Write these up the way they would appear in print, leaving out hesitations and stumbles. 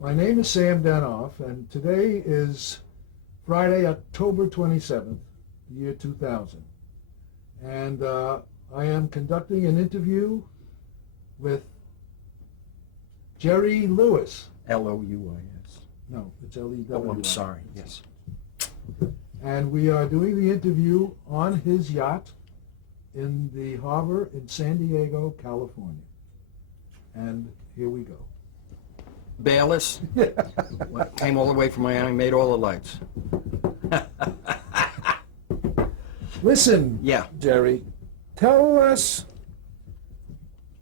My name is Sam Danoff, and today is Friday, October 27th, the year 2000. And I am conducting an interview with Jerry Lewis. L-O-U-I-S. No, it's L-E-W. Oh, I'm sorry, yes. And we are doing the interview on his yacht in the harbor in San Diego, California. And here we go. Bayless came all the way from Miami, made all the lights. Listen, Yeah. Jerry, tell us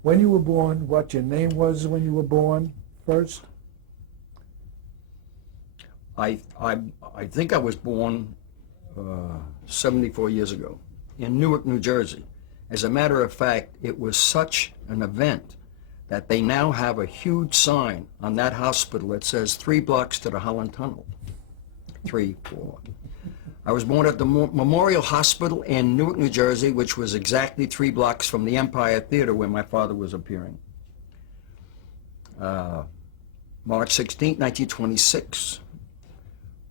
when you were born, what your name was when you were born first. I think I was born 74 years ago in Newark, New Jersey. As a matter of fact, it was such an event that they now have a huge sign on that hospital that says 3 blocks to the Holland Tunnel. 3, 4. I was born at the Memorial Hospital in Newark, New Jersey, which was exactly 3 blocks from the Empire Theater where my father was appearing. March 16, 1926.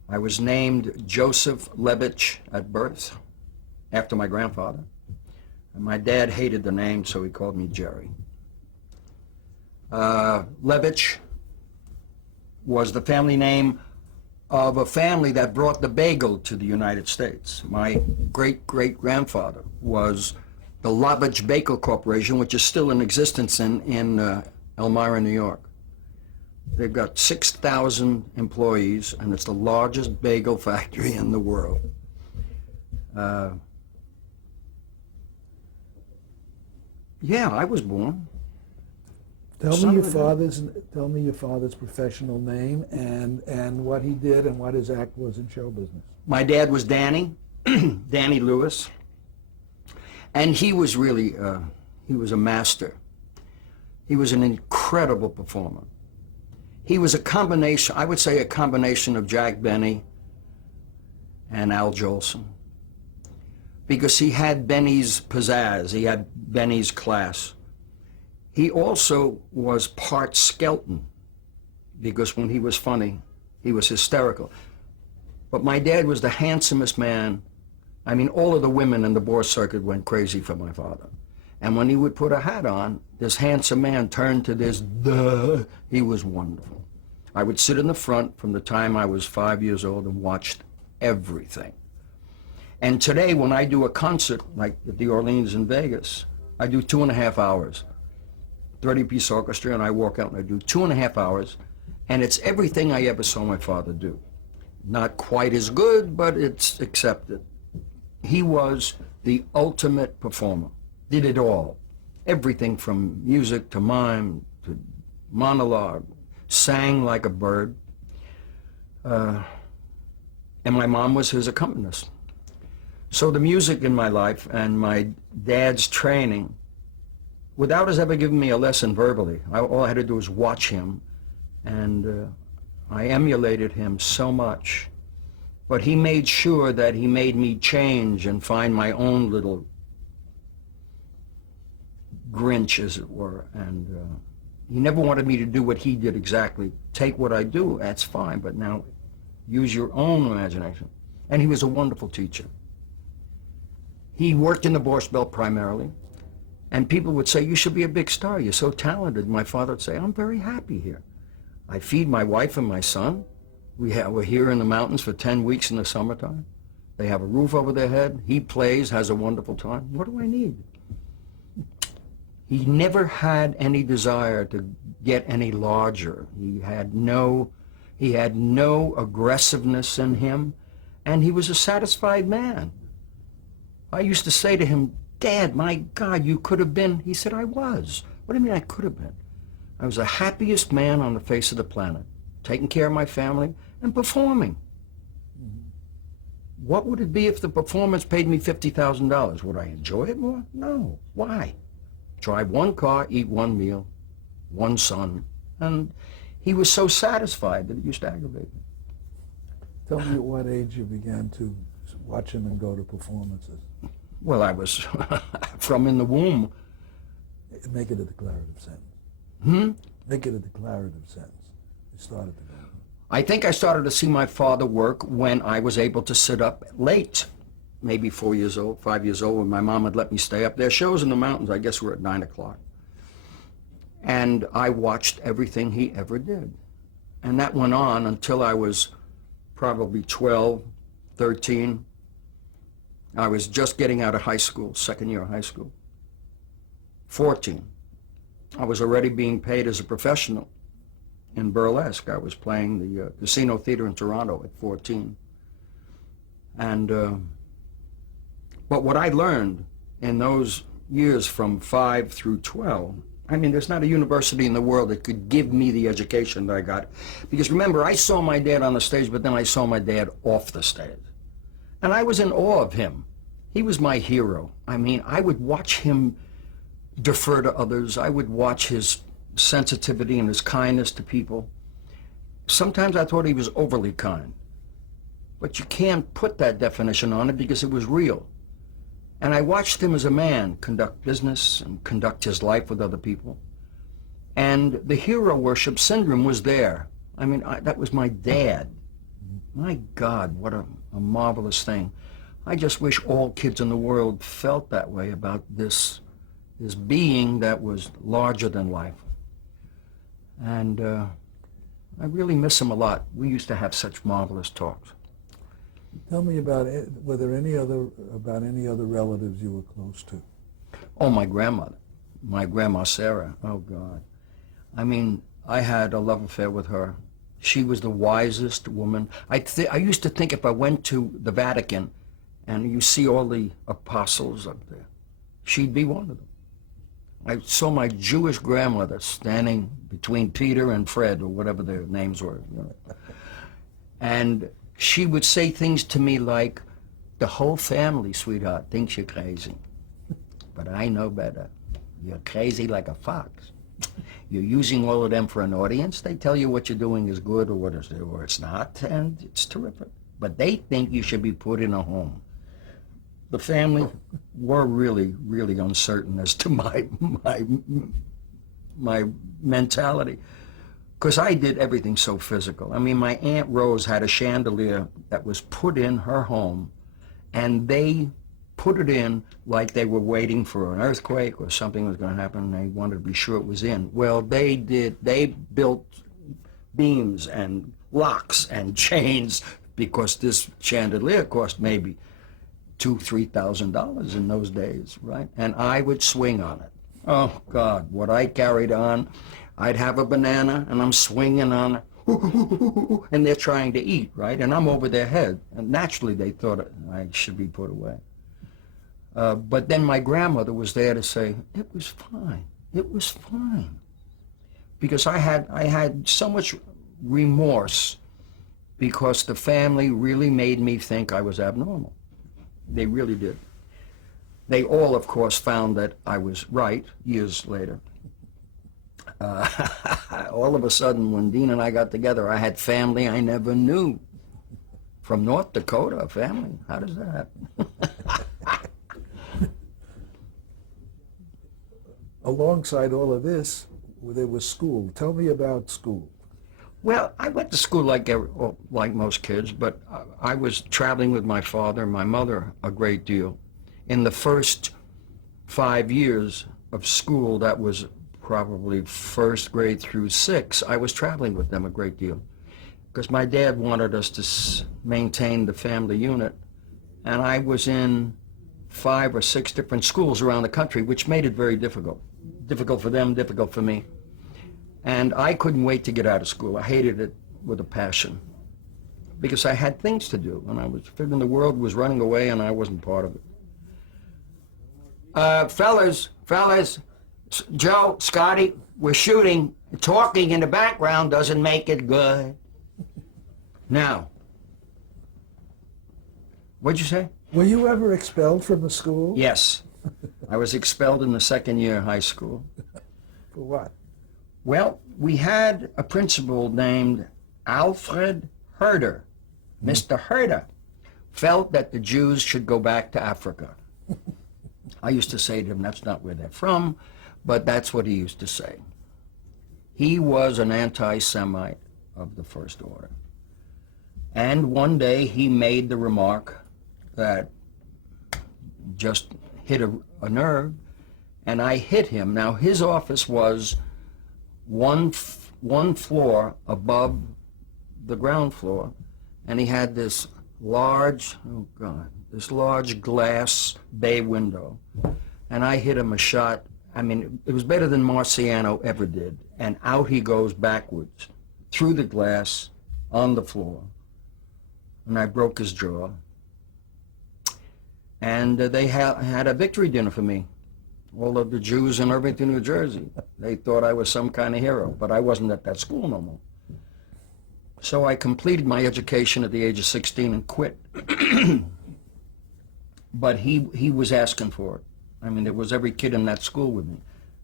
I was named Joseph Levitch at birth, after my grandfather. And my dad hated the name, so he called me Jerry. Levitch was the family name of a family that brought the bagel to the United States. My great-great-grandfather was the Levitch Bagel Corporation, which is still in existence in Elmira, New York. They've got 6,000 employees, and it's the largest bagel factory in the world. Yeah, I was born. Tell me your father's professional name and what he did and what his act was in show business. My dad was Danny, Danny Lewis, and he was really, he was a master. He was an incredible performer. He was a combination, I would say a combination of Jack Benny and Al Jolson, because he had Benny's pizzazz, he had Benny's class. He also was part skeleton, because when he was funny, he was hysterical. But my dad was the handsomest man. I mean, all of the women in the Borscht circuit went crazy for my father. And when he would put a hat on, this handsome man turned to this, duh. He was wonderful. I would sit in the front from the time I was 5 years old and watched everything. And today, when I do a concert, like at the Orleans in Vegas, I do 2.5 hours. 30-piece orchestra, and I walk out and I do 2.5 hours, and it's everything I ever saw my father do. Not quite as good, but it's accepted. He was the ultimate performer, did it all. Everything from music to mime to monologue, sang like a bird. And my mom was his accompanist. So the music in my life and my dad's training, without us ever giving me a lesson verbally, all I had to do was watch him, and I emulated him so much. But he made sure that he made me change and find my own little Grinch, as it were, and he never wanted me to do what he did exactly. Take what I do, that's fine, but now use your own imagination. And he was a wonderful teacher. He worked in the Borscht Belt primarily. And people would say, you should be a big star, you're so talented. My father would say, I'm very happy here. I feed my wife and my son. We're here in the mountains for 10 weeks in the summertime. They have a roof over their head. He plays, has a wonderful time. What do I need? He never had any desire to get any larger. He had no aggressiveness in him, and he was a satisfied man. I used to say to him, Dad, my God, you could have been. He said, I was. What do you mean I could have been? I was the happiest man on the face of the planet, taking care of my family and performing. What would it be if the performance paid me $50,000? Would I enjoy it more? No. Why? Drive one car, eat one meal, one son. And he was so satisfied that it used to aggravate me. Tell me at what age you began to watch him and go to performances. Well, I was from in the womb. Make it a declarative sentence. Make it a declarative sentence. You started to go. I think I started to see my father work when I was able to sit up late, maybe 4 years old, 5 years old, when my mom would let me stay up there. Shows in the mountains, I guess, were at 9 o'clock. And I watched everything he ever did. And that went on until I was probably 12, 13. I was just getting out of high school, second year of high school. 14. I was already being paid as a professional in burlesque. I was playing the Casino Theater in Toronto at 14. And, but what I learned in those years from 5 through 12, I mean, there's not a university in the world that could give me the education that I got. Because remember, I saw my dad on the stage, but then I saw my dad off the stage. And I was in awe of him. He was my hero. I mean, I would watch him defer to others. I would watch his sensitivity and his kindness to people. Sometimes I thought he was overly kind. But you can't put that definition on it because it was real. And I watched him as a man conduct business and conduct his life with other people. And the hero worship syndrome was there. I mean, that was my dad. My God, what a marvelous thing. I just wish all kids in the world felt that way about this being that was larger than life. And I really miss him a lot. We used to have such marvelous talks. Tell me about it. Were there any other relatives you were close to? Oh, my grandmother, my grandma Sarah. Oh God, I mean, I had a love affair with her. She was the wisest woman. I used to think if I went to the Vatican, and you see all the apostles up there, she'd be one of them. I saw my Jewish grandmother standing between Peter and Fred, or whatever their names were, you know. And she would say things to me like, the whole family, sweetheart, thinks you're crazy. But I know better. You're crazy like a fox. You're using all of them for an audience. They tell you what you're doing is good or or it's not, and it's terrific. But they think you should be put in a home. The family were really, really uncertain as to my mentality, because I did everything so physical. I mean, my Aunt Rose had a chandelier that was put in her home, and they put it in like they were waiting for an earthquake or something was going to happen, and they wanted to be sure it was in. Well, they built beams and locks and chains, because this chandelier cost maybe $2,000-$3,000 in those days, right? And I would swing on it. Oh God, what I carried on. I'd have a banana and I'm swinging on it, and they're trying to eat, right? And I'm over their head, and naturally they thought I should be put away. But then my grandmother was there to say, it was fine, it was fine. Because I had so much remorse, because the family really made me think I was abnormal. They really did. They all, of course, found that I was right years later. All of a sudden, when Dean and I got together, I had family I never knew. From North Dakota, a family. How does that happen? Alongside all of this, there was school. Tell me about school. Well, I went to school like most kids, but I was traveling with my father and my mother a great deal. In the first 5 years of school, that was probably first grade through 6, I was traveling with them a great deal, because my dad wanted us to maintain the family unit, and I was in 5 or 6 different schools around the country, which made it very difficult. Difficult for them, difficult for me. And I couldn't wait to get out of school. I hated it with a passion, because I had things to do, and I was figuring the world was running away and I wasn't part of it. Fellas, Joe, Scotty, we're shooting. Talking in the background doesn't make it good. Now, what'd you say? Were you ever expelled from the school? Yes. I was expelled in the second year of high school. For what? Well, we had a principal named Alfred Herder. Mr. Herder felt that the Jews should go back to Africa. I used to say to him, that's not where they're from, but that's what he used to say. He was an anti-Semite, of the first order. And one day he made the remark that just hit a nerve, and I hit him. Now his office was one floor above the ground floor, and he had this large, oh God, this large glass bay window, and I hit him a shot. I mean, it was better than Marciano ever did, and out he goes backwards through the glass on the floor, and I broke his jaw. And they had a victory dinner for me. All of the Jews in Irvington, New Jersey. They thought I was some kind of hero, but I wasn't at that school no more. So I completed my education at the age of 16 and quit. But he was asking for it. I mean, there was every kid in that school with me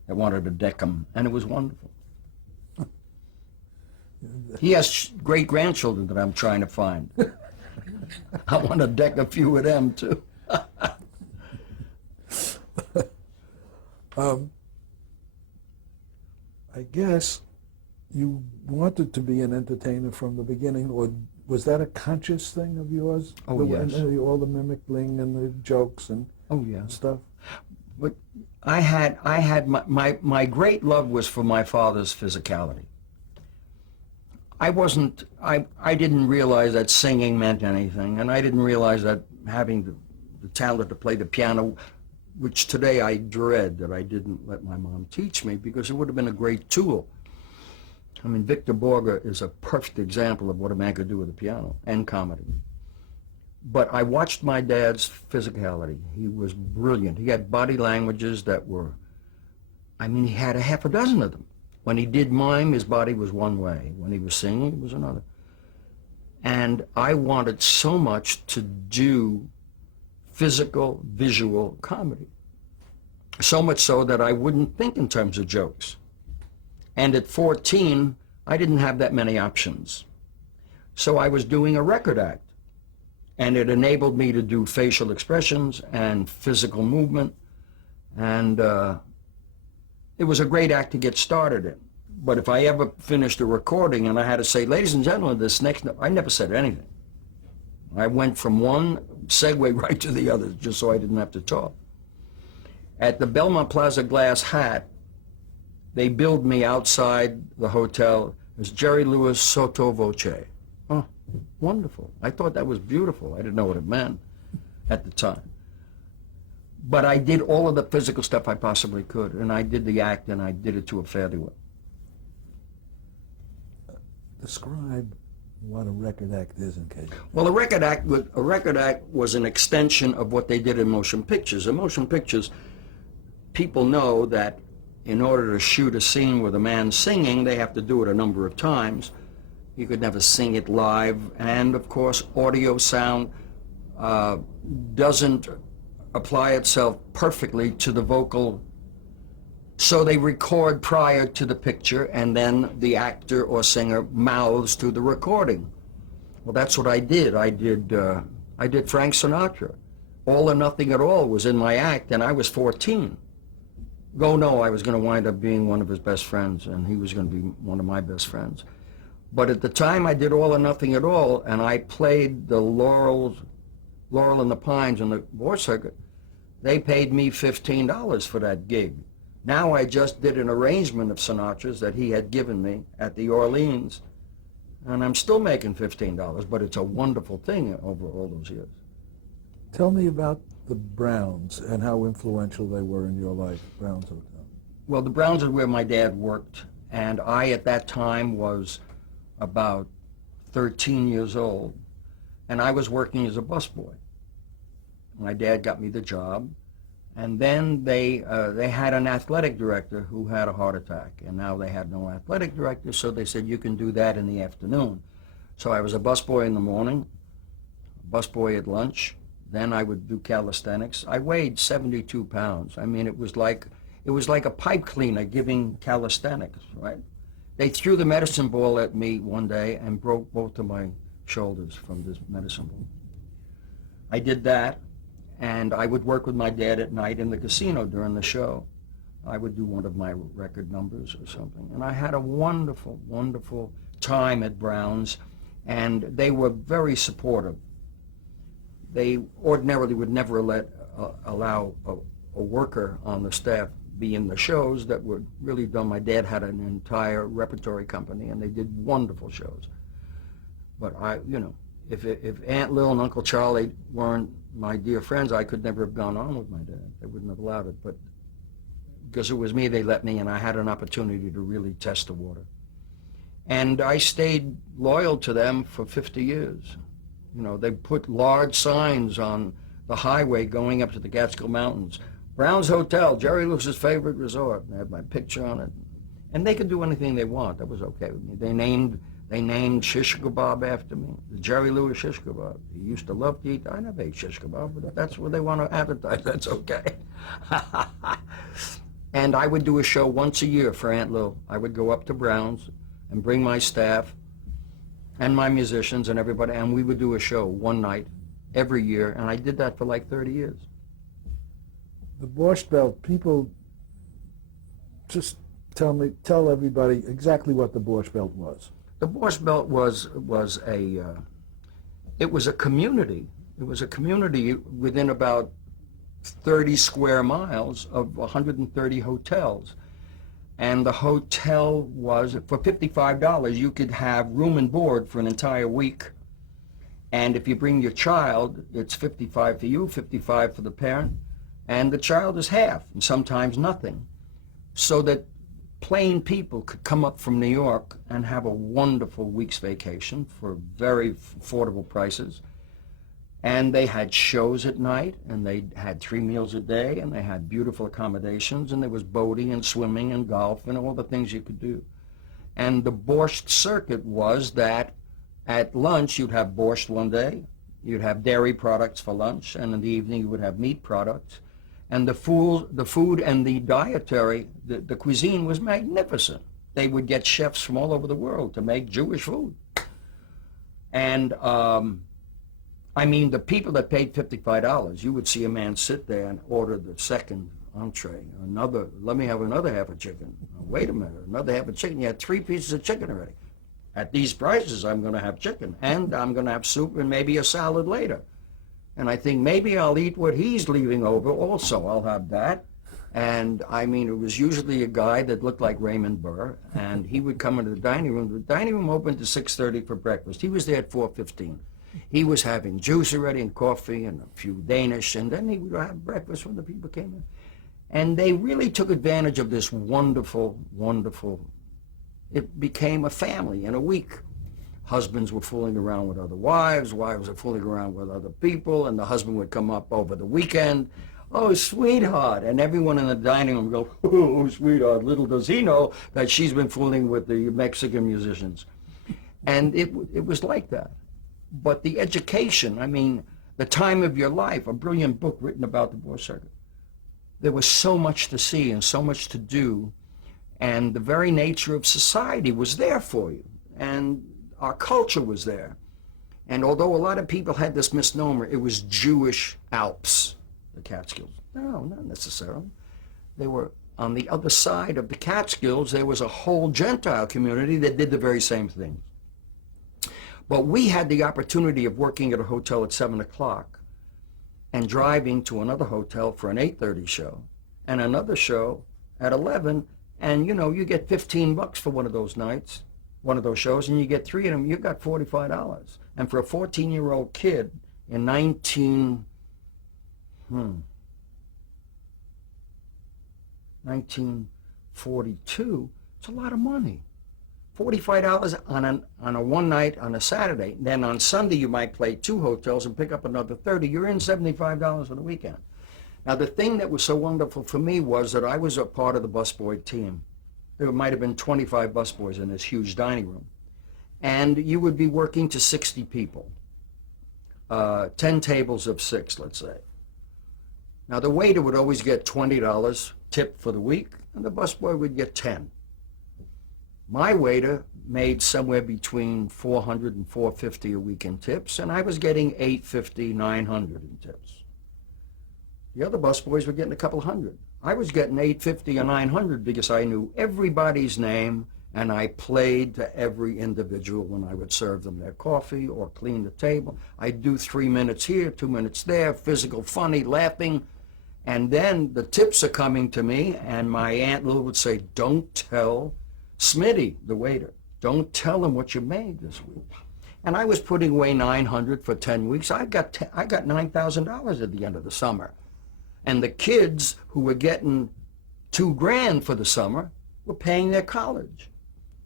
that wanted to deck him, and it was wonderful. He has great-grandchildren that I'm trying to find. I want to deck a few of them, too. I guess you wanted to be an entertainer from the beginning, or was that a conscious thing of yours? Oh, yes. All the mimicking and the jokes and stuff? But I had my great love was for my father's physicality. I didn't realize that singing meant anything, and I didn't realize that having the talent to play the piano, which today I dread that I didn't let my mom teach me, because it would have been a great tool. I mean, Victor Borge is a perfect example of what a man could do with a piano and comedy. But I watched my dad's physicality. He was brilliant. He had body languages that were, I mean, he had a half a dozen of them. When he did mime, his body was one way. When he was singing, it was another. And I wanted so much to do physical, visual comedy. So much so that I wouldn't think in terms of jokes. And at 14, I didn't have that many options. So I was doing a record act. And it enabled me to do facial expressions and physical movement. And it was a great act to get started in. But if I ever finished a recording and I had to say, ladies and gentlemen, this next, I never said anything. I went from one segue right to the other, just so I didn't have to talk. At the Belmont Plaza Glass Hat, they billed me outside the hotel as Jerry Lewis Sotto Voce. Oh, wonderful. I thought that was beautiful. I didn't know what it meant at the time. But I did all of the physical stuff I possibly could, and I did the act, and I did it to a fairly well. Describe what a record act is in case. Well, a record act was an extension of what they did in motion pictures. In motion pictures, people know that in order to shoot a scene with a man singing, they have to do it a number of times. You could never sing it live, and of course, audio sound doesn't apply itself perfectly to the vocal. So they record prior to the picture, and then the actor or singer mouths to the recording. Well, that's what I did. I did Frank Sinatra. All or Nothing at All was in my act, and I was 14. Go No, I was going to wind up being one of his best friends, and he was going to be one of my best friends. But at the time I did All or Nothing at All, and I played the Laurel and the Pines on the Borscht circuit, they paid me $15 for that gig. Now I just did an arrangement of Sinatra's that he had given me at the Orleans, and I'm still making $15, but it's a wonderful thing over all those years. Tell me about the Browns and how influential they were in your life, Browns Hotel. Well, the Browns is where my dad worked, and I at that time was about 13 years old, and I was working as a busboy. My dad got me the job, and then they had an athletic director who had a heart attack, and now they had no athletic director, so they said, you can do that in the afternoon. So I was a busboy in the morning, a busboy at lunch, then I would do calisthenics. I weighed 72 pounds. I mean, it was like a pipe cleaner giving calisthenics, right? They threw the medicine ball at me one day and broke both of my shoulders from this medicine ball. I did that, and I would work with my dad at night in the casino during the show. I would do one of my record numbers or something. And I had a wonderful, wonderful time at Brown's, and they were very supportive. They ordinarily would never allow a worker on the staff be in the shows that were really done. My dad had an entire repertory company, and they did wonderful shows. But if Aunt Lil and Uncle Charlie weren't my dear friends, I could never have gone on with my dad. They wouldn't have allowed it. But because it was me, they let me, and I had an opportunity to really test the water. And I stayed loyal to them for 50 years. They put large signs on the highway going up to the Catskill Mountains. Brown's Hotel, Jerry Lewis's favorite resort. They had my picture on it. And they could do anything they want. That was okay with me. They named shish kebab after me, the Jerry Lewis shish kebab. He used to love to eat. I never ate shish kebab, but if that's what they want to advertise, that's okay. And I would do a show once a year for Aunt Lil. I would go up to Brown's and bring my staff and my musicians and everybody, and we would do a show one night every year, and I did that for like 30 years. The Borscht Belt, people just tell everybody exactly what the Borscht Belt was. The Borscht Belt was a community. It was a community within about 30 square miles of 130 hotels. And the hotel was, for $55, you could have room and board for an entire week. And if you bring your child, it's $55 for you, $55 for the parent, and the child is half, and sometimes nothing. So that plain people could come up from New York and have a wonderful week's vacation for very affordable prices. And they had shows at night, and they had 3 meals a day, and they had beautiful accommodations, and there was boating and swimming and golf and all the things you could do. And the Borscht circuit was that at lunch you'd have borscht one day, you'd have dairy products for lunch, and in the evening you would have meat products. And the food and the dietary, the cuisine was magnificent. They would get chefs from all over the world to make Jewish food. And I mean, the people that paid $55, you would see a man sit there and order the second entree, let me have another half a chicken. Wait a minute, another half a chicken. You had 3 pieces of chicken already. At these prices, I'm going to have chicken, and I'm going to have soup and maybe a salad later. And I think maybe I'll eat what he's leaving over also. I'll have that. And I mean, it was usually a guy that looked like Raymond Burr, and he would come into the dining room. The dining room opened to 6:30 for breakfast. He was there at 4:15. He was having juice already and coffee and a few Danish, and then he would have breakfast when the people came in. And they really took advantage of this wonderful, it became a family in a week. Husbands were fooling around with other wives, wives were fooling around with other people, and the husband would come up over the weekend, "Oh, sweetheart," and everyone in the dining room would go, "Oh, sweetheart," little does he know that she's been fooling with the Mexican musicians. And it was like that. But the education, I mean, the time of your life, a brilliant book written about the Borscht circuit. There was so much to see and so much to do, and the very nature of society was there for you, and our culture was there. And although a lot of people had this misnomer, it was Jewish Alps, the Catskills. No, not necessarily. They were on the other side of the Catskills. There was a whole Gentile community that did the very same thing. But we had the opportunity of working at a hotel at 7 o'clock and driving to another hotel for an 8:30 show and another show at 11. And, you know, you get $15 for one of those nights, one of those shows, and you get 3 of them, you got $45. And for a 14-year-old kid in 1942, it's a lot of money. $45 on a one night on a Saturday. Then on Sunday you might play 2 hotels and pick up another 30. You're in $75 for the weekend. Now the thing that was so wonderful for me was that I was a part of the busboy team. There might have been 25 busboys in this huge dining room. And you would be working to 60 people. 10 tables of 6, let's say. Now the waiter would always get $20 tip for the week, and the busboy would get 10. My waiter made somewhere between $400 and $450 a week in tips, and I was getting $850, $900 in tips. The other busboys were getting a couple hundred. I was getting $850 or $900 because I knew everybody's name, And I played to every individual when I would serve them their coffee or clean the table. I'd do 3 minutes here, 2 minutes there, physical, funny, laughing. And then the tips are coming to me, and my Aunt Lou would say, don't tell Smitty, the waiter, don't tell him what you made this week. And I was putting away $900 for 10 weeks. I got $9,000 at the end of the summer. And the kids who were getting $2,000 for the summer were paying their college.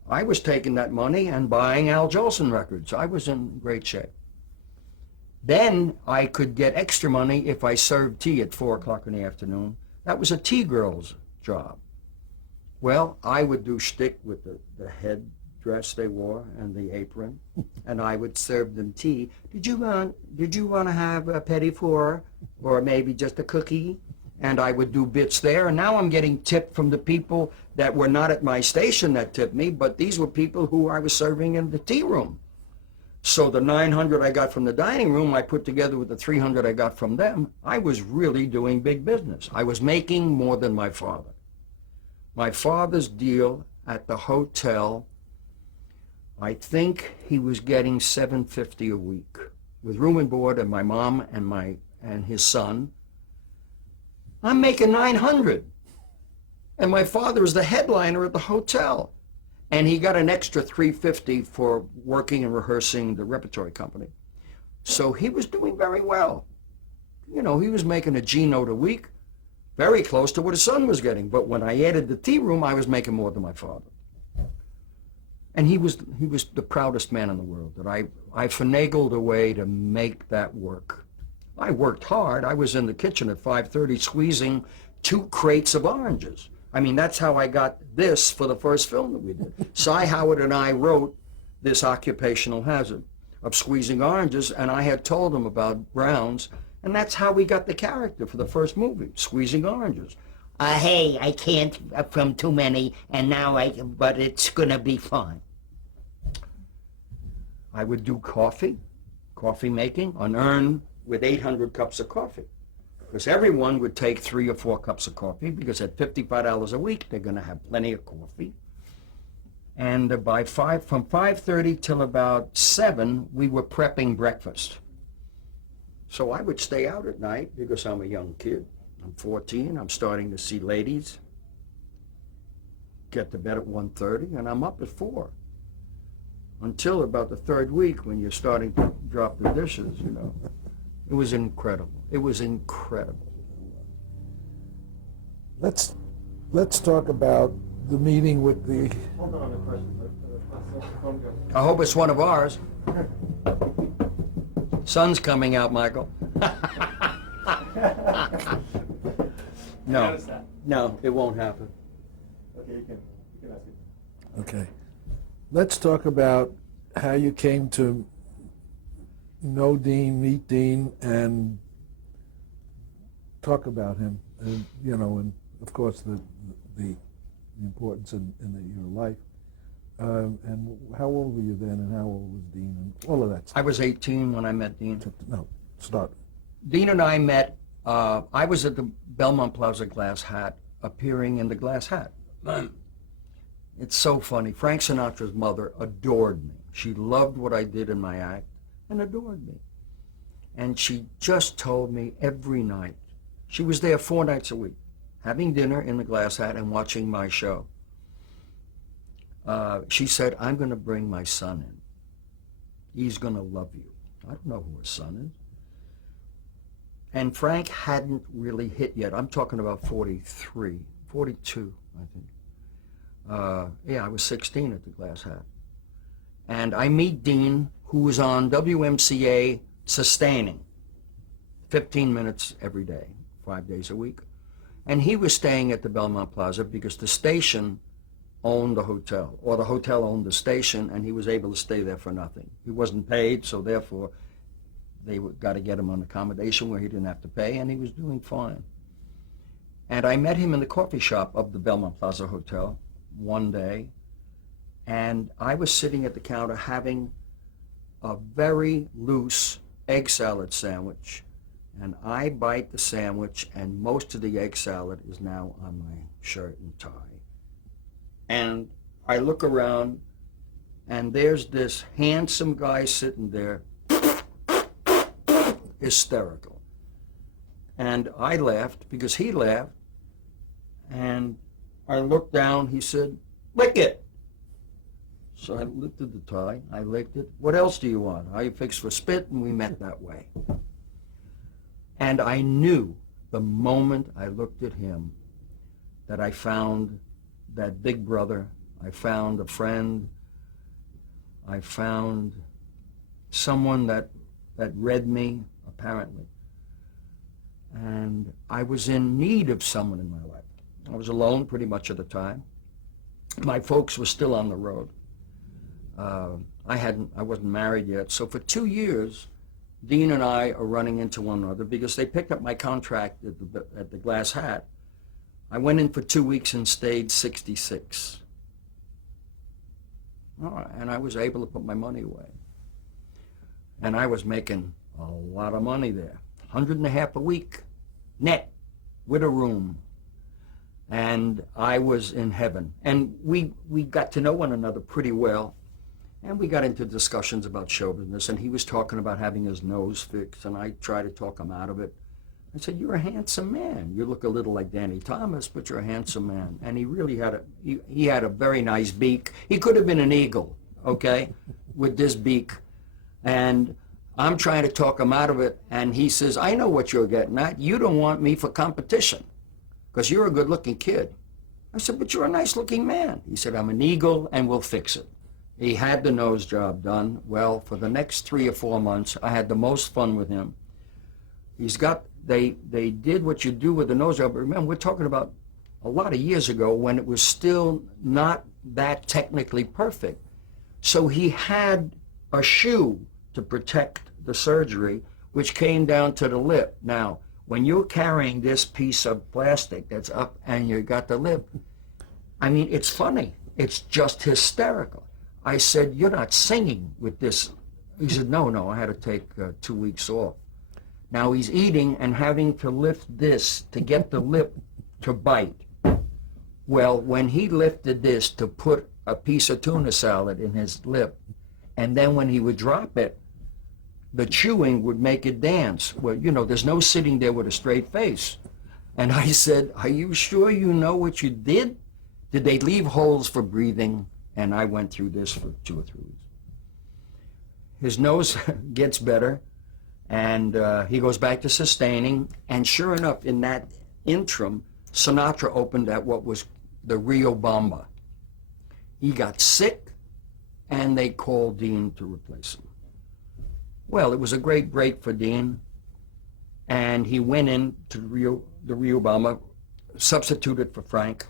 I was taking that money and buying Al Jolson records. I was in great shape. Then I could get extra money if I served tea at 4 o'clock in the afternoon. That was a tea girl's job. Well, I would do shtick with the head dress they wore and the apron, and I would serve them tea. Did you want to have a petit four or maybe just a cookie? And I would do bits there, and now I'm getting tipped from the people that were not at my station that tipped me, but these were people who I was serving in the tea room. So the $900 I got from the dining room, I put together with the $300 I got from them. I was really doing big business. I was making more than my father. My father's deal at the hotel, I think he was getting $750 a week with room and board and my mom and his son. I'm making $900, and my father is the headliner at the hotel. And he got an extra $350 for working and rehearsing the repertory company. So he was doing very well. You know, he was making a G note a week, very close to what his son was getting. But when I added the tea room, I was making more than my father. And he was the proudest man in the world. That I finagled a way to make that work. I worked hard. I was in the kitchen at 5:30 squeezing 2 crates of oranges. I mean, that's how I got this for the first film that we did. Cy Howard and I wrote this occupational hazard of squeezing oranges, and I had told him about Browns, and that's how we got the character for the first movie, squeezing oranges. Hey, I can't from too many, and now but it's gonna be fun. I would do coffee making, an urn with 800 cups of coffee. Because everyone would take 3 or 4 cups of coffee, because at $55 a week, they're going to have plenty of coffee. And from 5:30 till about 7, we were prepping breakfast. So I would stay out at night because I'm a young kid. I'm 14. I'm starting to see ladies. Get to bed at 1:30, and I'm up at 4. Until about the 3rd week when you're starting to drop the dishes, you know. It was incredible. It was incredible. Let's talk about the meeting with the... Hold on a question. I hope it's one of ours. Sun's coming out, Michael. No, it won't happen. Okay, you can ask it. Okay. Let's talk about how you came to know Dean, meet Dean, and talk about him, and you know, and of course the importance in your life. And how old were you then, and how old was Dean, and all of that stuff? I was 18 when I met Dean. No, start. Dean and I met, I was at the Belmont Plaza Glass Hat, appearing in the Glass Hat. It's so funny. Frank Sinatra's mother adored me. She loved what I did in my act and adored me. And she just told me every night. She was there 4 nights a week, having dinner in the Glass Hat and watching my show. She said, I'm going to bring my son in. He's going to love you. I don't know who his son is. And Frank hadn't really hit yet. I'm talking about 43, 42, I think. I was 16 at the Glass Hat. And I meet Dean, who was on WMCA sustaining 15 minutes every day, 5 days a week. And he was staying at the Belmont Plaza because the station owned the hotel, or the hotel owned the station, and he was able to stay there for nothing. He wasn't paid, so therefore they got to get him on accommodation where he didn't have to pay, and he was doing fine. And I met him in the coffee shop of the Belmont Plaza Hotel one day, and I was sitting at the counter having a very loose egg salad sandwich, and I bite the sandwich, and most of the egg salad is now on my shirt and tie. And I look around, and there's this handsome guy sitting there, hysterical. And I laughed because he laughed, and I looked down. He said, "Lick it." So I lifted the tie. I licked it. "What else do you want?" I fixed for spit, and we met that way. And I knew the moment I looked at him that I found that big brother. I found a friend. I found someone that read me, apparently. And I was in need of someone in my life. I was alone pretty much at the time. My folks were still on the road. I wasn't married yet. So for 2 years, Dean and I are running into one another because they picked up my contract at the Glass Hat. I went in for 2 weeks and stayed 66. And I was able to put my money away. And I was making a lot of money there. 150 a week, net, with a room. And I was in heaven. And we got to know one another pretty well. And we got into discussions about show business. And he was talking about having his nose fixed. And I tried to talk him out of it. I said, "You're a handsome man. You look a little like Danny Thomas, but you're a handsome man." And he really had he had a very nice beak. He could have been an eagle, okay, with this beak. And I'm trying to talk him out of it. And he says, "I know what you're getting at. You don't want me for competition because you're a good-looking kid." I said, "But you're a nice-looking man." He said, "I'm an eagle, and we'll fix it." He had the nose job done. Well, for the next 3 or 4 months, I had the most fun with him. They did what you do with the nose job. But remember, we're talking about a lot of years ago when it was still not that technically perfect. So he had a shoe to protect the surgery, which came down to the lip. Now, when you're carrying this piece of plastic that's up and you got the lip, I mean, it's funny. It's just hysterical. I said, "You're not singing with this." He said, No, I had to take 2 weeks off. Now he's eating and having to lift this to get the lip to bite. Well, when he lifted this to put a piece of tuna salad in his lip, and then when he would drop it, the chewing would make it dance. Well, there's no sitting there with a straight face. And I said, "Are you sure you know what you did? Did they leave holes for breathing?" And I went through this for 2 or 3 weeks. His nose gets better. And he goes back to sustaining. And sure enough, in that interim, Sinatra opened at what was the Rio Bamba. He got sick, and they called Dean to replace him. Well, it was a great break for Dean. And he went into the Rio Bamba, substituted for Frank.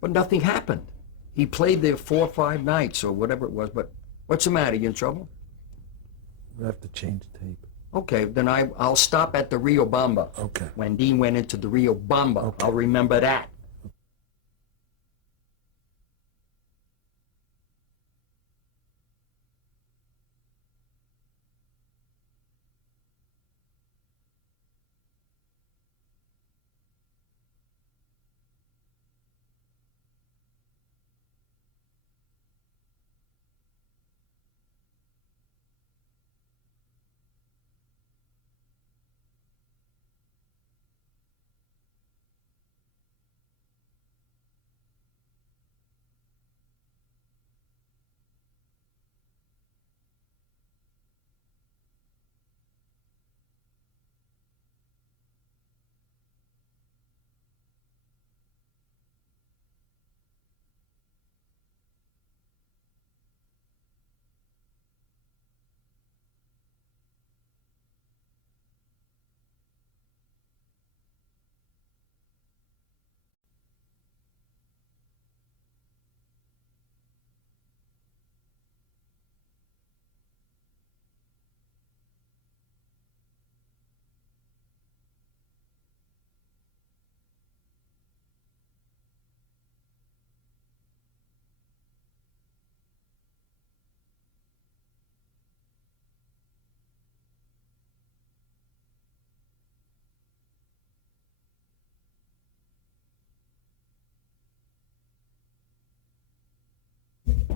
But nothing happened. He played there 4 or 5 nights or whatever it was. But what's the matter? You in trouble? We have to change tape. Okay, then I'll stop at the Rio Bamba. Okay. When Dean went into the Rio Bamba, okay. I'll remember that.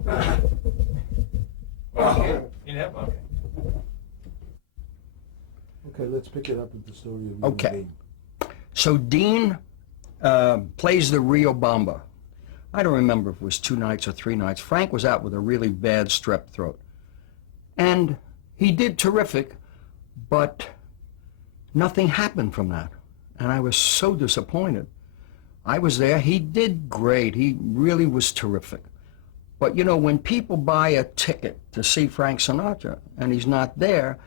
Okay. Okay. Okay, let's pick it up with the story of you and Okay. Dean. So Dean plays the Rio Bamba. I don't remember if it was 2 nights or 3 nights. Frank was out with a really bad strep throat. And he did terrific, but nothing happened from that. And I was so disappointed. I was there. He did great. He really was terrific. But, you know, when people buy a ticket to see Frank Sinatra and he's not there,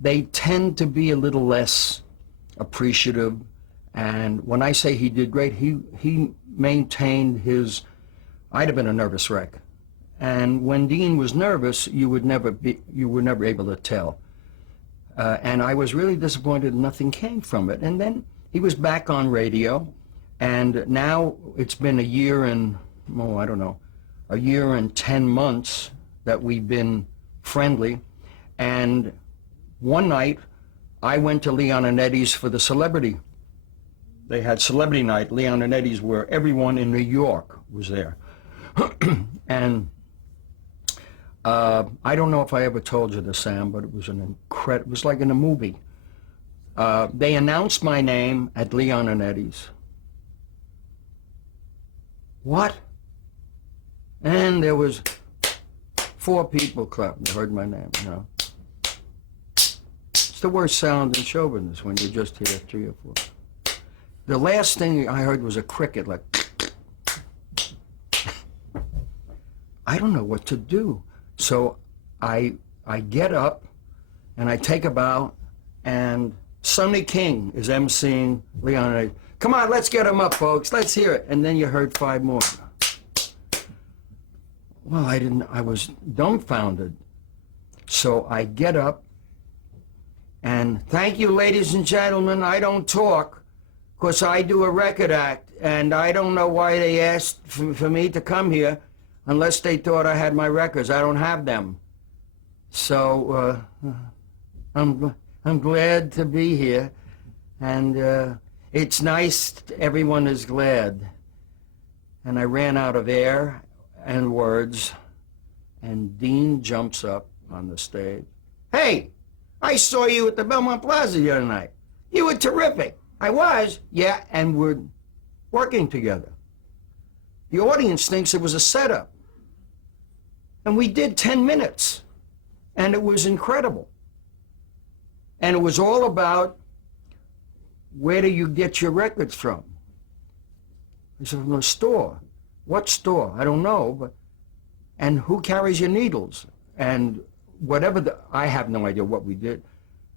they tend to be a little less appreciative. And when I say he did great, he maintained his... I'd have been a nervous wreck. And when Dean was nervous, you were never able to tell. And I was really disappointed nothing came from it. And then he was back on radio, and now it's been a year and, oh, I don't know, a year and 10 months that we've been friendly. And one night, I went to Leon and Eddie's for the celebrity. They had celebrity night, Leon and Eddie's, where everyone in New York was there. And I don't know if I ever told you this, Sam, but it was it was like in a movie. They announced my name at Leon and Eddie's. What? And there was 4 people clapping, heard my name, you know. It's the worst sound in show business when you just hear 3 or 4. The last thing I heard was a cricket, like... I don't know what to do. So I get up and I take a bow, and Sonny King is emceeing Leon and I. Come on, let's get him up, folks. Let's hear it. And then you heard 5 more. Well, I was dumbfounded. So I get up and thank you, ladies and gentlemen. I don't talk because I do a record act, and I don't know why they asked for me to come here. Unless they thought I had my records. I don't have them. So I'm glad to be here. And it's nice everyone is glad. And I ran out of air and words. And Dean jumps up on the stage. Hey, I saw you at the Belmont Plaza the other night. You were terrific. I was. Yeah, and we're working together. The audience thinks it was a setup. And we did 10 minutes, and it was incredible. And it was all about, where do you get your records from? I said, from the store. What store? I don't know. But, and who carries your needles? And whatever, I have no idea what we did.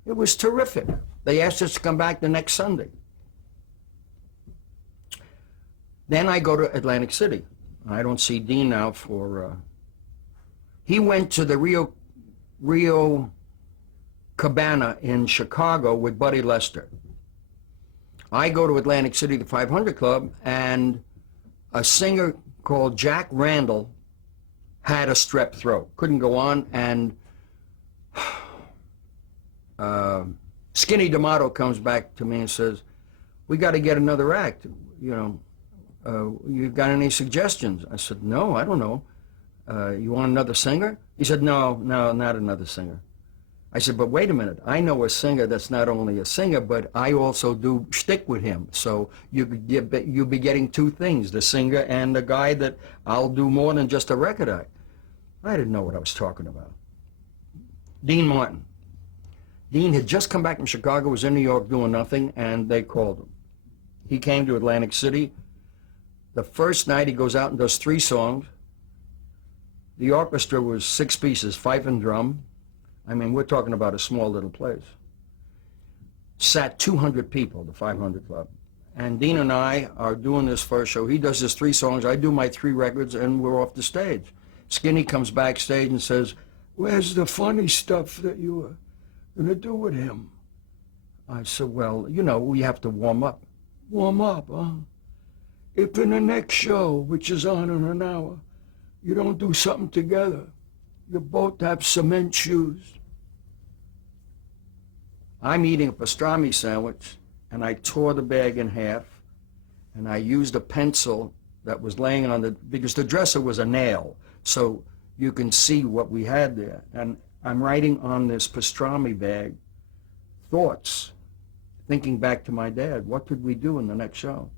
It was terrific. They asked us to come back the next Sunday. Then I go to Atlantic City. I don't see Dean now for... He went to the Rio Cabana in Chicago with Buddy Lester. I go to Atlantic City, the 500 Club, and a singer called Jack Randall had a strep throat, couldn't go on, and Skinny D'Amato comes back to me and says, we got to get another act, you know, you got any suggestions? I said, no, I don't know. You want another singer? He said, no, not another singer. I said, but wait a minute. I know a singer that's not only a singer, but I also do shtick with him. So you'll be getting 2 things, the singer and the guy that I'll do more than just a record act. I didn't know what I was talking about. Dean Martin. Dean had just come back from Chicago, was in New York doing nothing, and they called him. He came to Atlantic City. The first night he goes out and does 3 songs. The orchestra was 6 pieces, fife and drum. I mean, we're talking about a small little place. Sat 200 people, the 500 Club. And Dean and I are doing this first show. He does his 3 songs, I do my 3 records, and we're off the stage. Skinny comes backstage and says, where's the funny stuff that you were going to do with him? I said, well, you know, we have to warm up. Warm up, huh? If in the next show, which is on in an hour, you don't do something together, you both have cement shoes. I'm eating a pastrami sandwich, and I tore the bag in half, and I used a pencil that was laying on because the dresser was a nail, so you can see what we had there. And I'm writing on this pastrami bag thoughts, thinking back to my dad. What could we do in the next show?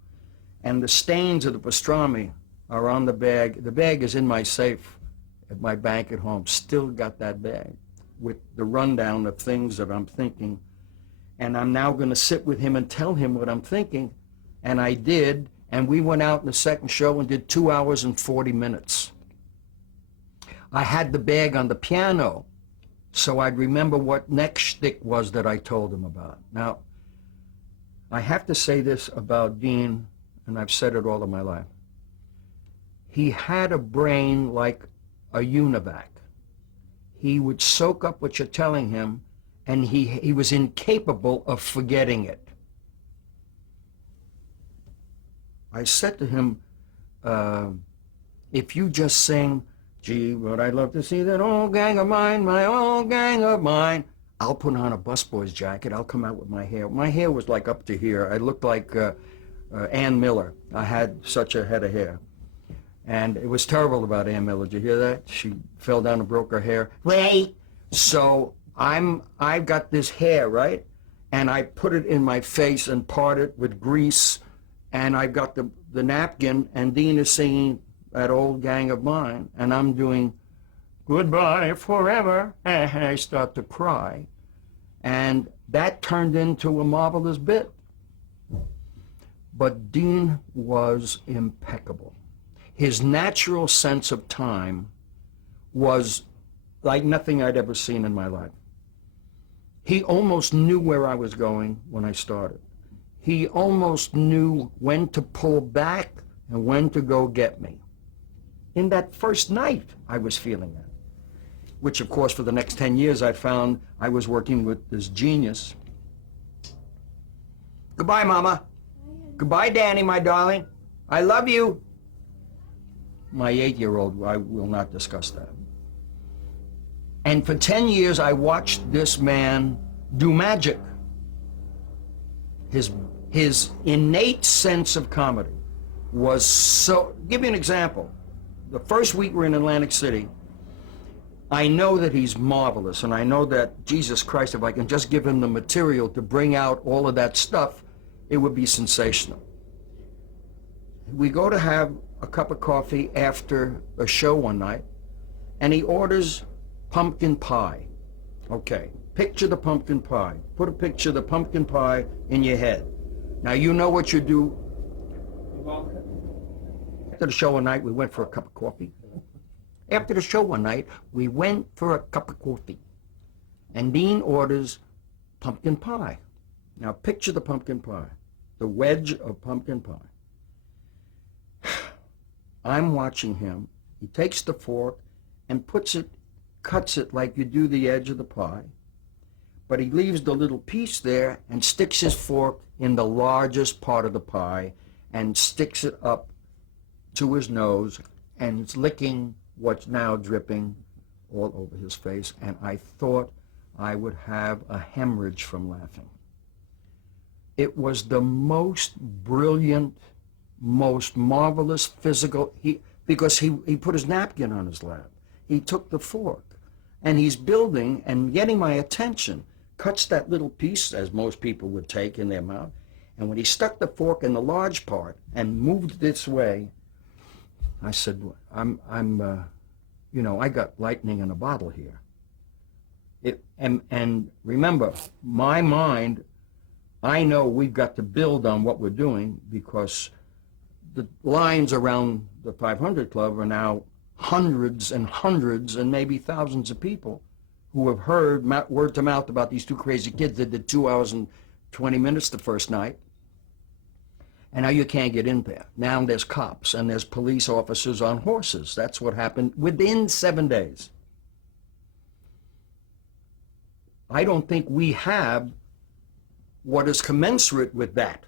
And the stains of the pastrami are on the bag. The bag is in my safe at my bank at home. Still got that bag with the rundown of things that I'm thinking. And I'm now going to sit with him and tell him what I'm thinking. And I did. And we went out in the second show and did 2 hours and 40 minutes. I had the bag on the piano, so I'd remember what next shtick was that I told him about. Now, I have to say this about Dean, and I've said it all of my life. He had a brain like a univac. He would soak up what you're telling him, and he was incapable of forgetting it. I said to him, if you just sing, gee, would I love to see that old gang of mine, my old gang of mine, I'll put on a busboy's jacket. I'll come out with my hair. My hair was like up to here. I looked like Ann Miller. I had such a head of hair. And it was terrible about Ann Miller. Did you hear that? She fell down and broke her hair. Wait. So I've got this hair, right? And I put it in my face and part it with grease. And I've got the napkin, and Dean is singing that old gang of mine, and I'm doing goodbye forever, and I start to cry. And that turned into a marvelous bit. But Dean was impeccable. His natural sense of time was like nothing I'd ever seen in my life. He almost knew where I was going when I started. He almost knew when to pull back and when to go get me. In that first night, I was feeling that, which, of course, for the next 10 years, I found I was working with this genius. Goodbye, Mama. Goodbye, Danny, my darling. I love you. My 8-year-old, I will not discuss that. And for 10 years, I watched this man do magic. His innate sense of comedy was so... Give you an example. The first week we're in Atlantic City, I know that he's marvelous, and I know that, Jesus Christ, if I can just give him the material to bring out all of that stuff, it would be sensational. We go to have a cup of coffee after a show one night, and he orders pumpkin pie. Okay, picture the pumpkin pie. Put a picture of the pumpkin pie in your head. Now, you know what you do. After the show one night, we went for a cup of coffee. After the show one night, we went for a cup of coffee. And Dean orders pumpkin pie. Now, picture the pumpkin pie, the wedge of pumpkin pie. I'm watching him. He takes the fork and cuts it like you do the edge of the pie. But he leaves the little piece there and sticks his fork in the largest part of the pie and sticks it up to his nose and is licking what's now dripping all over his face. And I thought I would have a hemorrhage from laughing. It was the most brilliant, most marvelous physical, because he put his napkin on his lap. He took the fork, and he's building and getting my attention, cuts that little piece, as most people would take in their mouth, and when he stuck the fork in the large part and moved this way, I said, I got lightning in a bottle here. And remember, my mind, I know we've got to build on what we're doing, because the lines around the 500 Club are now hundreds and hundreds and maybe thousands of people who have heard word to mouth about these two crazy kids that did 2 hours and 20 minutes the first night. And now you can't get in there. Now there's cops and there's police officers on horses. That's what happened within 7 days. I don't think we have what is commensurate with that.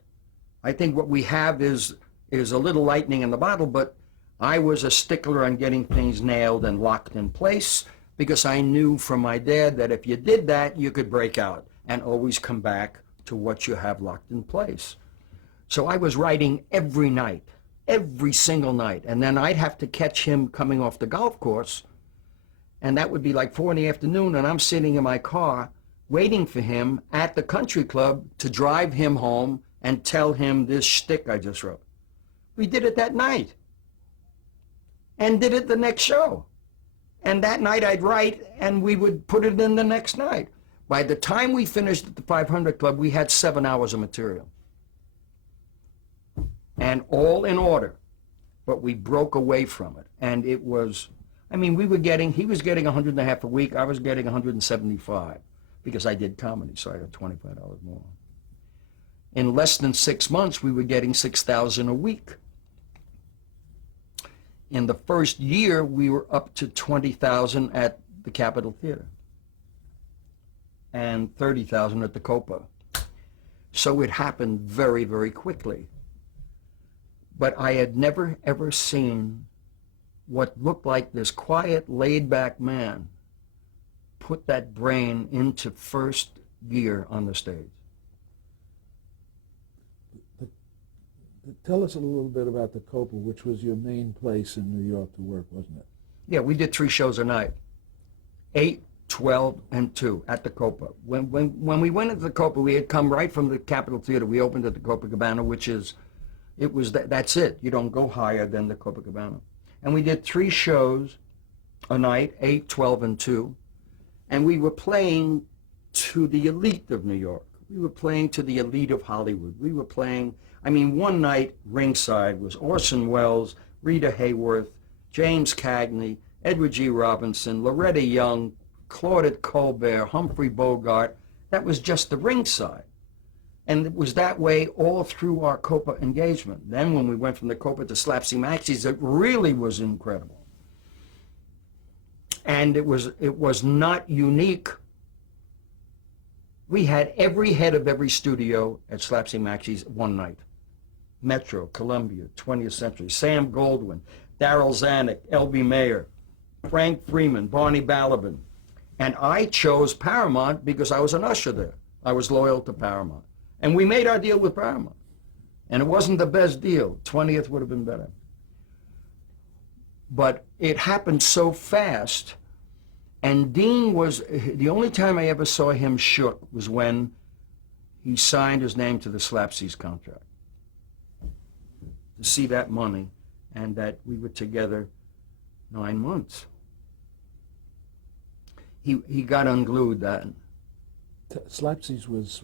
I think what we have is a little lightning in the bottle, but I was a stickler on getting things nailed and locked in place, because I knew from my dad that if you did that, you could break out and always come back to what you have locked in place. So I was writing every night, every single night, and then I'd have to catch him coming off the golf course, And that would be like 4 in the afternoon, and I'm sitting in my car waiting for him at the country club to drive him home and tell him this shtick I just wrote. We did it that night and did it the next show. And that night I'd write and we would put it in the next night. By the time we finished at the 500 Club, we had 7 hours of material. And all in order. But we broke away from it. And it was, I mean, he was getting 150 a week. I was getting 175 because I did comedy, so I got $25 more. In less than 6 months, we were getting 6,000 a week. In the first year, we were up to 20,000 at the Capitol Theater and 30,000 at the Copa. So it happened very, very quickly. But I had never, ever seen what looked like this quiet, laid-back man put that brain into first gear on the stage. Tell us a little bit about the Copa, which was your main place in New York to work, wasn't it? Yeah, we did 3 shows a night, 8, 12, and 2 at the Copa. When we went into the Copa, we had come right from the Capitol Theater. We opened at the Copacabana, which is, that's it. You don't go higher than the Copacabana. And we did 3 shows a night, 8, 12, and 2. And we were playing to the elite of New York. We were playing to the elite of Hollywood. We were playing, I mean, one night ringside was Orson Welles, Rita Hayworth, James Cagney, Edward G. Robinson, Loretta Young, Claudette Colbert, Humphrey Bogart. That was just the ringside. And it was that way all through our Copa engagement. Then when we went from the Copa to Slapsy Maxie's, it really was incredible. And it was not unique. We had every head of every studio at Slapsy Maxie's one night. Metro, Columbia, 20th Century, Sam Goldwyn, Daryl Zanuck, L.B. Mayer, Frank Freeman, Barney Balaban. And I chose Paramount because I was an usher there. I was loyal to Paramount. And we made our deal with Paramount. And it wasn't the best deal. 20th would have been better. But it happened so fast. And Dean was, the only time I ever saw him shook was when he signed his name to the Slapsies contract. To see that money and that we were together 9 months. He got unglued then. Slapsies was,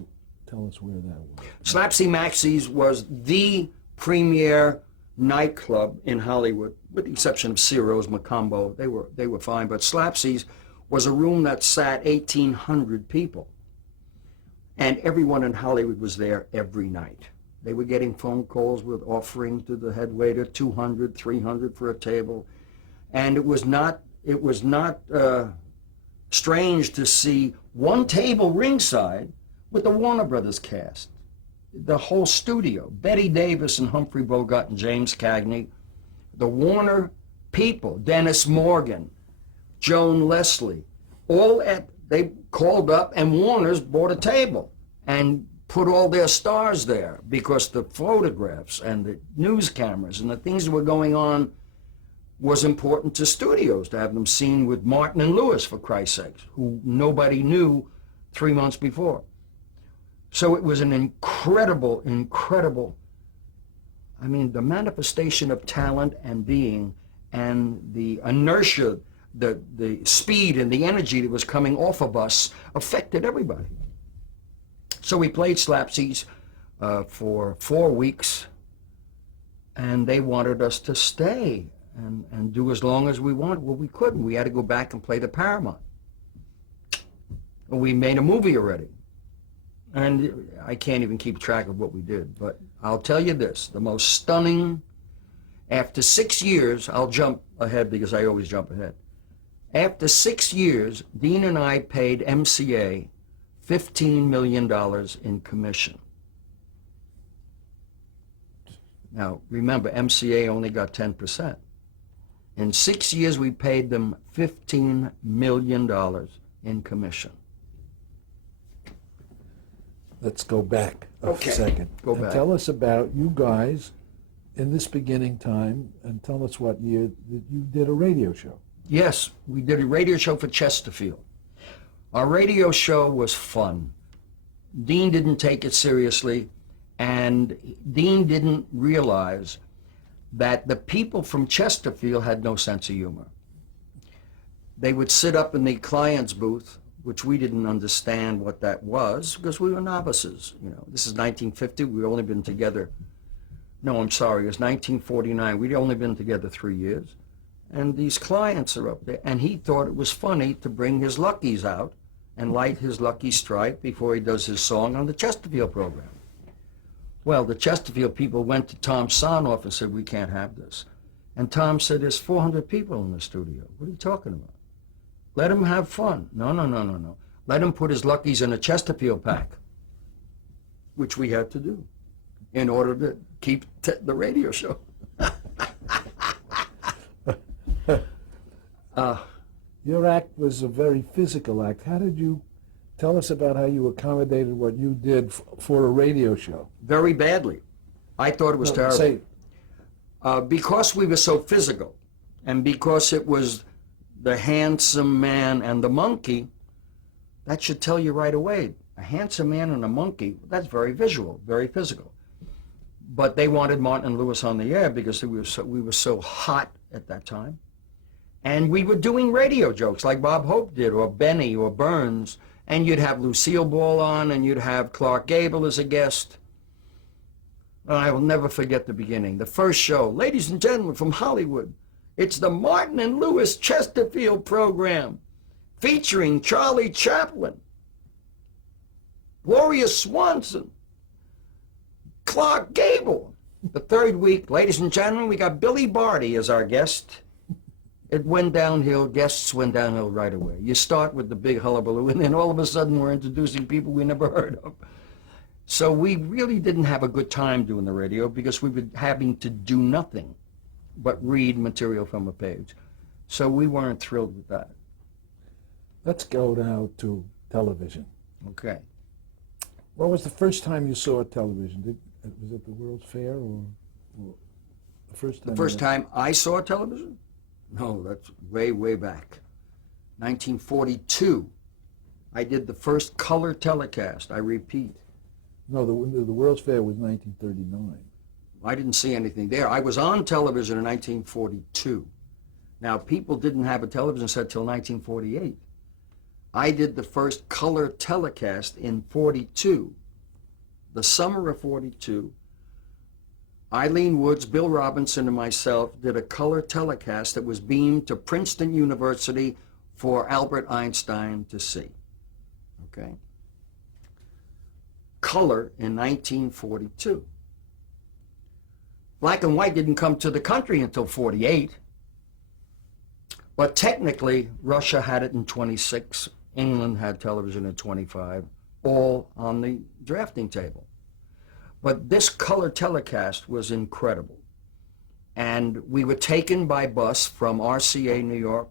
tell us where that was. Slapsy Maxie's was the premier nightclub in Hollywood, with the exception of Ciro's, Macombo. They were fine, but Slapsy's was a room that sat 1,800 people. And everyone in Hollywood was there every night. They were getting phone calls with offering to the head waiter, 200, 300 for a table. And it was not strange to see one table ringside with the Warner Brothers cast. The whole studio, Betty Davis and Humphrey Bogart and James Cagney, the Warner people, Dennis Morgan, Joan Leslie, they called up and Warner's bought a table and put all their stars there because the photographs and the news cameras and the things that were going on was important to studios to have them seen with Martin and Lewis, for Christ's sakes, who nobody knew 3 months before. So it was an incredible, I mean, the manifestation of talent and being and the inertia, the speed and the energy that was coming off of us affected everybody. So we played Slapsies for 4 weeks, and they wanted us to stay and do as long as we wanted. Well, we couldn't. We had to go back and play the Paramount. And we made a movie already. And I can't even keep track of what we did. But I'll tell you this, the most stunning, after 6 years, I'll jump ahead because I always jump ahead. After 6 years, Dean and I paid MCA $15 million in commission. Now, remember, MCA only got 10%. In 6 years, we paid them $15 million in commission. Let's go back a second. Go back. Tell us about you guys in this beginning time, and tell us what year that you did a radio show. Yes, we did a radio show for Chesterfield. Our radio show was fun. Dean didn't take it seriously, and Dean didn't realize that the people from Chesterfield had no sense of humor. They would sit up in the client's booth, which we didn't understand what that was because we were novices. You know, this is 1950. We'd only been together. No, I'm sorry. It was 1949. We'd only been together 3 years. And these clients are up there, and he thought it was funny to bring his Luckies out and light his Lucky Strike before he does his song on the Chesterfield program. Well, the Chesterfield people went to Tom Sonoff and said, we can't have this. And Tom said, there's 400 people in the studio. What are you talking about? Let him have fun. No. Let him put his Luckies in a Chesterfield pack, which we had to do in order to keep the radio show. Your act was a very physical act. How did you tell us about how you accommodated what you did for a radio show? Very badly. I thought it was terrible. Say, because we were so physical, and because it was the handsome man and the monkey, that should tell you right away. A handsome man and a monkey, that's very visual, very physical. But they wanted Martin and Lewis on the air because we were so hot at that time. And we were doing radio jokes like Bob Hope did, or Benny, or Burns, and you'd have Lucille Ball on, and you'd have Clark Gable as a guest. And I will never forget the beginning. The first show, ladies and gentlemen from Hollywood, it's the Martin and Lewis Chesterfield program, featuring Charlie Chaplin, Gloria Swanson, Clark Gable. The third week, ladies and gentlemen, we got Billy Barty as our guest. It went downhill, guests went downhill right away. You start with the big hullabaloo, and then all of a sudden we're introducing people we never heard of. So we really didn't have a good time doing the radio because we were having to do nothing but read material from a page. So we weren't thrilled with that. let's go now to television. Okay. What was the first time you saw television? Was it the World's Fair or the first time? The first time I saw television? No, that's way, way back. 1942. I did the first color telecast, I repeat. No, the World's Fair was 1939. I didn't see anything there. I was on television in 1942. Now, people didn't have a television set till 1948. I did the first color telecast in 42. The summer of 42, Eileen Woods, Bill Robinson, and myself did a color telecast that was beamed to Princeton University for Albert Einstein to see. Okay? Color in 1942. Black and white didn't come to the country until 48. But technically, Russia had it in 26. England had television in 25, all on the drafting table. But this color telecast was incredible. And we were taken by bus from RCA, New York,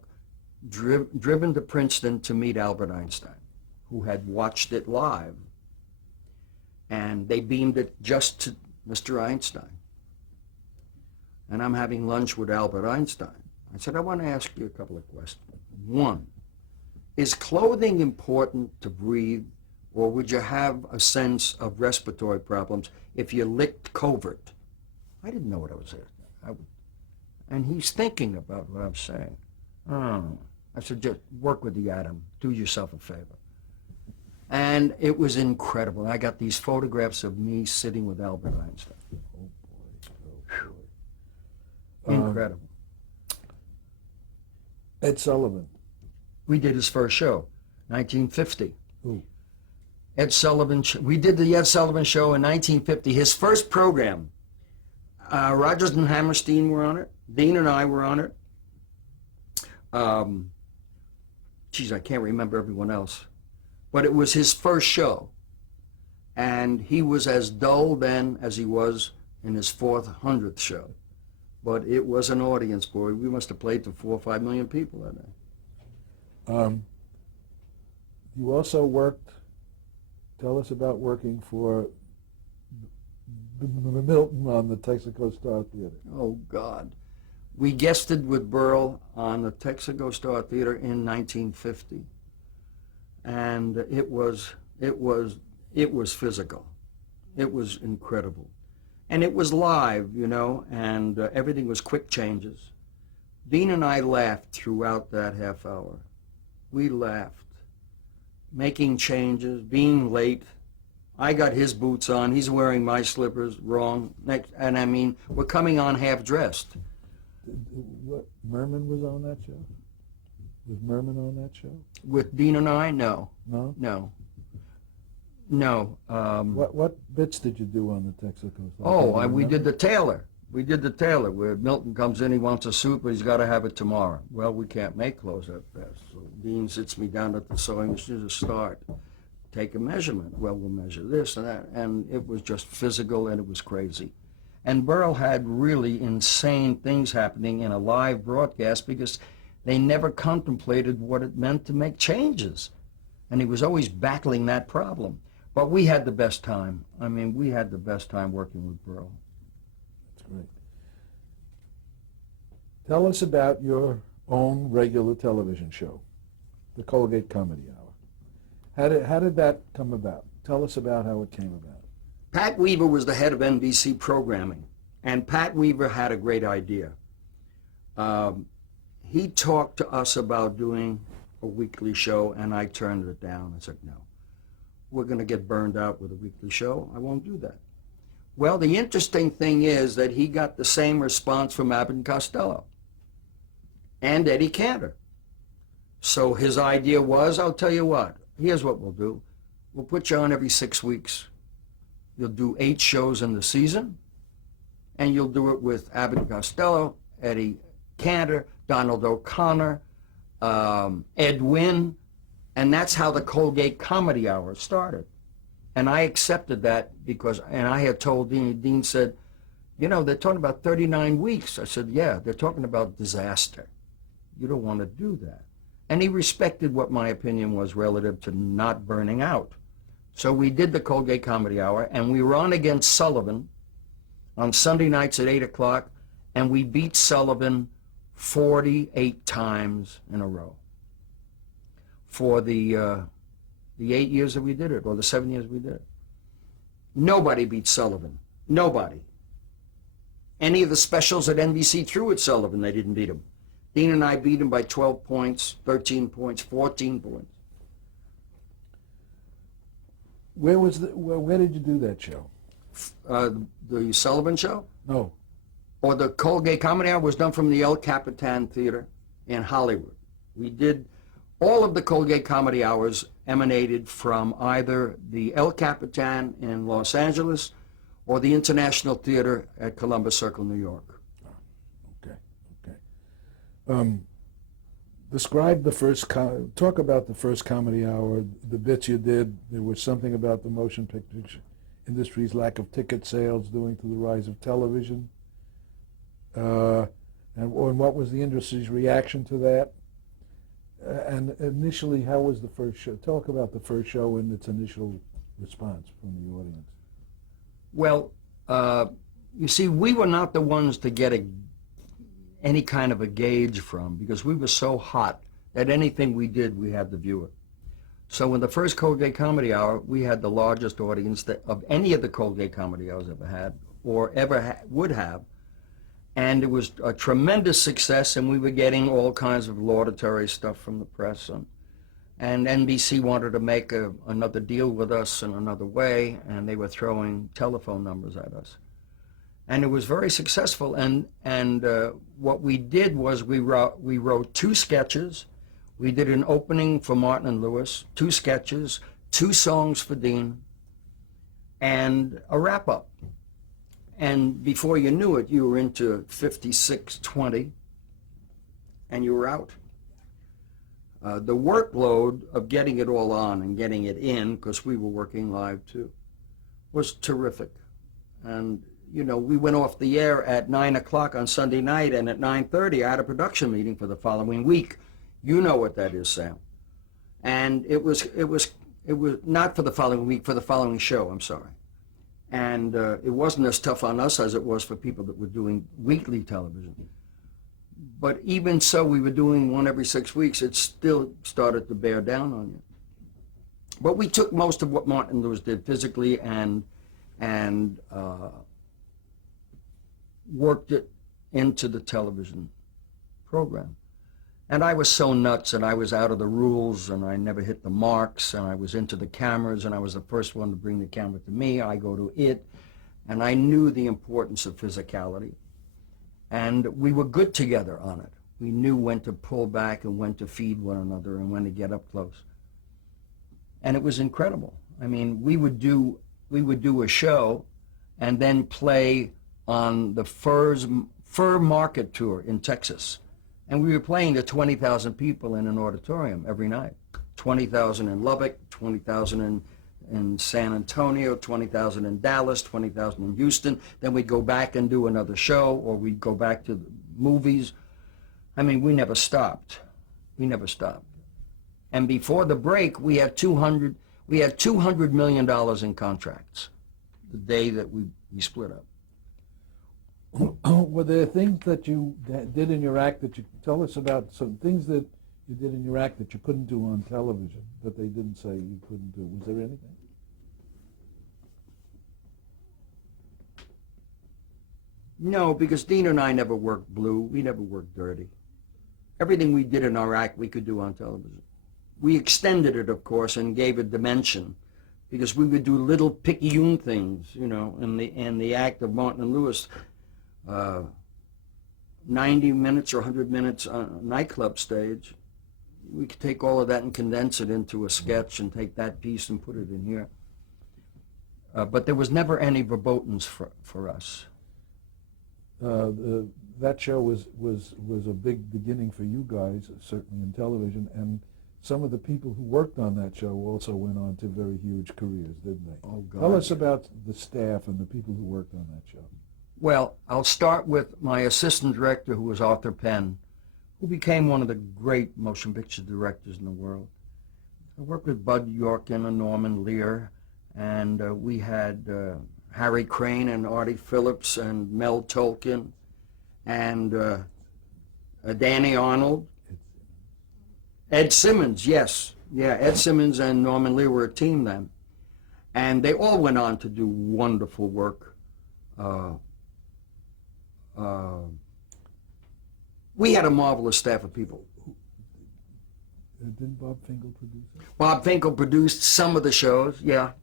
driven to Princeton to meet Albert Einstein, who had watched it live. And they beamed it just to Mr. Einstein. And I'm having lunch with Albert Einstein. I said, I want to ask you a couple of questions. One, is clothing important to breathe, or would you have a sense of respiratory problems if you licked covert? I didn't know what I was saying. And he's thinking about what I'm saying. Oh. I said, just work with the atom. Do yourself a favor. And it was incredible. I got these photographs of me sitting with Albert Einstein. Oh, boy. Incredible. Ed Sullivan. We did his first show, 1950. Ooh. Ed Sullivan. We did the Ed Sullivan Show in 1950. His first program. Rodgers and Hammerstein were on it. Dean and I were on it. I can't remember everyone else. But it was his first show. And he was as dull then as he was in his 400th show. But it was an audience, boy. We must have played to 4 or 5 million people that day. You also worked, tell us about working for Milton on the Texaco Star Theater. Oh, God. We guested with Burl on the Texaco Star Theater in 1950, and it was physical. It was incredible, and it was live, you know, and everything was quick changes. Dean and I laughed throughout that half hour. We laughed, making changes, being late. I got his boots on. He's wearing my slippers. Wrong. And I mean, we're coming on half dressed. What, Merman was on that show? Was Merman on that show? With Dean and I, no. No? No. No. What bits did you do on the Texaco? We did the tailor. We did the tailor where Milton comes in, he wants a suit, but he's got to have it tomorrow. Well, we can't make clothes that fast. So Dean sits me down at the sewing machine to start. Take a measurement. Well, we'll measure this and that. And it was just physical, and it was crazy. And Burl had really insane things happening in a live broadcast because they never contemplated what it meant to make changes. And he was always battling that problem. But we had the best time. I mean, we had the best time working with Burl. That's great. Tell us about your own regular television show, the Colgate Comedy Hour. How did that come about? Tell us about how it came about. Pat Weaver was the head of NBC programming, and Pat Weaver had a great idea. He talked to us about doing a weekly show, and I turned it down. I said, no, we're going to get burned out with a weekly show. I won't do that. Well, the interesting thing is that he got the same response from Abbott and Costello and Eddie Cantor. So his idea was, I'll tell you what, here's what we'll do. We'll put you on every 6 weeks. You'll do 8 shows in the season, and you'll do it with Abbott and Costello, Eddie Cantor, Donald O'Connor, Ed Wynn, and that's how the Colgate Comedy Hour started. And I accepted that because, and I had told Dean said, you know, they're talking about 39 weeks. I said, yeah, they're talking about disaster. You don't want to do that. And he respected what my opinion was relative to not burning out. So we did the Colgate Comedy Hour, and we were on against Sullivan on Sunday nights at 8 o'clock, and we beat Sullivan 48 times in a row for the 8 years that we did it, or the 7 years we did it. Nobody beat Sullivan. Nobody. Any of the specials that NBC threw at Sullivan, they didn't beat him. Dean and I beat him by 12 points, 13 points, 14 points. Where did you do that show? The Sullivan Show? No. Or the Colgate Comedy Hour was done from the El Capitan Theater in Hollywood. We did, all of the Colgate Comedy Hours emanated from either the El Capitan in Los Angeles or the International Theater at Columbus Circle, New York. Describe the first, talk about the first comedy hour, the bits you did. There was something about the motion picture industry's lack of ticket sales due to the rise of television. And what was the industry's reaction to that? And initially, how was the first show? Talk about the first show and its initial response from the audience. Well, you see, we were not the ones to get any kind of a gauge from, because we were so hot that anything we did, we had to view it. So in the first Colgate Comedy Hour, we had the largest audience of any of the Colgate Comedy Hours ever had, or ever would have. And it was a tremendous success, and we were getting all kinds of laudatory stuff from the press. And NBC wanted to make another deal with us in another way, and they were throwing telephone numbers at us. And it was very successful, and what we did was we wrote 2 sketches. We did an opening for Martin and Lewis, 2 sketches, 2 songs for Dean, and a wrap-up. And before you knew it, you were into 56-20, and you were out. The workload of getting it all on and getting it in, because we were working live too, was terrific. And you know, we went off the air at 9 o'clock on Sunday night, and at 9:30 I had a production meeting for the following week. You know what that is, Sam. And it was not for the following week, for the following show, I'm sorry. And it wasn't as tough on us as it was for people that were doing weekly television. But even so, we were doing one every 6 weeks. It still started to bear down on you. But we took most of what Martin Lewis did physically and worked it into the television program. And I was so nuts, and I was out of the rules, and I never hit the marks, and I was into the cameras, and I was the first one to bring the camera to me. I go to it, and I knew the importance of physicality. And we were good together on it. We knew when to pull back and when to feed one another and when to get up close. And it was incredible. I mean, we would do a show and then play on the fur market tour in Texas. And we were playing to 20,000 people in an auditorium every night. 20,000 in Lubbock, 20,000 in San Antonio, 20,000 in Dallas, 20,000 in Houston. Then we'd go back and do another show, or we'd go back to the movies. I mean, we never stopped. We never stopped. And before the break, we had $200 million in contracts the day that we split up. Were there things that you did in your act that you tell us about, some things that you did in your act that you couldn't do on television, that they didn't say you couldn't do? Was there anything? No, because Dean and I never worked blue. We never worked dirty. Everything we did in our act, we could do on television. We extended it, of course, and gave it dimension, because we would do little picayune things, you know, in the act of Martin and Lewis. 90 minutes or 100 minutes on a nightclub stage. We could take all of that and condense it into a sketch and take that piece and put it in here. But there was never any verbotens for us. That show was a big beginning for you guys, certainly in television, and some of the people who worked on that show also went on to very huge careers, didn't they? Oh, God. Tell us about the staff and the people who worked on that show. Well, I'll start with my assistant director, who was Arthur Penn, who became one of the great motion picture directors in the world. I worked with Bud Yorkin and Norman Lear, and we had Harry Crane and Artie Phillips and Mel Tolkien and Danny Arnold. Ed Simmons, yes. Yeah, Ed Simmons and Norman Lear were a team then. And they all went on to do wonderful work. We had a marvelous staff of people. Didn't Bob Finkel produce it? Bob Finkel produced some of the shows, yeah.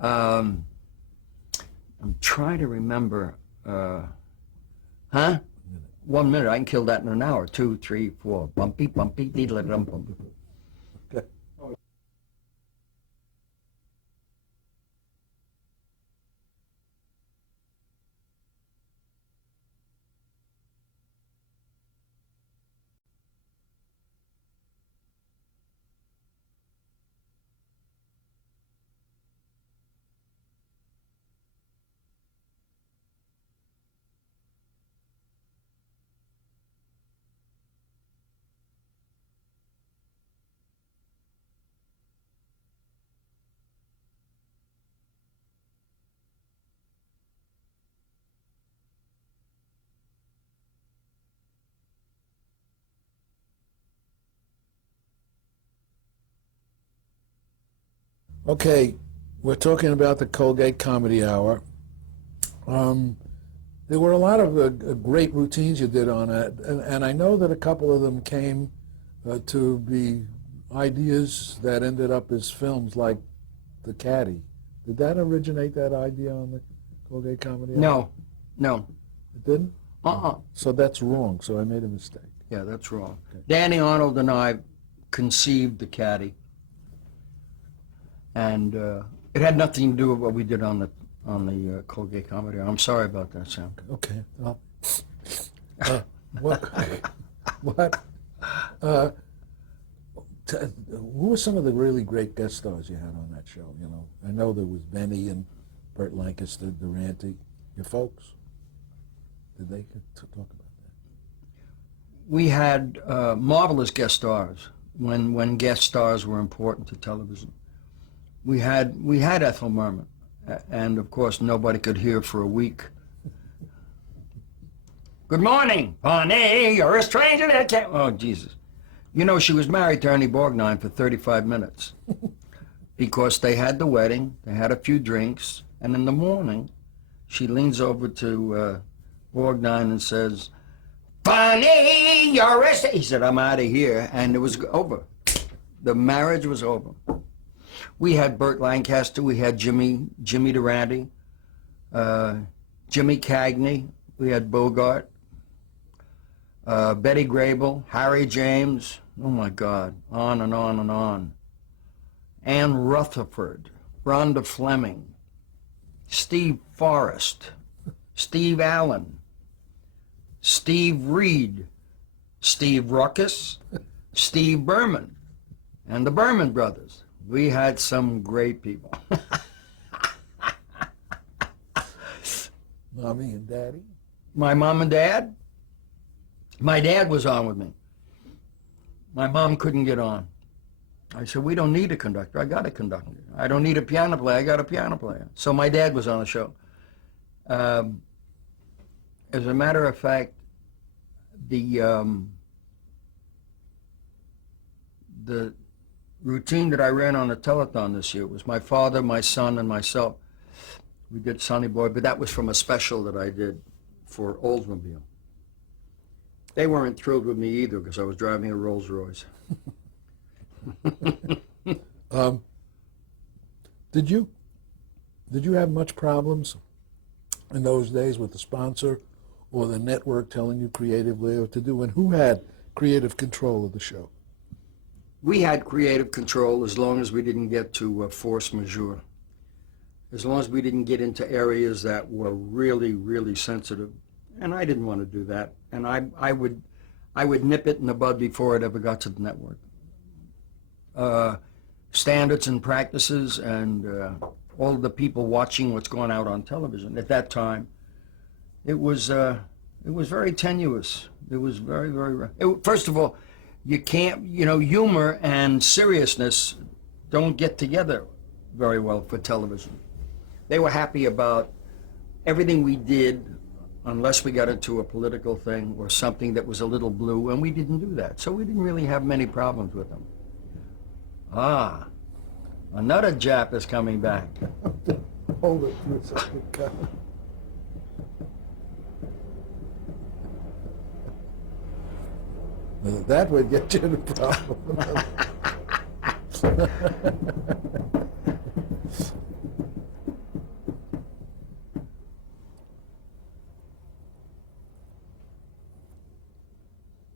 I'm trying to remember. Huh? 1 minute. I can kill that in an hour. 2, 3, 4. Bumpy, bumpy, deedle-dum, bumpy. Okay. Okay, we're talking about the Colgate Comedy Hour. There were a lot of great routines you did on it, and I know that a couple of them came to be ideas that ended up as films, like The Caddy. Did that originate, that idea on the Colgate Comedy Hour? No, no. It didn't? Uh-uh. So that's wrong, so I made a mistake. Yeah, that's wrong. Okay. Danny Arnold and I conceived The Caddy. And it had nothing to do with what we did on the Colgate Comedy. I'm sorry about that, Sam. Okay. What? Who were some of the really great guest stars you had on that show? You know, I know there was Benny and Burt Lancaster, Durante. Your folks. Did they talk about that? We had marvelous guest stars when guest stars were important to television. We had Ethel Merman, and of course nobody could hear for a week. Good morning, honey, you're a stranger that can't... Oh, Jesus. You know, she was married to Ernie Borgnine for 35 minutes because they had the wedding, they had a few drinks, and in the morning, she leans over to Borgnine and says, "Funny, you're a..." He said, "I'm out of here," and it was over. The marriage was over. We had Burt Lancaster, we had Jimmy Durante, Jimmy Cagney, we had Bogart, Betty Grable, Harry James, oh my God, on and on and on. Ann Rutherford, Rhonda Fleming, Steve Forrest, Steve Allen, Steve Reed, Steve Ruckus, Steve Berman, and the Berman brothers. We had some great people. Mommy and Daddy? My mom and dad? My dad was on with me. My mom couldn't get on. I said, "We don't need a conductor. I got a conductor. I don't need a piano player. I got a piano player." So my dad was on the show. As a matter of fact, the routine that I ran on the Telethon this year was my father, my son, and myself. We did Sonny Boy, but that was from a special that I did for Oldsmobile. They weren't thrilled with me either because I was driving a Rolls Royce. Did you have much problems in those days with the sponsor or the network telling you creatively what to do? And who had creative control of the show? We had creative control as long as we didn't get to force majeure. As long as we didn't get into areas that were really, really sensitive. And I didn't want to do that. And I would nip it in the bud before it ever got to the network. Standards and practices and all of the people watching what's going out on television at that time, it was very tenuous. It was very, very... First of all, you can't, humor and seriousness don't get together very well for television. They were happy about everything we did unless we got into a political thing or something that was a little blue, and we didn't do that. So we didn't really have many problems with them. Ah, another Jap is coming back. Hold it for a second. That would get you in a problem.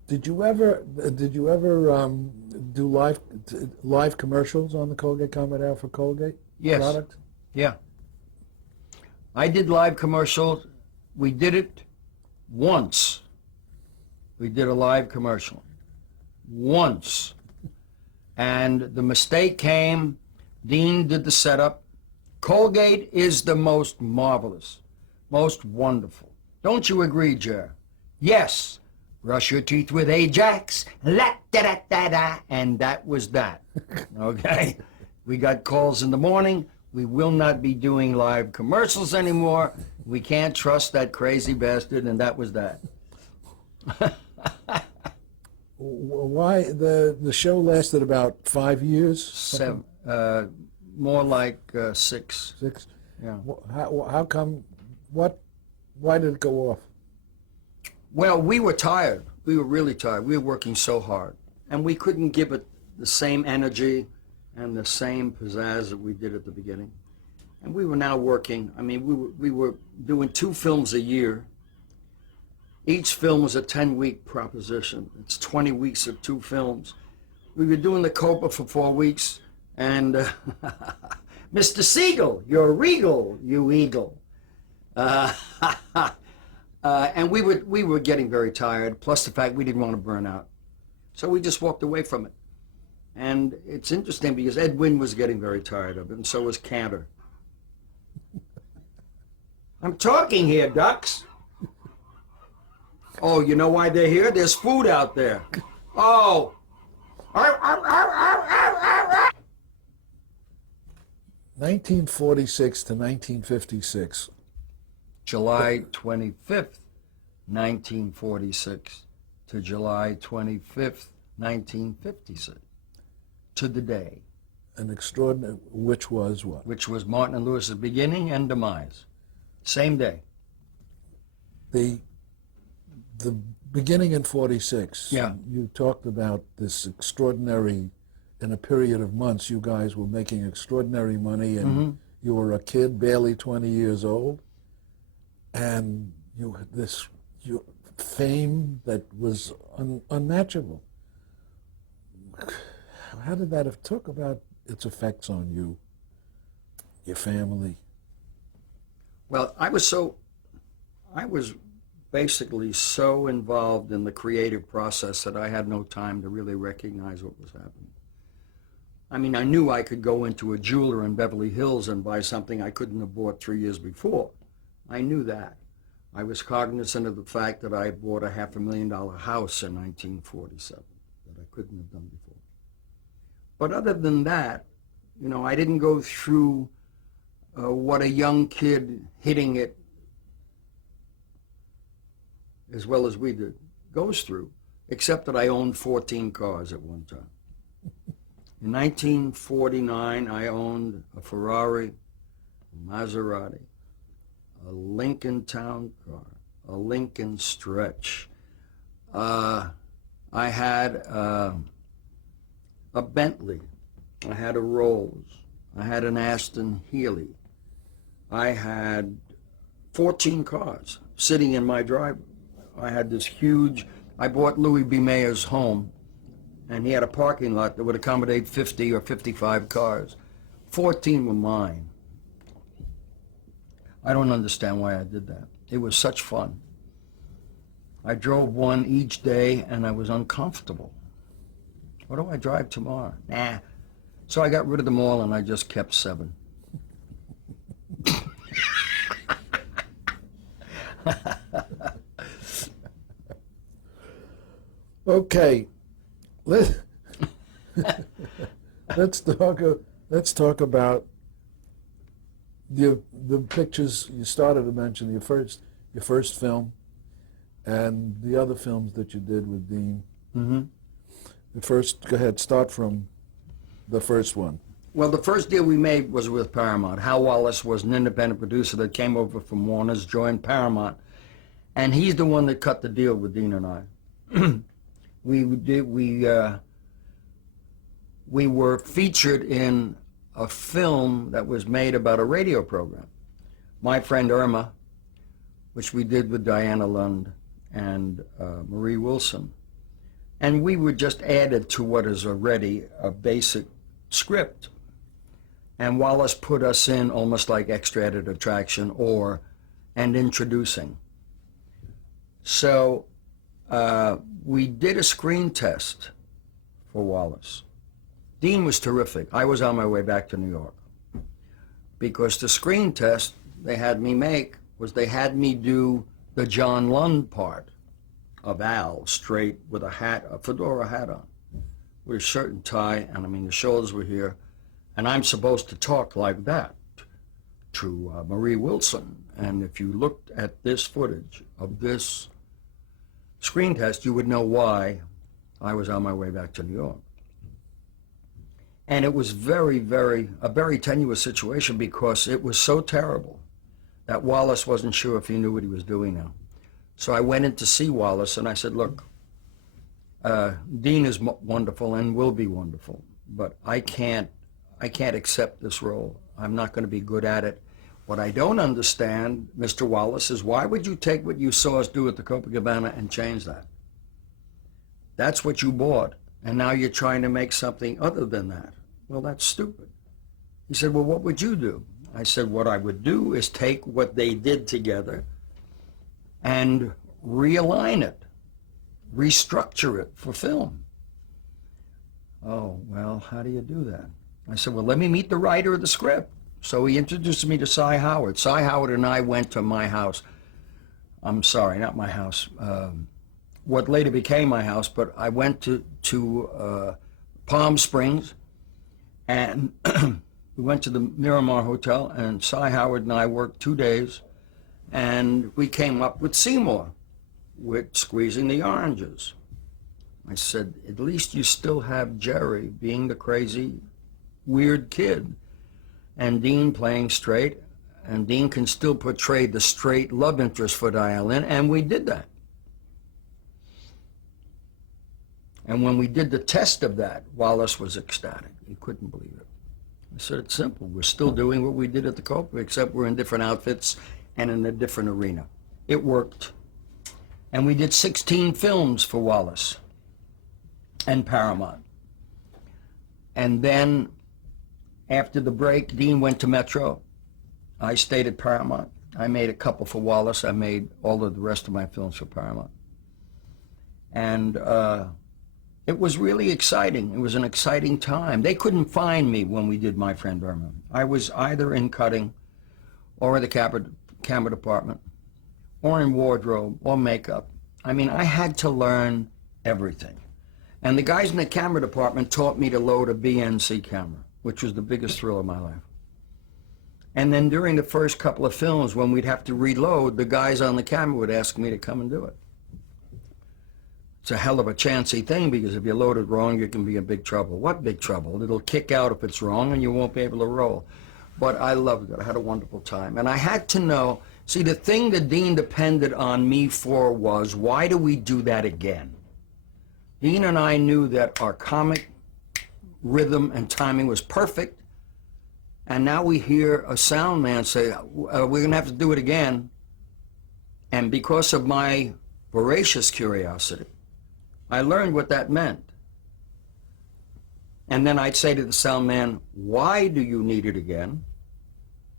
Did you ever do live commercials on the Colgate Commodore for Colgate Yes. product? Yeah. I did live commercials. We did it once. We did a live commercial once. And the mistake came. Dean did the setup. Colgate is the most marvelous, most wonderful. Don't you agree, Jer? Yes. Brush your teeth with Ajax, la-da-da-da-da, and that was that, okay? We got calls in the morning. We will not be doing live commercials anymore. We can't trust that crazy bastard, and that was that. Why the show lasted about 5 years? 7, more like 6. 6. Yeah. How come? Why did it go off? Well, we were tired. We were really tired. We were working so hard, and we couldn't give it the same energy and the same pizzazz that we did at the beginning. And we were now working. I mean, we were doing 2 films a year. Each film was a 10-week proposition. It's 20 weeks of 2 films. We were doing the Copa for 4 weeks, and Mr. Siegel, you're regal, you eagle. And we were getting very tired, plus the fact we didn't want to burn out. So we just walked away from it. And it's interesting because Ed Wynn was getting very tired of it, and so was Cantor. I'm talking here, ducks. Oh, you know why they're here? There's food out there. Oh. 1946 to 1956. July 25th, 1946 to July 25th, 1956, to the day. An extraordinary, which was what? Which was Martin and Lewis's beginning and demise. Same day. The beginning in 46, Yeah. you talked about this extraordinary, in a period of months, you guys were making extraordinary money, and you were a kid, barely 20 years old, and you had this fame that was unmatchable. How did that have talk about its effects on you, your family? Well, I was basically so involved in the creative process that I had no time to really recognize what was happening. I mean, I knew I could go into a jeweler in Beverly Hills and buy something I couldn't have bought 3 years before. I knew that. I was cognizant of the fact that I bought a $500,000 house in 1947 that I couldn't have done before. But other than that, you know, I didn't go through what a young kid hitting it as well as we did goes through, except that I owned 14 cars at one time. In 1949, I owned a Ferrari, a Maserati, a Lincoln Town Car, a Lincoln Stretch. I had a Bentley. I had a Rolls. I had an Aston Healey. I had 14 cars sitting in my driveway. I had this huge, I bought Louis B. Mayer's home, and he had a parking lot that would accommodate 50 or 55 cars. 14 were mine. I don't understand why I did that. It was such fun. I drove one each day, and I was uncomfortable. What do I drive tomorrow? Nah. So I got rid of them all, and I just kept 7. Okay, let's talk about the pictures. You started to mention your first film, and the other films that you did with Dean. Mm-hmm. Go ahead. Start from the first one. Well, the first deal we made was with Paramount. Hal Wallace was an independent producer that came over from Warner's, joined Paramount, and he's the one that cut the deal with Dean and I. We were featured in a film that was made about a radio program, My Friend Irma, which we did with Diana Lund and Marie Wilson. And we were just added to what is already a basic script. And Wallace put us in almost like extra added attraction and introducing. So we did a screen test for Wallace. Dean was terrific. I was on my way back to New York because the screen test they had me make was they had me do the John Lund part of Al, straight with a hat, a fedora hat on, with a shirt and tie, and I mean the shoulders were here, and I'm supposed to talk like that to Marie Wilson. And if you looked at this footage of this screen test, you would know why I was on my way back to New York. And it was a very tenuous situation because it was so terrible that Wallace wasn't sure if he knew what he was doing now. So I went in to see Wallace and I said, look, Dean is wonderful and will be wonderful, but I can't accept this role. I'm not going to be good at it. What I don't understand, Mr. Wallace, is why would you take what you saw us do at the Copacabana and change that? That's what you bought, and now you're trying to make something other than that. Well, that's stupid. He said, well, what would you do? I said, what I would do is take what they did together and realign it, restructure it for film. Oh, well, how do you do that? I said, well, let me meet the writer of the script. So he introduced me to Cy Howard. Cy Howard and I went to my house. I'm sorry, not my house. What later became my house, but I went to Palm Springs, and we went to the Miramar Hotel, and Cy Howard and I worked 2 days, and we came up with Seymour. with squeezing the oranges. I said, at least you still have Jerry being the crazy, weird kid, and Dean playing straight, and Dean can still portray the straight love interest for Diane, and we did that. And when we did the test of that, Wallace was ecstatic. He couldn't believe it. I said, it's simple. We're still doing what we did at the Copa, except we're in different outfits and in a different arena. It worked. And we did 16 films for Wallace and Paramount. And then after the break, Dean went to Metro. I stayed at Paramount. I made a couple for Wallace. I made all of the rest of my films for Paramount. And it was really exciting. It was an exciting time. They couldn't find me when we did My Friend Berman. I was either in cutting or in the camera department or in wardrobe or makeup. I mean, I had to learn everything. And the guys in the camera department taught me to load a BNC camera, which was the biggest thrill of my life. And then during the first couple of films, when we'd have to reload, the guys on the camera would ask me to come and do it. It's a hell of a chancy thing, because if you load it wrong, you can be in big trouble. What big trouble? It'll kick out if it's wrong, and you won't be able to roll. But I loved it. I had a wonderful time. And I had to know, see, the thing that Dean depended on me for was, why do we do that again? Dean and I knew that our comic rhythm and timing was perfect, and now we hear a sound man say, we're going to have to do it again. And because of my voracious curiosity, I learned what that meant. And then I'd say to the sound man, why do you need it again?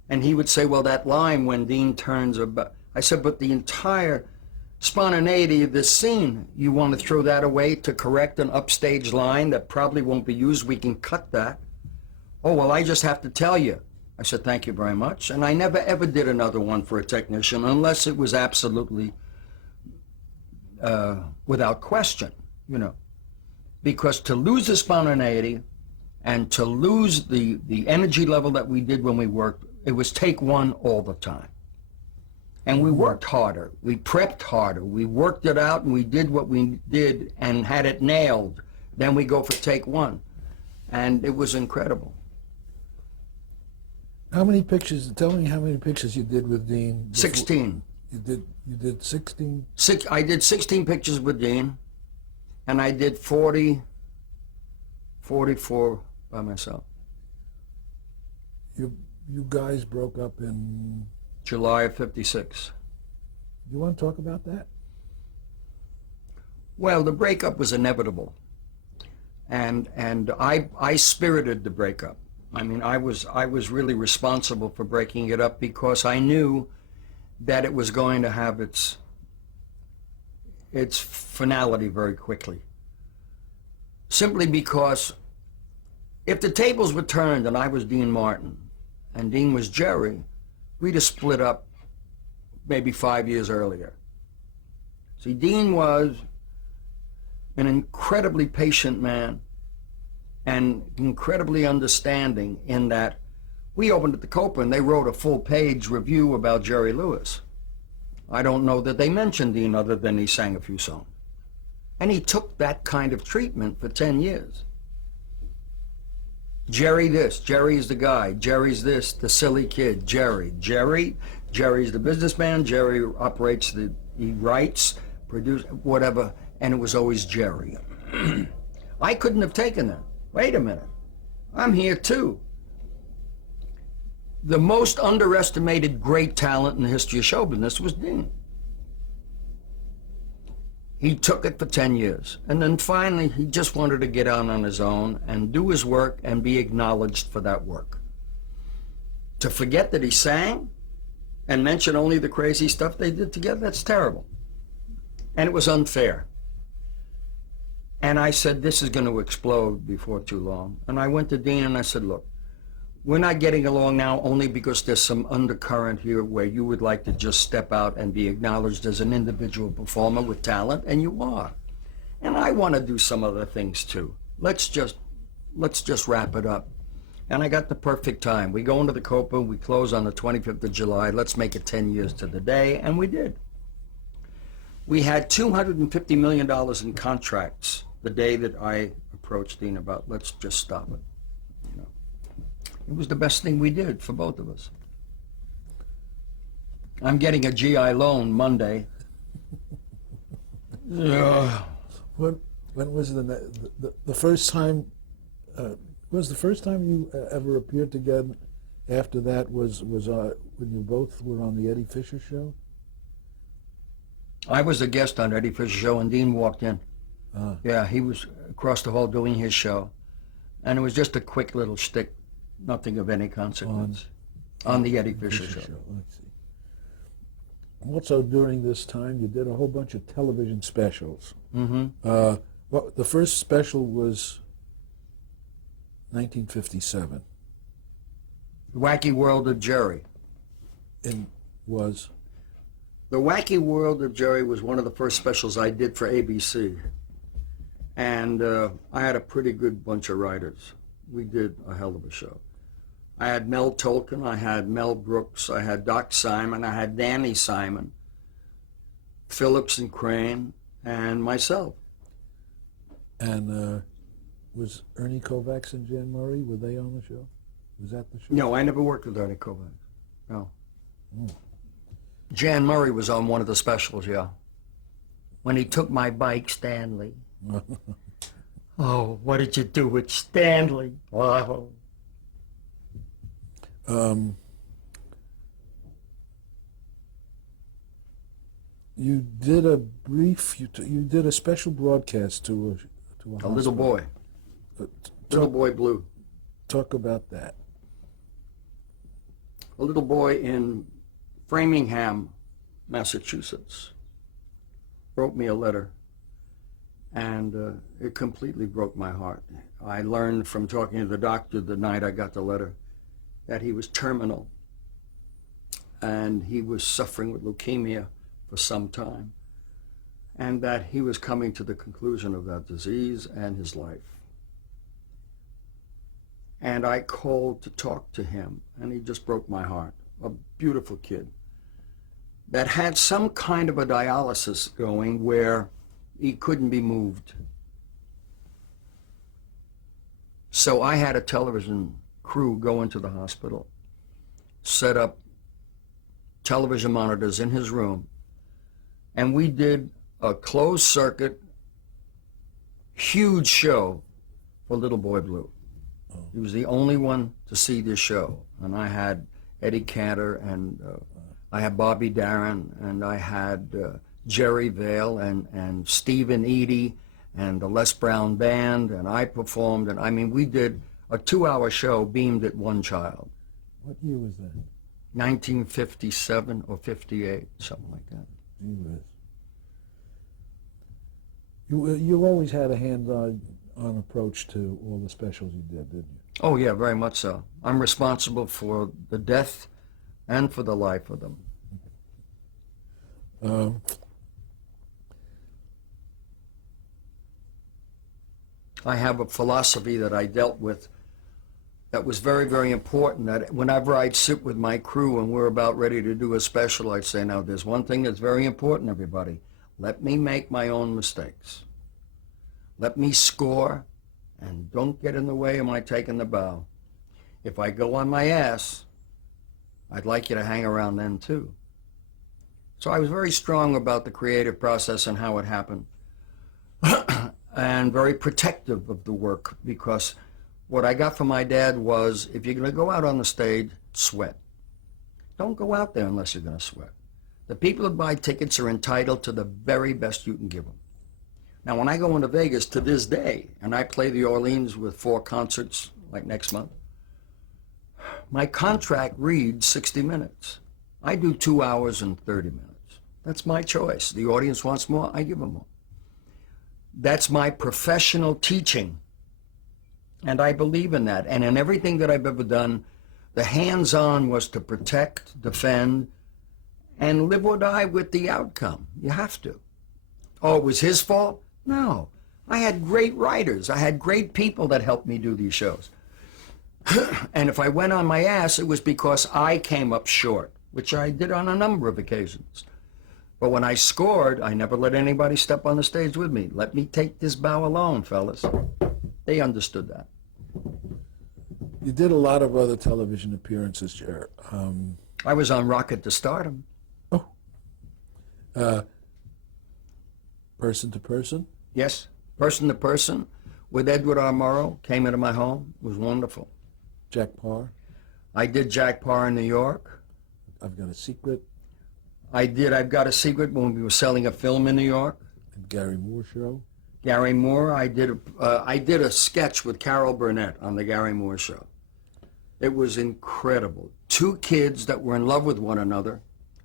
And he would say, well, that line when Dean turns about. I said, but the entire spontaneity of this scene, you want to throw that away to correct an upstage line that probably won't be used? We can cut that. Oh, well, I just have to tell you. I said, thank you very much. And I never, ever did another one for a technician unless it was absolutely without question, you know. Because to lose the spontaneity and to lose the energy level that we did when we worked, it was take one all the time. And we worked harder. We prepped harder. We worked it out, and we did what we did and had it nailed. Then we go for take one. And it was incredible. How many pictures, tell me how many pictures you did with Dean? Before? 16. You did 16? I did 16 pictures with Dean, and I did 44 by myself. You guys broke up in? July of '56. You want to talk about that? Well, the breakup was inevitable, and I spirited the breakup. I mean, I was really responsible for breaking it up, because I knew that it was going to have its finality very quickly. Simply because if the tables were turned and I was Dean Martin and Dean was Jerry, we'd have split up maybe 5 years earlier. See, Dean was an incredibly patient man and incredibly understanding, in that we opened at the Copa and they wrote a full-page review about Jerry Lewis. I don't know that they mentioned Dean other than he sang a few songs. And he took that kind of treatment for 10 years. Jerry this, Jerry's the guy, Jerry's this, the silly kid, Jerry's the businessman, Jerry operates he writes, produces, whatever, and it was always Jerry. I couldn't have taken that. Wait a minute, I'm here too. The most underestimated great talent in the history of show business was Dean. He took it for 10 years, and then finally he just wanted to get out on his own and do his work and be acknowledged for that work. To forget that he sang and mention only the crazy stuff they did together, that's terrible. And it was unfair. And I said, this is going to explode before too long. And I went to Dean and I said, look, we're not getting along now only because there's some undercurrent here where you would like to just step out and be acknowledged as an individual performer with talent, and you are. And I want to do some other things too. Let's just wrap it up. And I got the perfect time. We go into the Copa, we close on the 25th of July. Let's make it 10 years to the day, and we did. We had $250 million in contracts the day that I approached Dean about, let's just stop it. You know, it was the best thing we did for both of us. I'm getting a GI loan Monday. When was the first time? Was the first time you ever appeared together? After that was when you both were on the Eddie Fisher show. I was a guest on Eddie Fisher's show, and Dean walked in. Yeah, he was across the hall doing his show, and it was just a quick little shtick, nothing of any consequence, on the Eddie Fisher show. Let's see. Also, during this time, you did a whole bunch of television specials. Mm-hmm. Well, the first special was 1957. The Wacky World of Jerry. And was? The Wacky World of Jerry was one of the first specials I did for ABC. And I had a pretty good bunch of writers. We did a hell of a show. I had Mel Tolkien, I had Mel Brooks, I had Doc Simon, I had Danny Simon, Phillips and Crane, and myself. And was Ernie Kovacs and Jan Murray, were they on the show? Was that the show? No, I never worked with Ernie Kovacs. No. Mm. Jan Murray was on one of the specials, yeah. When he took my bike, Stanley. Oh, what did you do with Stanley? Wow. You did a brief. You did a special broadcast to a little boy. Little boy blue. Talk about that. A little boy in Framingham, Massachusetts, wrote me a letter, and it completely broke my heart. I learned from talking to the doctor the night I got the letter that he was terminal, and he was suffering with leukemia for some time, and that he was coming to the conclusion of that disease and his life. And I called to talk to him, and he just broke my heart. A beautiful kid that had some kind of a dialysis going where he couldn't be moved. So I had a television crew go into the hospital, set up television monitors in his room, and we did a closed circuit, huge show for Little Boy Blue. He was the only one to see this show, and I had Eddie Cantor, and I had Bobby Darin, and I had Jerry Vale, and Stephen Eady, and the Les Brown Band, and I performed, and I mean, we did a 2-hour show beamed at one child. What year was that? 1957 or 58, something like that. You always had a hands-on approach to all the specials you did, didn't you? Oh yeah, very much so. I'm responsible for the death and for the life of them. I have a philosophy that I dealt with that was very, very important, that whenever I'd sit with my crew and we're about ready to do a special, I'd say, now there's one thing that's very important, everybody. Let me make my own mistakes. Let me score, and don't get in the way of my taking the bow. If I go on my ass, I'd like you to hang around then too. So I was very strong about the creative process and how it happened, and very protective of the work, because what I got from my dad was, if you're going to go out on the stage, sweat. Don't go out there unless you're going to sweat. The people that buy tickets are entitled to the very best you can give them. Now, when I go into Vegas to this day, and I play the Orleans with 4 concerts, like next month, my contract reads 60 minutes. I do 2 hours and 30 minutes. That's my choice. The audience wants more, I give them more. That's my professional teaching, and I believe in that. And in everything that I've ever done, the hands-on was to protect, defend, and live or die with the outcome. You have to. Oh, it was his fault? No. I had great writers. I had great people that helped me do these shows. And if I went on my ass, it was because I came up short, which I did on a number of occasions. But when I scored, I never let anybody step on the stage with me. Let me take this bow alone, fellas. They understood that. You did a lot of other television appearances, Jared. I was on Rocket to Stardom. Person to Person? Yes, person to person with Edward R. Murrow came into my home. It was wonderful. Jack Parr? I did Jack Parr in New York. I've Got a Secret? I did I've Got a Secret when we were selling a film in New York. And Gary Moore Show? Gary Moore, I did a sketch with Carol Burnett on the Gary Moore Show. It was incredible. Two kids that were in love with one another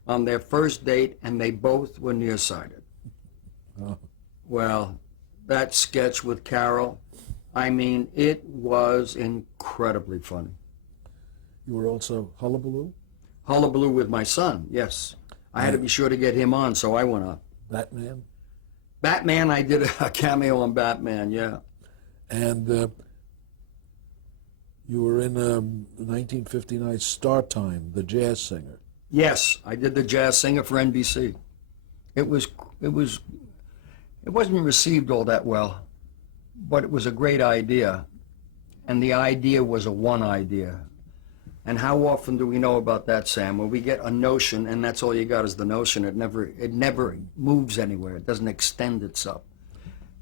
on their first date, and they both were nearsighted. Oh. Well, that sketch with Carol, I mean, it was incredibly funny. You were also Hullabaloo? Hullabaloo with my son, yes. I had to be sure to get him on, so I went on. Batman? Batman, I did a cameo on Batman, yeah. And you were in 1959 Star Time, The Jazz Singer. Yes, I did the jazz singer for NBC. It wasn't received all that well, but it was a great idea. And the idea was a one idea. And how often do we know about that, Sam? When we get a notion, and that's all you got is the notion. It never moves anywhere. It doesn't extend itself.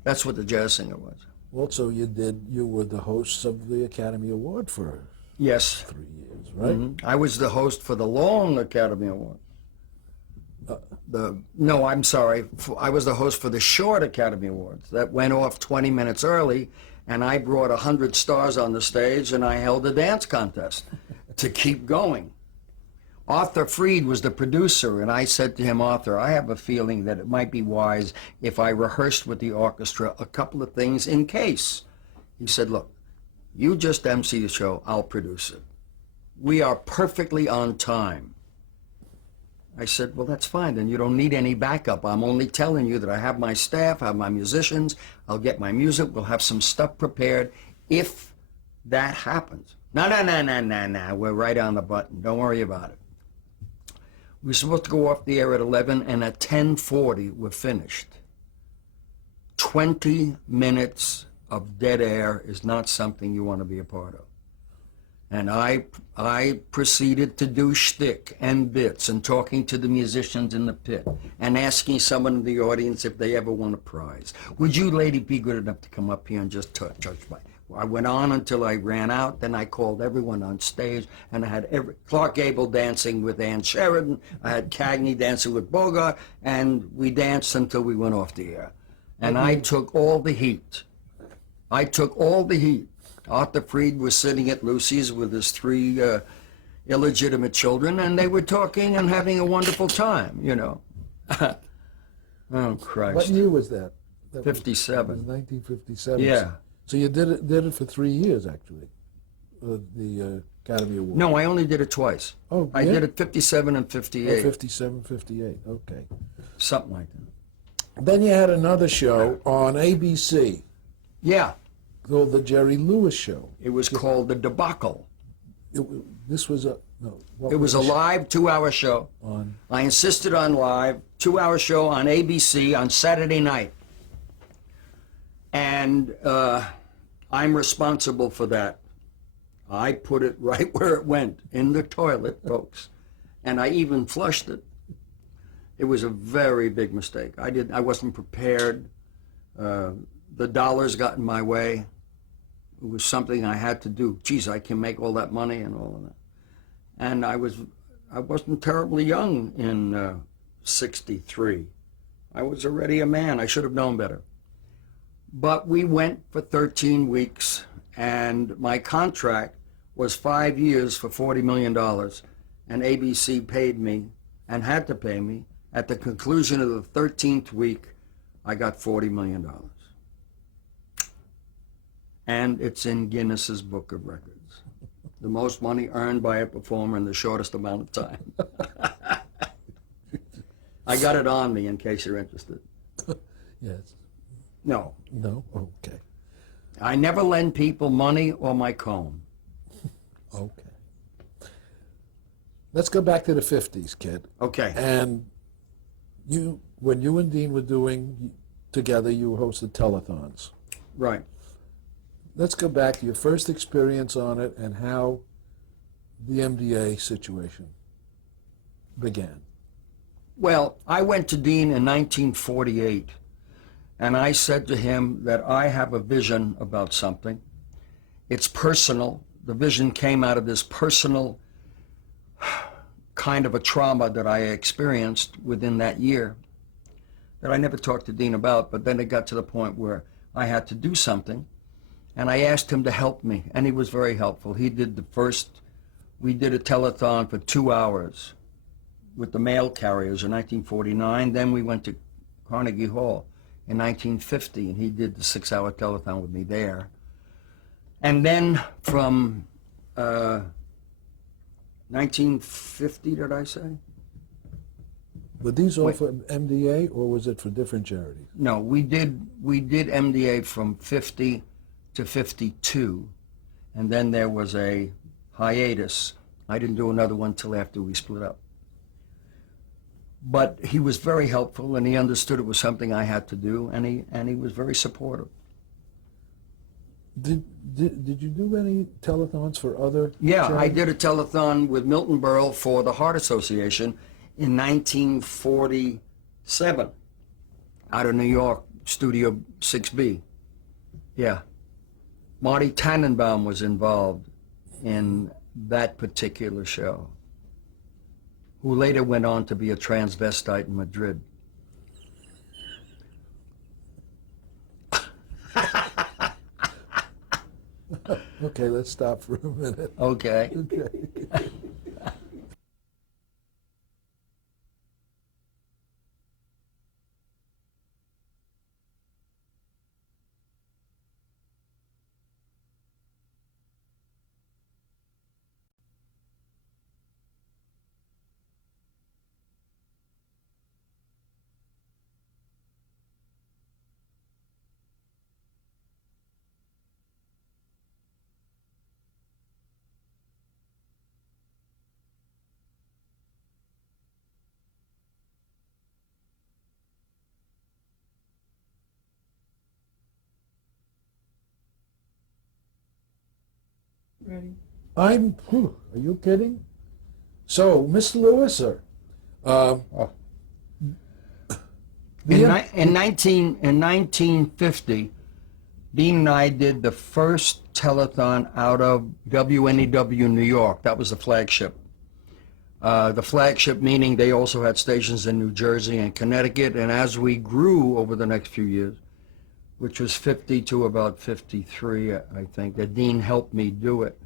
That's what the jazz singer was. Also, you were the host of the Academy Award for Yes. 3 years, right? Mm-hmm. I was the host for the long Academy Award. No, I'm sorry. I was the host for the short Academy Awards that went off 20 minutes early, and I brought 100 stars on the stage, and I held a dance contest to keep going. Arthur Freed was the producer, and I said to him, Arthur, I have a feeling that it might be wise if I rehearsed with the orchestra a couple of things in case. He said, look, you just MC the show, I'll produce it. We are perfectly on time. I said, well, that's fine, then you don't need any backup. I'm only telling you that I have my staff, I have my musicians, I'll get my music, we'll have some stuff prepared if that happens. No, we're right on the button, don't worry about it. We were supposed to go off the air at 11, and at 10:40, we're finished. 20 minutes of dead air is not something you want to be a part of. And I proceeded to do shtick and bits and talking to the musicians in the pit and asking someone in the audience if they ever won a prize. Would you, lady, be good enough to come up here and just touch my... I went on until I ran out. Then I called everyone on stage, and I had Clark Gable dancing with Ann Sheridan. I had Cagney dancing with Bogart, and we danced until we went off the air. And I took all the heat. Arthur Freed was sitting at Lucy's with his 3 illegitimate children, and they were talking and having a wonderful time, you know. Oh, Christ. What year was that? 57. Was 1957. Yeah. So you did it for 3 years, actually, the Academy Award. No, I only did it twice. Oh, I yeah? did it 57 and 58. Oh, 57, 58, okay. Something like that. Then you had another show on ABC Yeah. called The Jerry Lewis Show. It was called The Debacle. This was a... No, what It was a the show? live 2-hour show. On... I insisted on live, 2-hour show on ABC on Saturday night. And I'm responsible for that. I put it right where it went, in the toilet, folks. And I even flushed it. It was a very big mistake. I wasn't prepared. The dollars got in my way. It was something I had to do. Geez, I can make all that money and all of that. And I wasn't terribly young in 63. I was already a man. I should have known better. But we went for 13 weeks, and my contract was 5 years for $40 million, and ABC paid me, and had to pay me. At the conclusion of the 13th week, I got $40 million. And it's in Guinness's Book of Records. The most money earned by a performer in the shortest amount of time. I got it on me in case you're interested. Yes. No. No? Okay. I never lend people money or my comb. Okay. Let's go back to the 50s, kid. Okay. And when you and Dean were doing together, you hosted telethons. Right. Let's go back to your first experience on it and how the MDA situation began. Well, I went to Dean in 1948, and I said to him that I have a vision about something. It's personal. The vision came out of this personal kind of a trauma that I experienced within that year that I never talked to Dean about, but then it got to the point where I had to do something, and I asked him to help me, and he was very helpful. We did a telethon for 2 hours with the mail carriers in 1949. Then we went to Carnegie Hall in 1950, and he did the 6-hour telethon with me there. And then from 1950, did I say? Were these all for MDA, or was it for different charities? No, we did MDA from 50 to 52, and then there was a hiatus. I didn't do another one till after we split up. But he was very helpful, and he understood it was something I had to do, and he was very supportive. Did you do any telethons for other Yeah, charities? I did a telethon with Milton Berle for the Heart Association in 1947 out of New York, Studio 6B. Yeah. Marty Tannenbaum was involved in that particular show, who later went on to be a transvestite in Madrid. Okay, let's stop for a minute. Okay. Okay. Ready. Are you kidding? So, Mr. Lewis, sir. In 1950, Dean and I did the first telethon out of WNEW New York. That was the flagship. The flagship meaning they also had stations in New Jersey and Connecticut. And as we grew over the next few years, which was 50 to about 53, I think, that Dean helped me do it.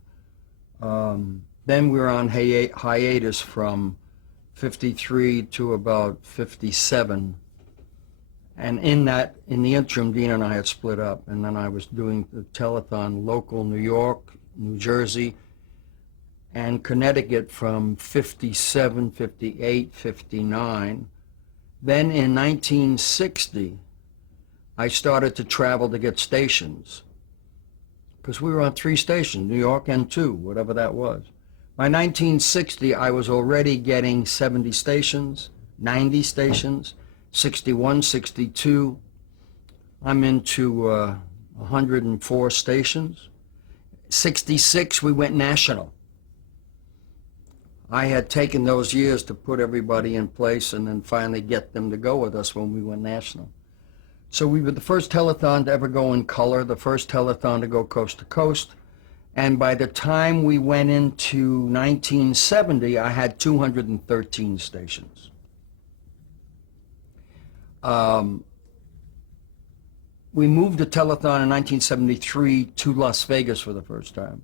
Then we were on hiatus from 53 to about 57. And in the interim, Dean and I had split up, and then I was doing the telethon local New York, New Jersey, and Connecticut from 57, 58, 59. Then in 1960, I started to travel to get stations, because we were on 3 stations, New York and 2, whatever that was. By 1960, I was already getting 70 stations, 90 stations, 61, 62. I'm into 104 stations. 66, we went national. I had taken those years to put everybody in place and then finally get them to go with us when we went national. So we were the first telethon to ever go in color, the first telethon to go coast to coast. And by the time we went into 1970, I had 213 stations. We moved the telethon in 1973 to Las Vegas for the first time.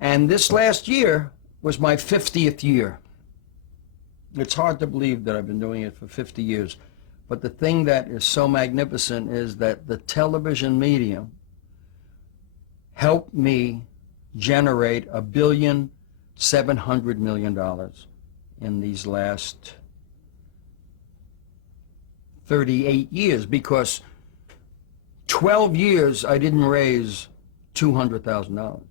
And this last year was my 50th year. It's hard to believe that I've been doing it for 50 years. But the thing that is so magnificent is that the television medium helped me generate $1.7 billion in these last 38 years, because 12 years I didn't raise $200,000.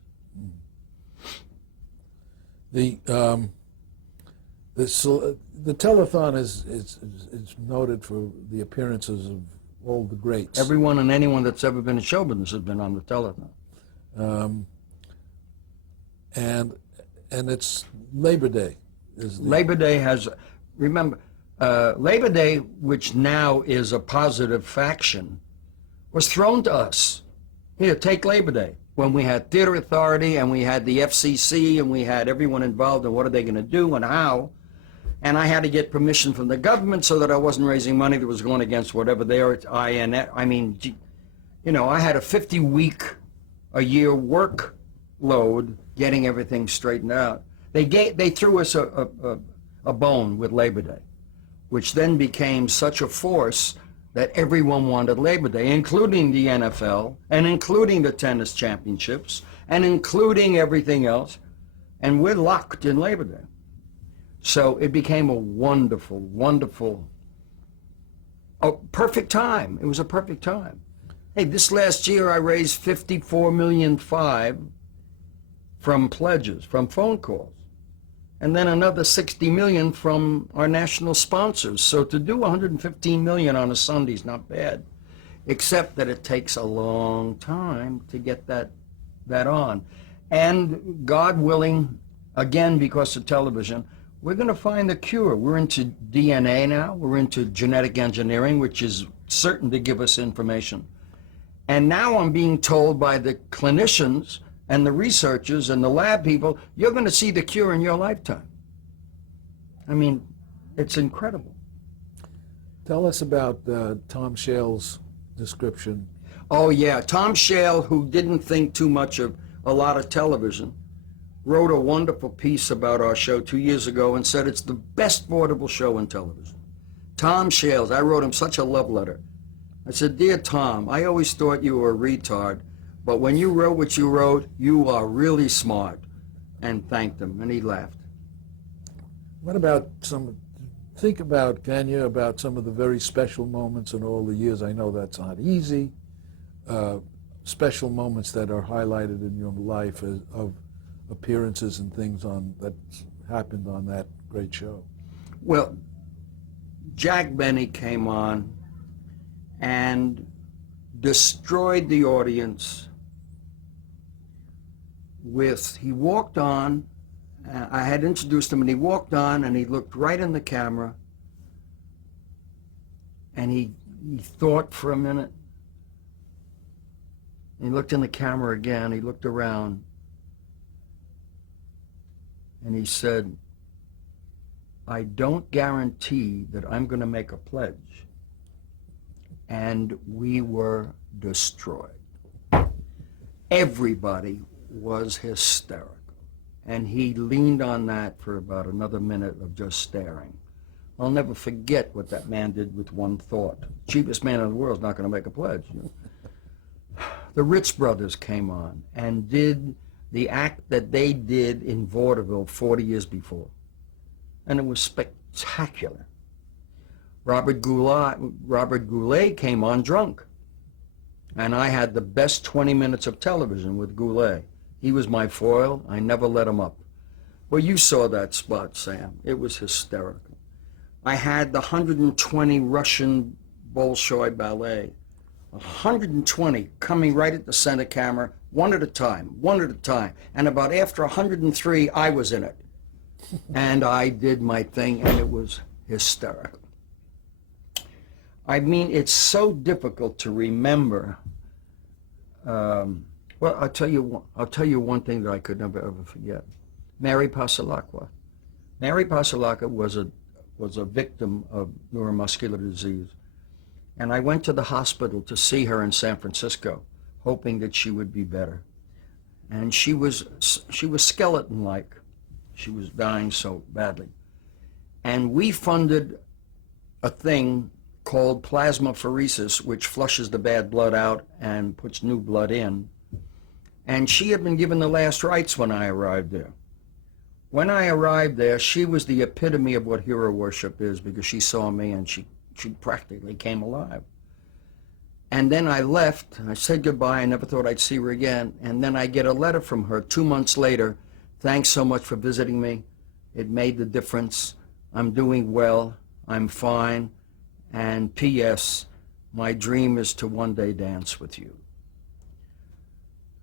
The Telethon is noted for the appearances of all the greats. Everyone and anyone that's ever been in show business has been on the Telethon. And it's Labor Day. Labor Day has, remember, Labor Day, which now is a positive faction, was thrown to us. Here, take Labor Day. When we had Theater Authority and we had the FCC and we had everyone involved in what are they going to do and how, and I had to get permission from the government so that I wasn't raising money that was going against whatever their INF. I mean, you know, I had a 50-week-a-year workload getting everything straightened out. They threw us a bone with Labor Day, which then became such a force that everyone wanted Labor Day, including the NFL, and including the tennis championships, and including everything else, and we're locked in Labor Day. So it became a wonderful, wonderful, perfect time. It was a perfect time. Hey, this last year I raised $54.5 million from pledges, from phone calls, and then another $60 million from our national sponsors. So to do $115 million on a Sunday is not bad, except that it takes a long time to get that on. And God willing, again, because of television, we're going to find the cure. We're into DNA now. We're into genetic engineering, which is certain to give us information. And now I'm being told by the clinicians and the researchers and the lab people, you're going to see the cure in your lifetime. I mean, it's incredible. Tell us about Tom Shale's description. Oh, yeah. Tom Shale, who didn't think too much of a lot of television, wrote a wonderful piece about our show 2 years ago and said it's the best vaudeville show in television. Tom Shales, I wrote him such a love letter. I said, Dear Tom, I always thought you were a retard, but when you wrote what you wrote, you are really smart. And thanked him, and he laughed. What about think about, can you, about some of the very special moments in all the years? I know that's not easy. Special moments that are highlighted in your life of appearances and things that happened on that great show. Well, Jack Benny came on and destroyed the audience he walked on, I had introduced him, and he walked on and he looked right in the camera and he thought for a minute. He looked in the camera again, he looked around, and he said, I don't guarantee that I'm going to make a pledge. And we were destroyed. Everybody was hysterical. And he leaned on that for about another minute of just staring. I'll never forget what that man did with one thought. Cheapest man in the world is not going to make a pledge. You know? The Ritz Brothers came on and did the act that they did in vaudeville 40 years before. And it was spectacular. Robert Goulet came on drunk. And I had the best 20 minutes of television with Goulet. He was my foil. I never let him up. Well, you saw that spot, Sam. It was hysterical. I had the 120 Russian Bolshoi ballet, 120 coming right at the center camera, one at a time. And about after 103, I was in it. And I did my thing, and it was hysterical. I mean, it's so difficult to remember. Well, I'll tell you one thing that I could never ever forget. Mary Passalacqua. Mary Passalacqua was a victim of neuromuscular disease, and I went to the hospital to see her in San Francisco, hoping that she would be better. And she was skeleton-like. She was dying so badly, and we funded a thing called plasmapheresis, which flushes the bad blood out and puts new blood in. And she had been given the last rites when I arrived there. When I arrived there, she was the epitome of what hero worship is, because she saw me and she practically came alive. And then I left, I said goodbye, I never thought I'd see her again, and then I get a letter from her 2 months later, thanks so much for visiting me, it made the difference, I'm doing well, I'm fine, and P.S., my dream is to one day dance with you.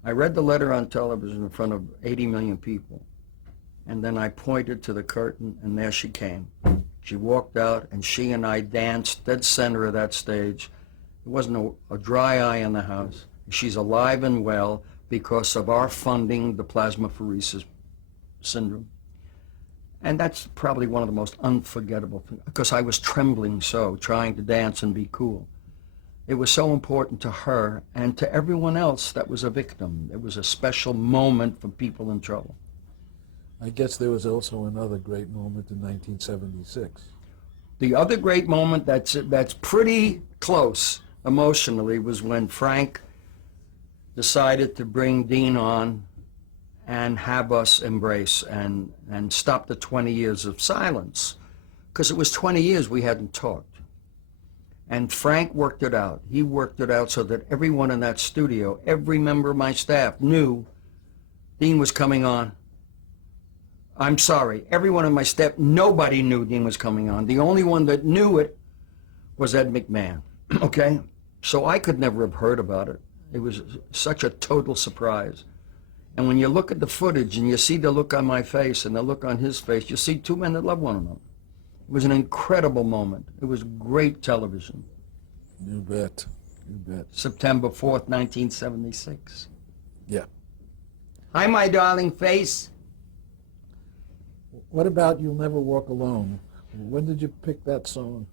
I read the letter on television in front of 80 million people, and then I pointed to the curtain, and there she came. She walked out, and she and I danced dead center of that stage. There wasn't a dry eye in the house. She's alive and well because of our funding the plasmapheresis syndrome. And that's probably one of the most unforgettable things, because I was trembling so, trying to dance and be cool. It was so important to her and to everyone else that was a victim. It was a special moment for people in trouble. I guess there was also another great moment in 1976. The other great moment that's pretty close emotionally was when Frank decided to bring Dean on and have us embrace and stop the 20 years of silence, because it was 20 years we hadn't talked. And Frank worked it out. He worked it out so that everyone in that studio, every member of my staff knew Dean was coming on. I'm sorry, everyone in my staff, nobody knew Dean was coming on. The only one that knew it was Ed McMahon, okay? So I could never have heard about it. It was such a total surprise. And when you look at the footage and you see the look on my face and the look on his face, you see two men that love one another. It was an incredible moment. It was great television. You bet. You bet. September 4th, 1976. Yeah. Hi, my darling face. What about You'll Never Walk Alone? When did you pick that song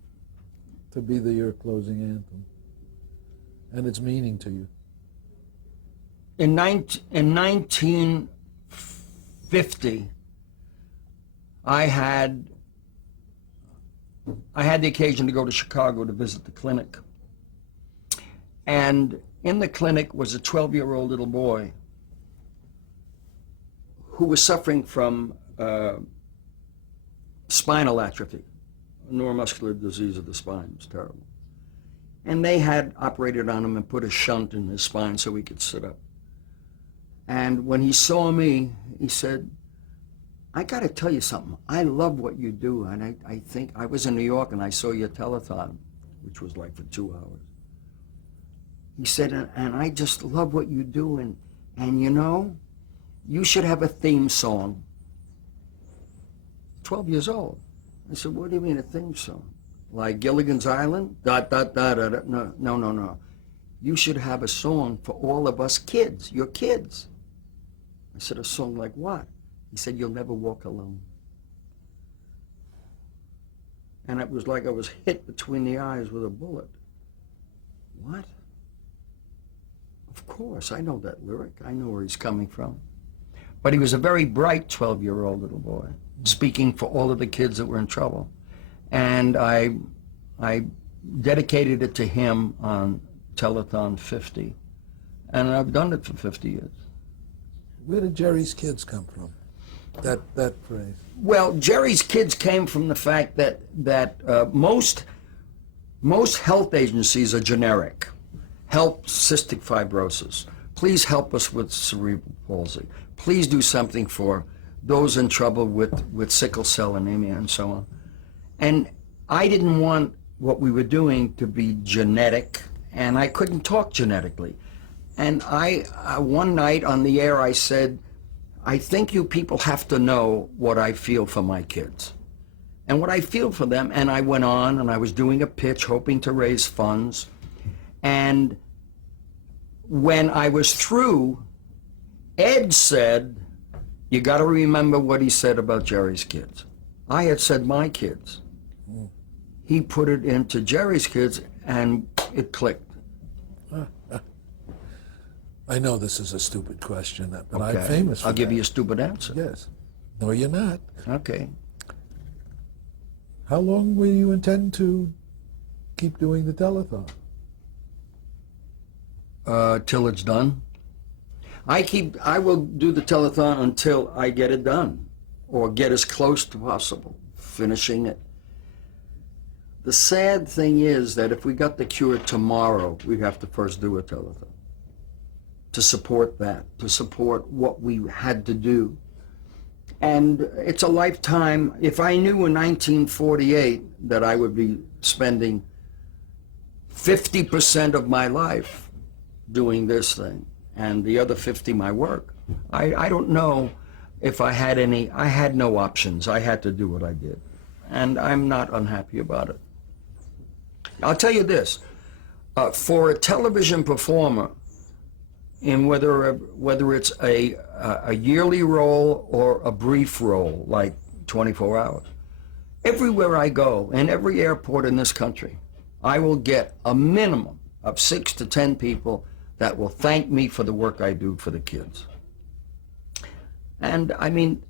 to be your closing anthem? And its meaning to you? In 1950, I had the occasion to go to Chicago to visit the clinic. And in the clinic was a 12-year-old little boy who was suffering from spinal atrophy, a neuromuscular disease of the spine. It was terrible. And they had operated on him and put a shunt in his spine so he could sit up. And when he saw me, he said, I got to tell you something. I love what you do. And I think I was in New York and I saw your telethon, which was like for 2 hours. He said, and I just love what you do. And you know, you should have a theme song. 12 years old. I said, what do you mean a theme song? Like Gilligan's Island? Dot, dot, dot, dot. No. You should have a song for all of us kids, your kids. I said, a song like what? He said, You'll Never Walk Alone. And it was like I was hit between the eyes with a bullet. What? Of course, I know that lyric. I know where he's coming from. But he was a very bright 12-year-old little boy, speaking for all of the kids that were in trouble. And I dedicated it to him on Telethon 50. And I've done it for 50 years. Where did Jerry's Kids come from? That phrase. Well, Jerry's Kids came from the fact that most health agencies are generic. Help cystic fibrosis. Please help us with cerebral palsy. Please do something for those in trouble with sickle cell anemia and so on. And I didn't want what we were doing to be genetic, and I couldn't talk genetically. And I one night on the air, I said, I think you people have to know what I feel for my kids and what I feel for them. And I went on and I was doing a pitch hoping to raise funds. And when I was through, Ed said, you got to remember what he said about Jerry's Kids. I had said my kids. He put it into Jerry's Kids and it clicked. I know this is a stupid question, but Okay. I'm famous for I'll give that. you a stupid answer. Yes. No, you're not. Okay. How long will you intend to keep doing the telethon? Till it's done. I will do the telethon until I get it done, or get as close to possible, finishing it. The sad thing is that if we got the cure tomorrow, we'd have to first do a telethon to support that, to support what we had to do. And it's a lifetime. If I knew in 1948 that I would be spending 50% of my life doing this thing and the other 50 my work, I don't know if I had no options. I had to do what I did. And I'm not unhappy about it. I'll tell you this, for a television performer, in whether it's a yearly role or a brief role, like 24 hours, everywhere I go, in every airport in this country, I will get a minimum of 6 to 10 people that will thank me for the work I do for the kids. And I mean,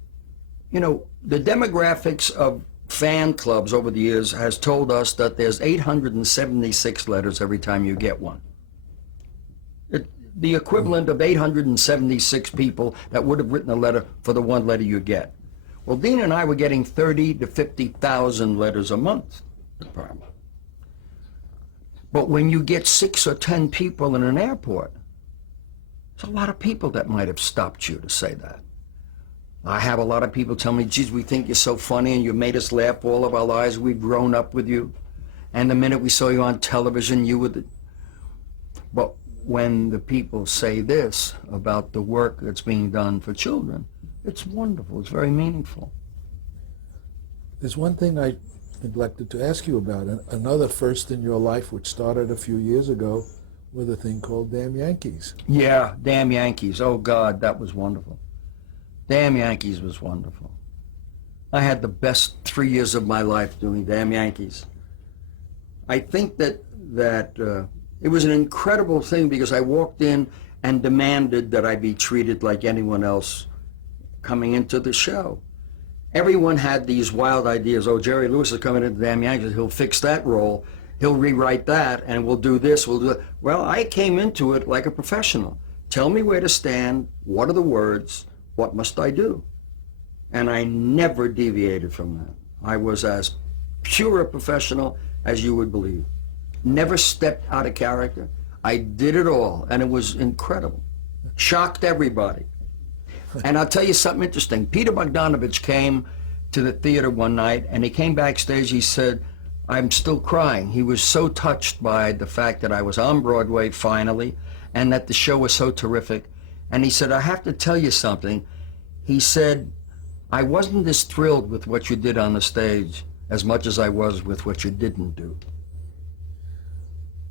you know, the demographics of fan clubs over the years has told us that there's 876 letters every time you get one. The equivalent of 876 people that would have written a letter for the one letter you get. Well, Dean and I were getting 30 to 50,000 letters a month. But when you get 6 or 10 people in an airport, there's a lot of people that might have stopped you to say that. I have a lot of people tell me, geez, we think you're so funny and you made us laugh all of our lives. We've grown up with you. And the minute we saw you on television, you were the... But when the people say this about the work that's being done for children, it's wonderful. It's very meaningful. There's one thing I neglected to ask you about, another first in your life, which started a few years ago with a thing called Damn Yankees. Yeah, Damn Yankees. Oh, God, that was wonderful. Damn Yankees was wonderful. I had the best 3 years of my life doing Damn Yankees. I think that it was an incredible thing because I walked in and demanded that I be treated like anyone else coming into the show. Everyone had these wild ideas. Oh, Jerry Lewis is coming into Damn Yankees. He'll fix that role. He'll rewrite that, and we'll do this, we'll do that. Well, I came into it like a professional. Tell me where to stand. What are the words? What must I do? And I never deviated from that. I was as pure a professional as you would believe. Never stepped out of character. I did it all, and it was incredible. Shocked everybody. And I'll tell you something interesting. Peter Bogdanovich came to the theater one night, and he came backstage. He said, I'm still crying. He was so touched by the fact that I was on Broadway finally, and that the show was so terrific. And he said, I have to tell you something. He said, I wasn't as thrilled with what you did on the stage as much as I was with what you didn't do.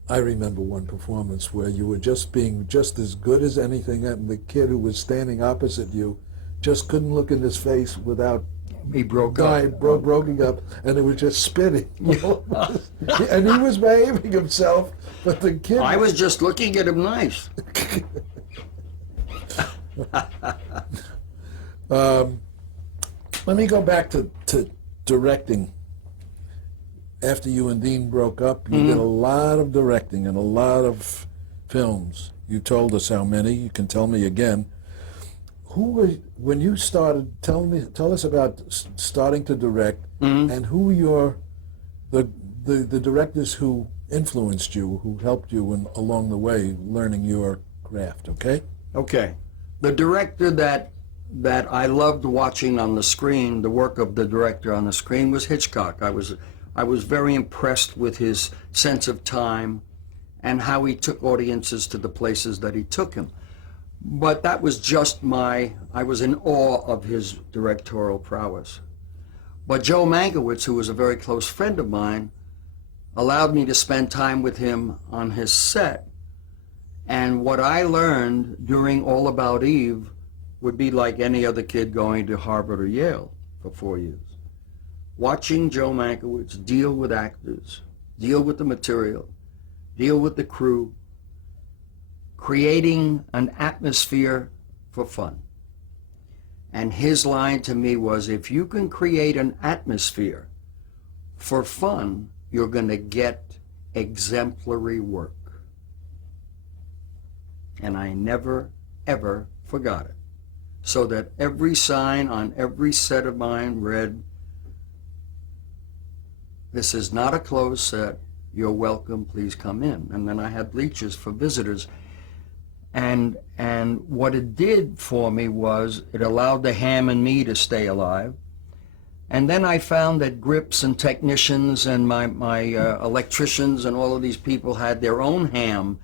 I remember one performance where you were just being just as good as anything, and the kid who was standing opposite you just couldn't look in his face without He broke up. broken up, and it was just spitting. And he was behaving himself, but the kid... I was just looking at him nice. Let me go back to directing. After you and Dean broke up, you did a lot of directing and a lot of films. You told us how many. You can tell me again. When you started, tell us about starting to direct, and who were the directors who influenced you, who helped you along the way learning your craft, okay? Okay. The director that I loved watching on the screen, the work of the director on the screen, was Hitchcock. I was very impressed with his sense of time and how he took audiences to the places that he took him. But that was just I was in awe of his directorial prowess. But Joe Mankiewicz, who was a very close friend of mine, allowed me to spend time with him on his set. And what I learned during All About Eve would be like any other kid going to Harvard or Yale for 4 years. Watching Joe Mankiewicz deal with actors, deal with the material, deal with the crew, creating an atmosphere for fun. And his line to me was, if you can create an atmosphere for fun, you're going to get exemplary work. And I never, ever forgot it. So that every sign on every set of mine read, this is not a closed set. You're welcome. Please come in. And then I had bleachers for visitors. And what it did for me was it allowed the ham and me to stay alive. And then I found that grips and technicians and my electricians and all of these people had their own ham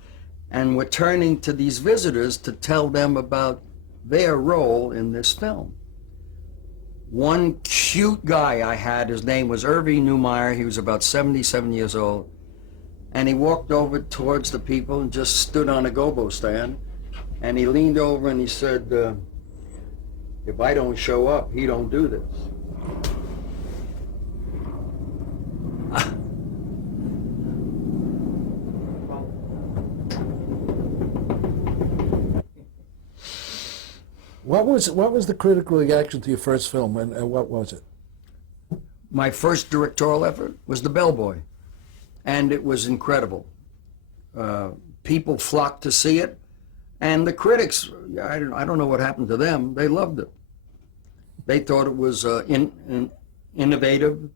and were turning to these visitors to tell them about their role in this film. One cute guy I had, his name was Irving Newmeyer. He was about 77 years old. And he walked over towards the people and just stood on a gobo stand. And he leaned over and he said, if I don't show up, he don't do this. What was the critical reaction to your first film, and what was it? My first directorial effort was The Bellboy, and it was incredible. People flocked to see it, and the critics, I don't know what happened to them, they loved it. They thought it was innovative.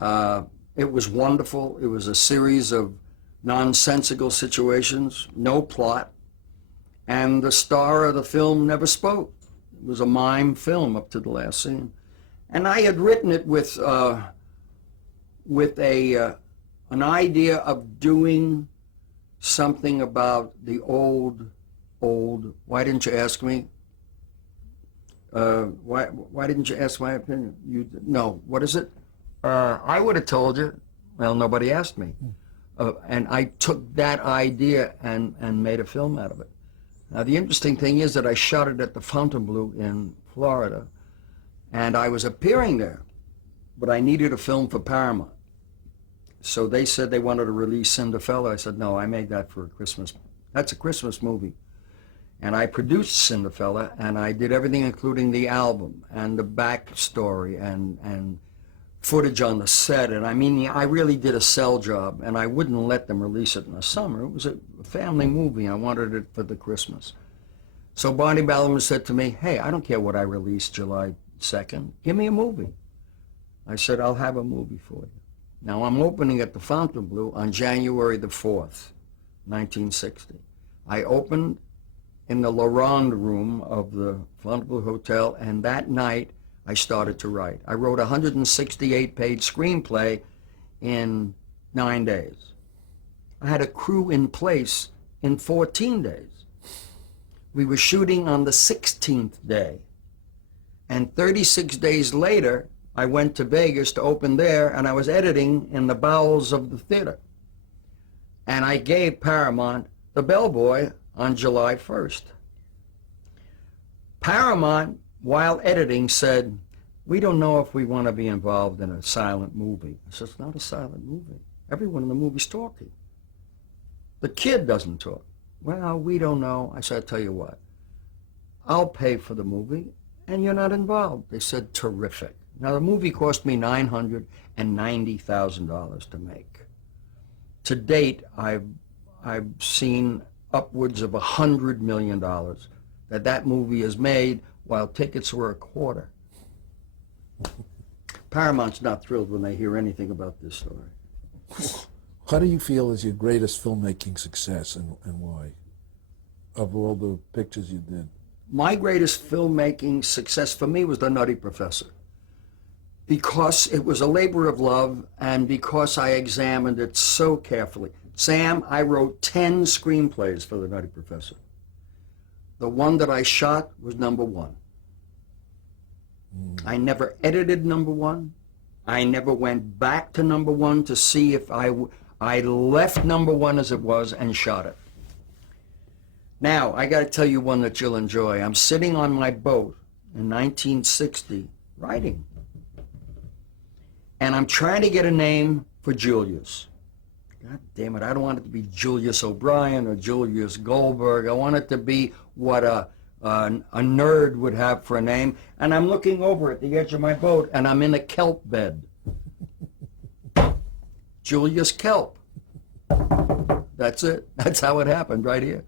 It was wonderful. It was a series of nonsensical situations, no plot. And the star of the film never spoke. It was a mime film up to the last scene. And I had written it with an idea of doing something about the old, why didn't you ask me? Why didn't you ask my opinion? No, what is it? I would have told you. Well, nobody asked me. And I took that idea and made a film out of it. Now, the interesting thing is that I shot it at the Fontainebleau in Florida, and I was appearing there, but I needed a film for Paramount. So they said they wanted to release Cinderfella. I said, no, I made that for a Christmas. That's a Christmas movie. And I produced Cinderfella, and I did everything, including the album and the backstory and footage on the set. And I mean, I really did a sell job, and I wouldn't let them release it in the summer. It was a family movie. I wanted it for the Christmas. So Bonnie Ballard said to me, hey, I don't care what I release July 2nd. Give me a movie. I said, I'll have a movie for you. Now, I'm opening at the Fontainebleau on January the 4th, 1960. I opened in the La Ronde room of the Fontainebleau Hotel, and that night, I started to write. I wrote a 168-page screenplay in 9 days. I had a crew in place in 14 days. We were shooting on the 16th day. And 36 days later, I went to Vegas to open there, and I was editing in the bowels of the theater. And I gave Paramount The Bellboy on July 1st. Paramount, while editing, said, we don't know if we want to be involved in a silent movie. I said, it's not a silent movie. Everyone in the movie's talking. The kid doesn't talk. Well, we don't know. I said, I'll tell you what. I'll pay for the movie, and you're not involved. They said, terrific. Now, the movie cost me $990,000 to make. To date, I've seen upwards of $100 million that movie has made, while tickets were a quarter. Paramount's not thrilled when they hear anything about this story. How do you feel is your greatest filmmaking success, and why, of all the pictures you did? My greatest filmmaking success for me was The Nutty Professor, because it was a labor of love and because I examined it so carefully. Sam, I wrote 10 screenplays for The Nutty Professor. The one that I shot was number one. I never edited number one. I never went back to number one to see if I left number one as it was and shot it. Now, I got to tell you one that you'll enjoy. I'm sitting on my boat in 1960 writing. And I'm trying to get a name for Julius. God damn it, I don't want it to be Julius O'Brien or Julius Goldberg. I want it to be what a nerd would have for a name. And I'm looking over at the edge of my boat, and I'm in a kelp bed. Julius Kelp. That's it. That's how it happened right here.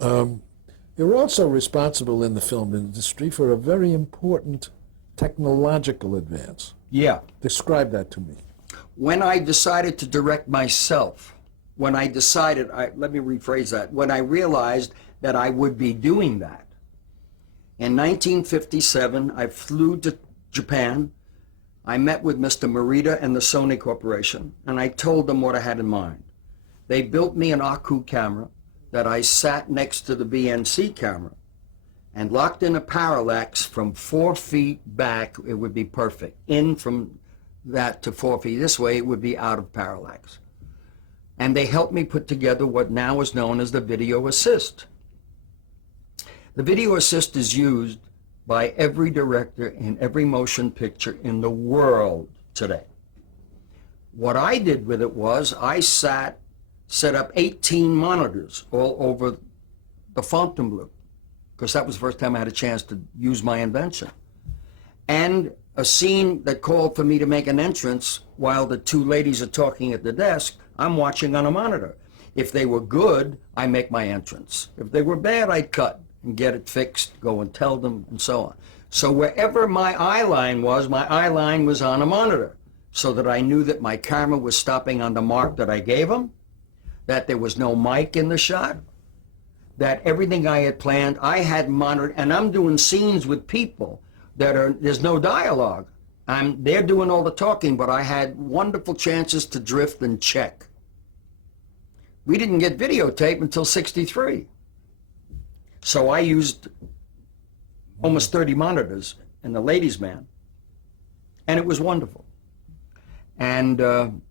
You're also responsible in the film industry for a very important technological advance. Yeah. Describe that to me. When I decided to direct myself, when I decided, let me rephrase that, when I realized that I would be doing that. In 1957, I flew to Japan. I met with Mr. Morita and the Sony Corporation, and I told them what I had in mind. They built me an Aku camera that I sat next to the BNC camera and locked in a parallax from 4 feet back. It would be perfect. In from that to 4 feet. This way, it would be out of parallax. And they helped me put together what now is known as the video assist. The video assist is used by every director in every motion picture in the world today. What I did with it was I set up 18 monitors all over the Fontainebleau, because that was the first time I had a chance to use my invention. And a scene that called for me to make an entrance while the two ladies are talking at the desk, I'm watching on a monitor. If they were good, I make my entrance. If they were bad, I'd cut and get it fixed, go and tell them, and so on. So wherever my eye line was on a monitor, so that I knew that my camera was stopping on the mark that I gave them, that there was no mic in the shot, that everything I had planned, I had monitored, and I'm doing scenes with people there's no dialogue. They're doing all the talking, but I had wonderful chances to drift and check. We didn't get videotape until '63. So I used almost 30 monitors in the ladies' man, and it was wonderful. And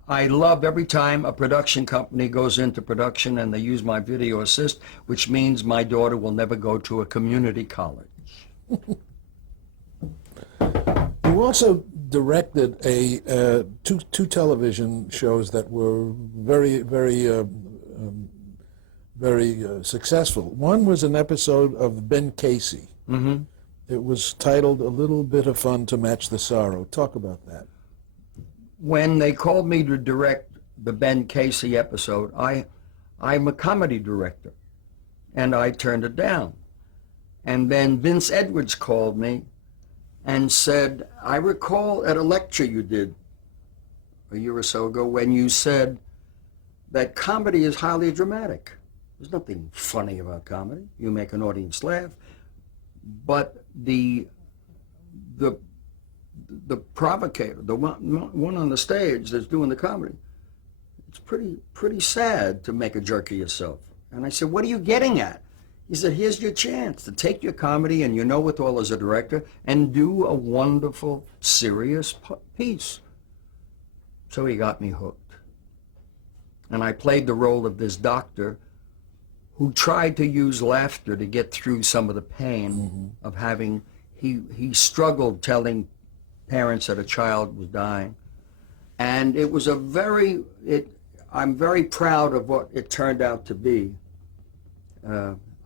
I love every time a production company goes into production and they use my video assist, which means my daughter will never go to a community college. You also directed two television shows that were very successful. One was an episode of Ben Casey. Mm-hmm. It was titled A Little Bit of Fun to Match the Sorrow. Talk about that. When they called me to direct the Ben Casey episode, I'm a comedy director, and I turned it down. And then Vince Edwards called me and said, I recall at a lecture you did a year or so ago when you said that comedy is highly dramatic. There's nothing funny about comedy. You make an audience laugh, but the provocator, the one on the stage that's doing the comedy, it's pretty sad to make a jerk of yourself. And I said, what are you getting at? He said, here's your chance to take your comedy and your know-it-all as a director and do a wonderful, serious piece. So he got me hooked. And I played the role of this doctor who tried to use laughter to get through some of the pain of having, he struggled telling parents that a child was dying. And it was I'm very proud of what it turned out to be.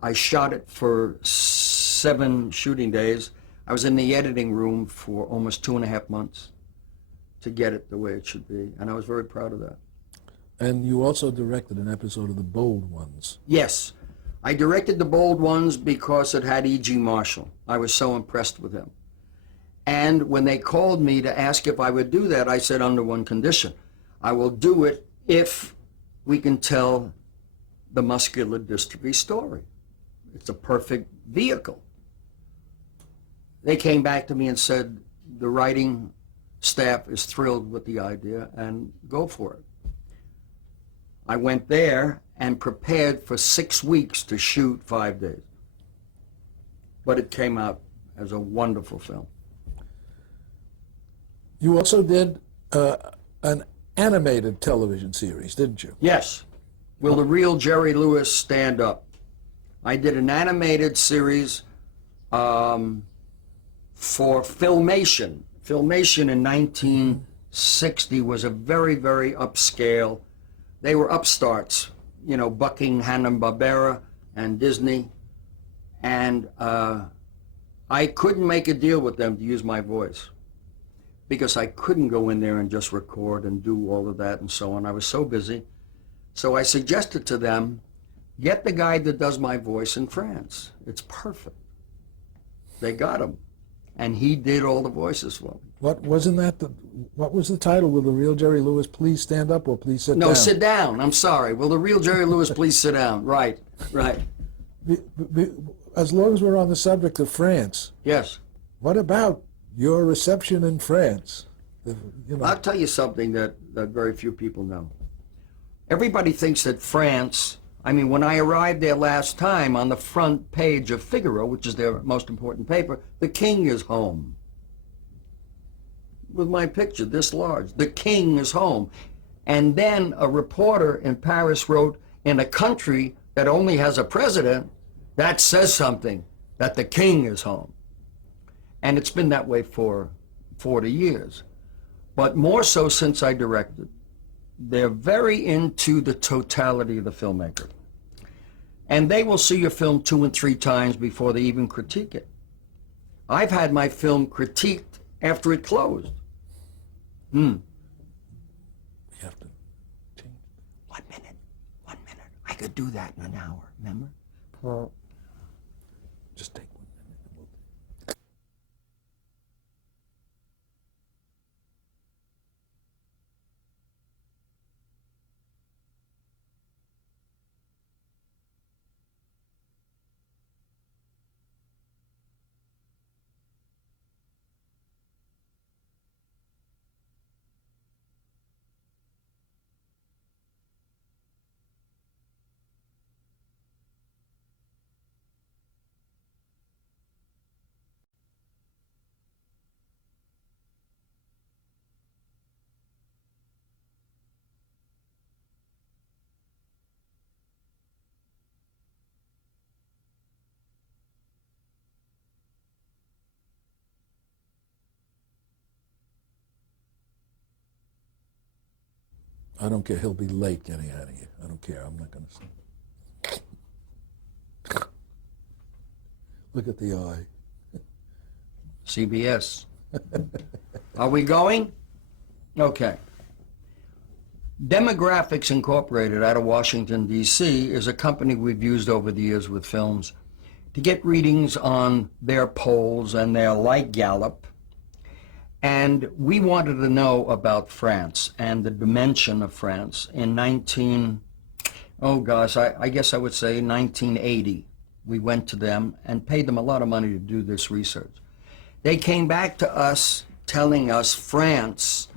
I shot it for 7 shooting days. I was in the editing room for almost 2.5 months to get it the way it should be, and I was very proud of that. And you also directed an episode of The Bold Ones. Yes, I directed The Bold Ones because it had E.G. Marshall. I was so impressed with him. And when they called me to ask if I would do that, I said under one condition. I will do it if we can tell the muscular dystrophy story. It's a perfect vehicle. They came back to me and said, the writing staff is thrilled with the idea and go for it. I went there and prepared for 6 weeks to shoot 5 days. But it came out as a wonderful film. You also did an animated television series, didn't you? Yes. Will the Real Jerry Lewis Stand Up? I did an animated series for Filmation. Filmation in 1960 was a very, very upscale. They were upstarts, you know, bucking Hanna-Barbera and Disney. And I couldn't make a deal with them to use my voice because I couldn't go in there and just record and do all of that and so on. I was so busy. So I suggested to them, get the guy that does my voice in France. It's perfect. They got him. and he did all the voices for me. What was the title? Will the real Jerry Lewis please stand up or please sit down? No, sit down. I'm sorry. Will the real Jerry Lewis please sit down? Right. As long as we're on the subject of France, Yes. what about your reception in France? I'll tell you something that very few people know. Everybody thinks that France, I mean, when I arrived there last time, on the front page of Figaro, which is their most important paper, the king is home. With my picture this large, the king is home. And then a reporter in Paris wrote, in a country that only has a president, that says something, that the king is home. And it's been that way for 40 years. But more so since I directed. They're very into the totality of the filmmaker. And they will see your film 2 and 3 times before they even critique it. I've had my film critiqued after it closed. We have to change. 1 minute. I could do that in an hour, remember? Just take 1 minute. I don't care. He'll be late getting out of here. I don't care. I'm not going to say. Look at the eye. CBS. Are we going? Okay. Demographics Incorporated out of Washington, D.C. is a company we've used over the years with films to get readings on their polls and their like Gallup. And we wanted to know about France and the dimension of France in I guess I would say 1980. We went to them and paid them a lot of money to do this research. They came back to us telling us France,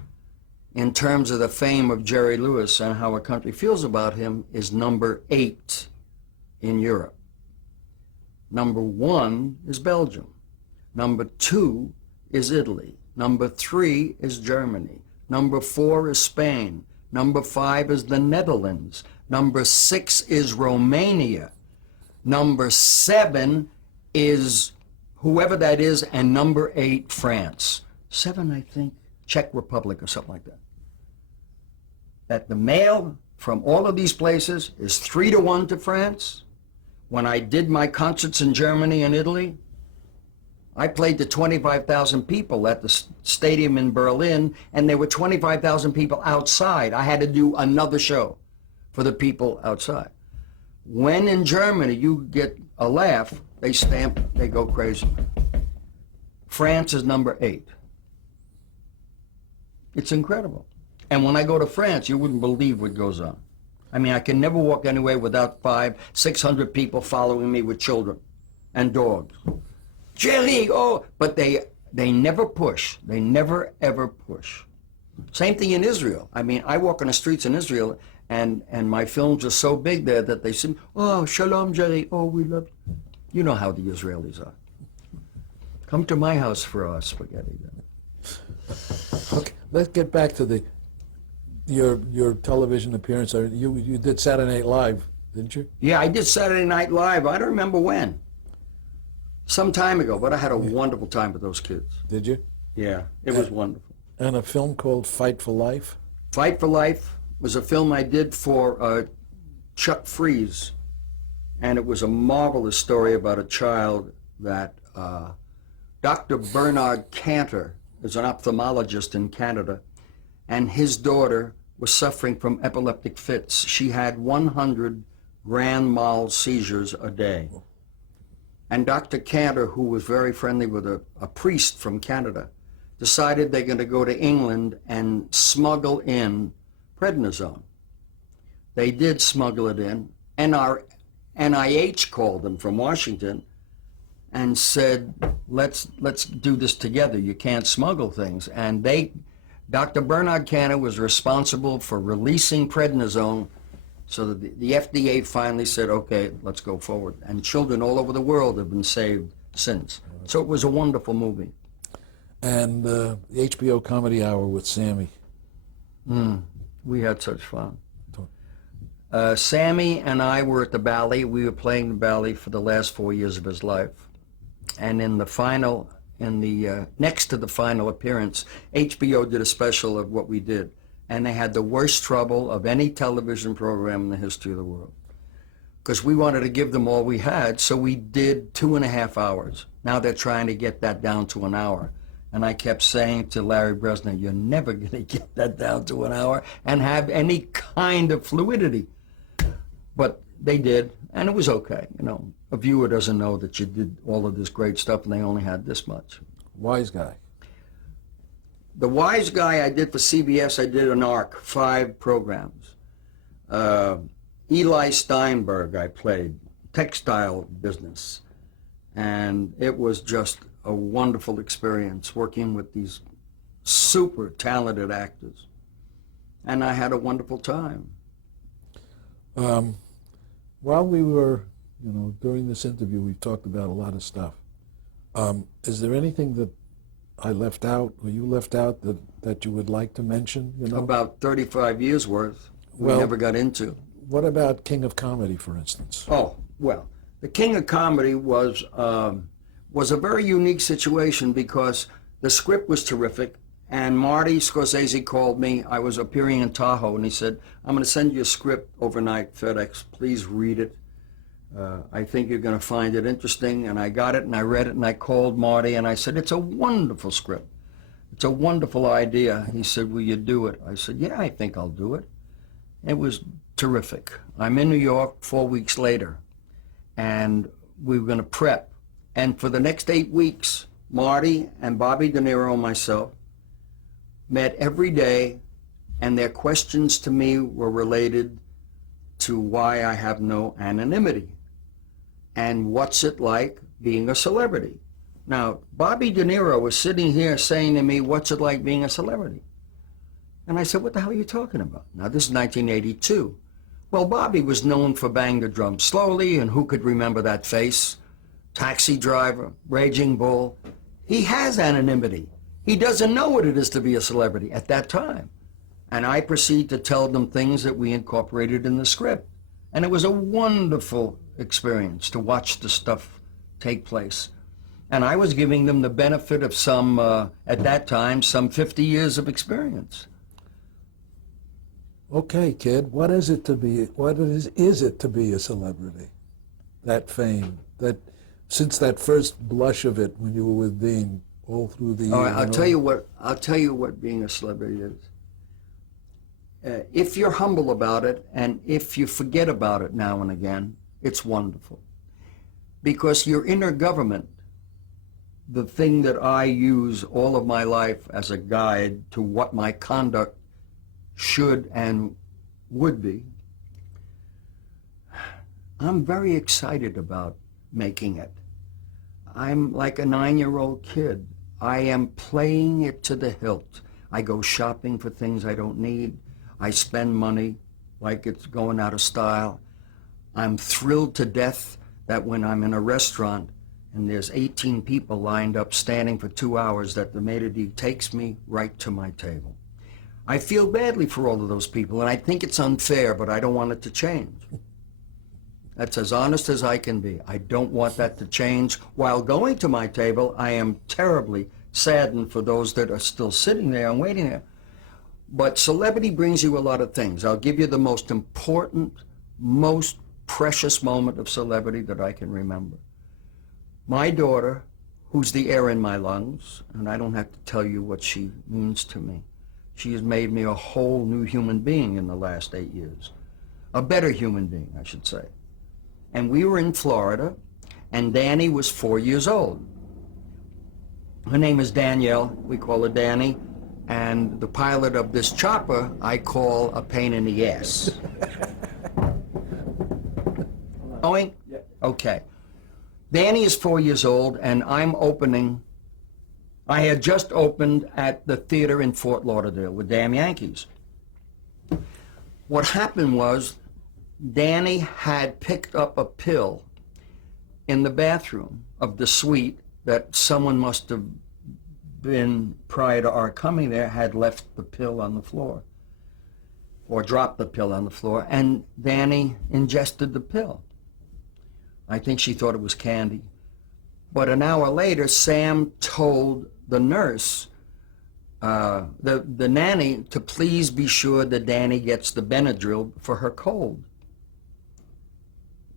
in terms of the fame of Jerry Lewis and how a country feels about him, is number 8 in Europe. Number 1 is Belgium. Number 2 is Italy. Number 3 is Germany. Number 4 is Spain. Number 5 is the Netherlands. Number 6 is Romania. Number 7 is whoever that is, and number 8, France. 7, I think, Czech Republic or something like that. That the mail from all of these places is 3-1 to France. When I did my concerts in Germany and Italy, I played to 25,000 people at the stadium in Berlin, and there were 25,000 people outside. I had to do another show for the people outside. When in Germany you get a laugh, they stamp, they go crazy. France is number 8. It's incredible. And when I go to France, you wouldn't believe what goes on. I mean, I can never walk anywhere without 500-600 people following me with children and dogs. Jerry, oh, but they never push. They never, ever push. Same thing in Israel. I mean, I walk on the streets in Israel, and my films are so big there that they say, oh, shalom, Jerry, oh, we love you. You know how the Israelis are. Come to my house for our spaghetti. Okay, let's get back to your television appearance. You did Saturday Night Live, didn't you? Yeah, I did Saturday Night Live. I don't remember when. Some time ago, but I had a wonderful time with those kids. Did you? Yeah, it was wonderful. And a film called Fight for Life? Fight for Life was a film I did for Chuck Freeze. And it was a marvelous story about a child that Dr. Bernard Cantor is an ophthalmologist in Canada, and his daughter was suffering from epileptic fits. She had 100 grand mal seizures a day. And Dr. Cantor, who was very friendly with a priest from Canada, decided they're going to go to England and smuggle in prednisone. They did smuggle it in, and our NIH called them from Washington and said, let's do this together. You can't smuggle things. And Dr. Bernard Cantor was responsible for releasing prednisone, so that the FDA finally said, okay, let's go forward. And children all over the world have been saved since. So it was a wonderful movie. And the HBO Comedy Hour with Sammy. We had such fun. Sammy and I were at the ballet. We were playing the ballet for the last 4 years of his life. And in the final, next to the final appearance, HBO did a special of what we did. And they had the worst trouble of any television program in the history of the world. Because we wanted to give them all we had, so we did 2.5 hours. Now they're trying to get that down to an hour. And I kept saying to Larry Bresner, you're never going to get that down to an hour and have any kind of fluidity. But they did, and it was okay. You know, a viewer doesn't know that you did all of this great stuff and they only had this much. Wise guy. The Wise Guy I did for CBS, I did an arc, 5 programs. Eli Steinberg I played, textile business. And it was just a wonderful experience working with these super talented actors. And I had a wonderful time. While we were, during this interview, we've talked about a lot of stuff. Is there anything that I left out, or you left out, that you would like to mention? About 35 years worth we never got into. What about King of Comedy, for instance? Oh, well, the King of Comedy was a very unique situation because the script was terrific, and Marty Scorsese called me. I was appearing in Tahoe, and he said, I'm going to send you a script overnight, FedEx. Please read it. I think you're going to find it interesting. And I got it, and I read it, and I called Marty, and I said, it's a wonderful script. It's a wonderful idea. He said, will you do it? I said, yeah, I think I'll do it. It was terrific. I'm in New York 4 weeks later, and we were going to prep. And for the next 8 weeks, Marty and Bobby De Niro and myself met every day, and their questions to me were related to why I have no anonymity and what's it like being a celebrity. Now, Bobby De Niro was sitting here saying to me, what's it like being a celebrity? And I said, what the hell are you talking about? Now, this is 1982. Well, Bobby was known for Bang the Drum Slowly, and who could remember that face? Taxi Driver, Raging Bull. He has anonymity. He doesn't know what it is to be a celebrity at that time. And I proceed to tell them things that we incorporated in the script. And it was a wonderful experience to watch the stuff take place. And I was giving them the benefit of some, at that time, some 50 years of experience. Okay, kid, what is it to be a celebrity? That fame, since that first blush of it when you were with Dean, all through the years. I'll tell you what being a celebrity is. If you're humble about it, and if you forget about it now and again, it's wonderful. Because your inner government, the thing that I use all of my life as a guide to what my conduct should and would be, I'm very excited about making it. I'm like a 9-year-old kid. I am playing it to the hilt. I go shopping for things I don't need. I spend money like it's going out of style. I'm thrilled to death that when I'm in a restaurant and there's 18 people lined up standing for 2 hours, that the maitre d' takes me right to my table. I feel badly for all of those people, and I think it's unfair, but I don't want it to change. That's as honest as I can be. I don't want that to change. While going to my table, I am terribly saddened for those that are still sitting there and waiting there. But celebrity brings you a lot of things. I'll give you the most important, most precious moment of celebrity that I can remember. My daughter, who's the air in my lungs, and I don't have to tell you what she means to me. She has made me a whole new human being in the last 8 years. A better human being, I should say. And we were in Florida, and Danny was 4 years old. Her name is Danielle. We call her Danny. And the pilot of this chopper, I call a pain in the ass. Going? Yeah. Okay. Danny is 4 years old, and I had just opened at the theater in Fort Lauderdale with Damn Yankees. What happened was, Danny had picked up a pill in the bathroom of the suite that someone must have been, prior to our coming there, had left the pill on the floor, or dropped the pill on the floor, and Danny ingested the pill. I think she thought it was candy. But an hour later, Sam told the nurse, the nanny, to please be sure that Danny gets the Benadryl for her cold.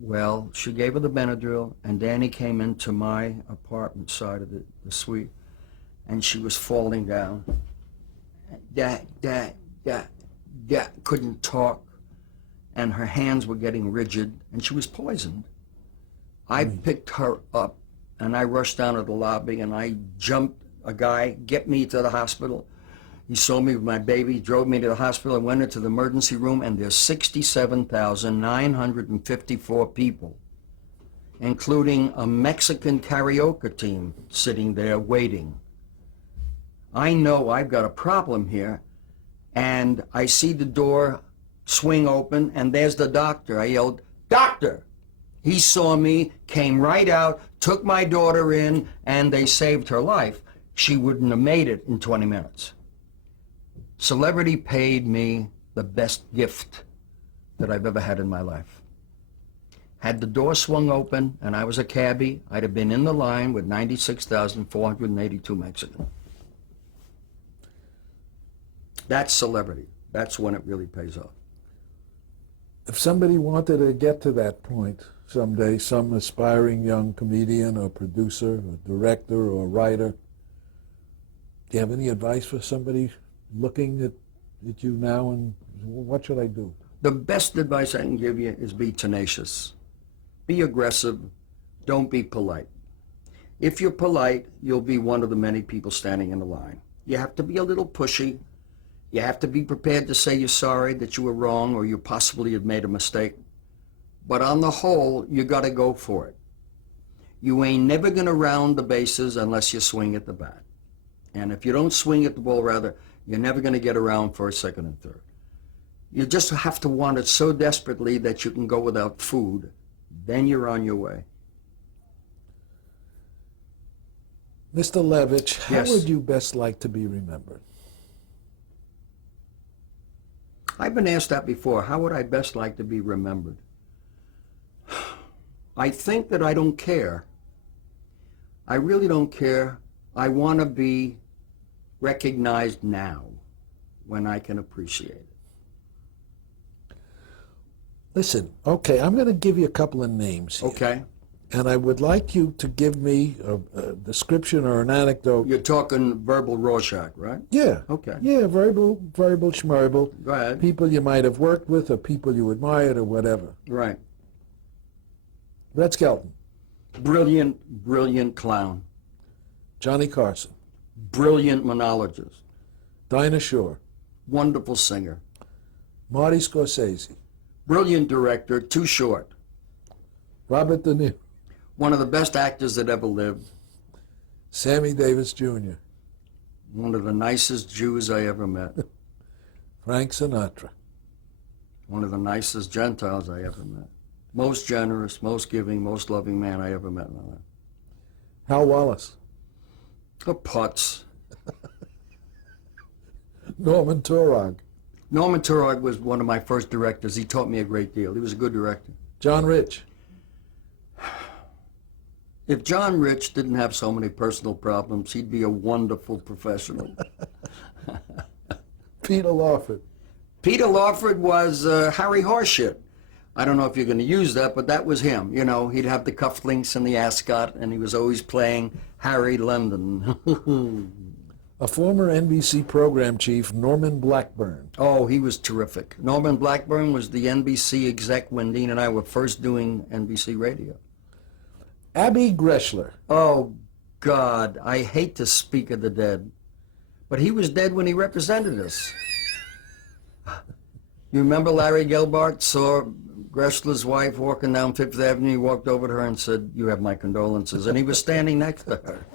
Well, she gave her the Benadryl, and Danny came into my apartment side of the suite, and she was falling down. Couldn't talk, and her hands were getting rigid, and she was poisoned. I picked her up, and I rushed down to the lobby, and I jumped a guy, get me to the hospital. He saw me with my baby, drove me to the hospital. I went into the emergency room, and there's 67,954 people, including a Mexican karaoke team sitting there waiting. I know I've got a problem here, and I see the door swing open, and there's the doctor. I yelled, "Doctor!" He saw me, came right out, took my daughter in, and they saved her life. She wouldn't have made it in 20 minutes. Celebrity paid me the best gift that I've ever had in my life. Had the door swung open and I was a cabbie, I'd have been in the line with 96,482 Mexicans. That's celebrity. That's when it really pays off. If somebody wanted to get to that point someday, some aspiring young comedian or producer or director or writer, do you have any advice for somebody looking at you now, and what should I do? The best advice I can give you is be tenacious. Be aggressive. Don't be polite. If you're polite, you'll be one of the many people standing in the line. You have to be a little pushy. You have to be prepared to say you're sorry, that you were wrong, or you possibly have made a mistake. But on the whole, you got to go for it. You ain't never going to round the bases unless you swing at the bat. And if you don't swing at the ball, rather, you're never going to get around first, second, and third. You just have to want it so desperately that you can go without food. Then you're on your way. Mr. Levitch, how Yes. would you best like to be remembered? I've been asked that before. How would I best like to be remembered? I think that I don't care. I really don't care. I want to be recognized now when I can appreciate it. Listen, okay, I'm going to give you a couple of names here. Okay? And I would like you to give me a description or an anecdote. You're talking verbal Rorschach, right? Yeah. Okay. Yeah, verbal, schmerble. Go ahead. People you might have worked with or people you admired or whatever. Right. Red Skelton. Brilliant, brilliant clown. Johnny Carson. Brilliant monologist. Dinah Shore. Wonderful singer. Marty Scorsese. Brilliant director, too short. Robert De Niro. One of the best actors that ever lived. Sammy Davis Jr. One of the nicest Jews I ever met. Frank Sinatra. One of the nicest Gentiles I ever met. Most generous, most giving, most loving man I ever met in my life. Hal Wallace. A putz. Norman Turog. Norman Turog was one of my first directors. He taught me a great deal. He was a good director. John Rich. If John Rich didn't have so many personal problems, he'd be a wonderful professional. Peter Lawford. Peter Lawford was Harry Horseshit. I don't know if you're going to use that, but that was him. You know, he'd have the cufflinks and the ascot, and he was always playing Harry London. A former NBC program chief, Norman Blackburn. Oh, he was terrific. Norman Blackburn was the NBC exec when Dean and I were first doing NBC radio. Abby Greshler. Oh, God, I hate to speak of the dead, but he was dead when he represented us. You remember Larry Gelbart saw Gressler's wife walking down Fifth Avenue? He walked over to her and said, "You have my condolences," and he was standing next to her.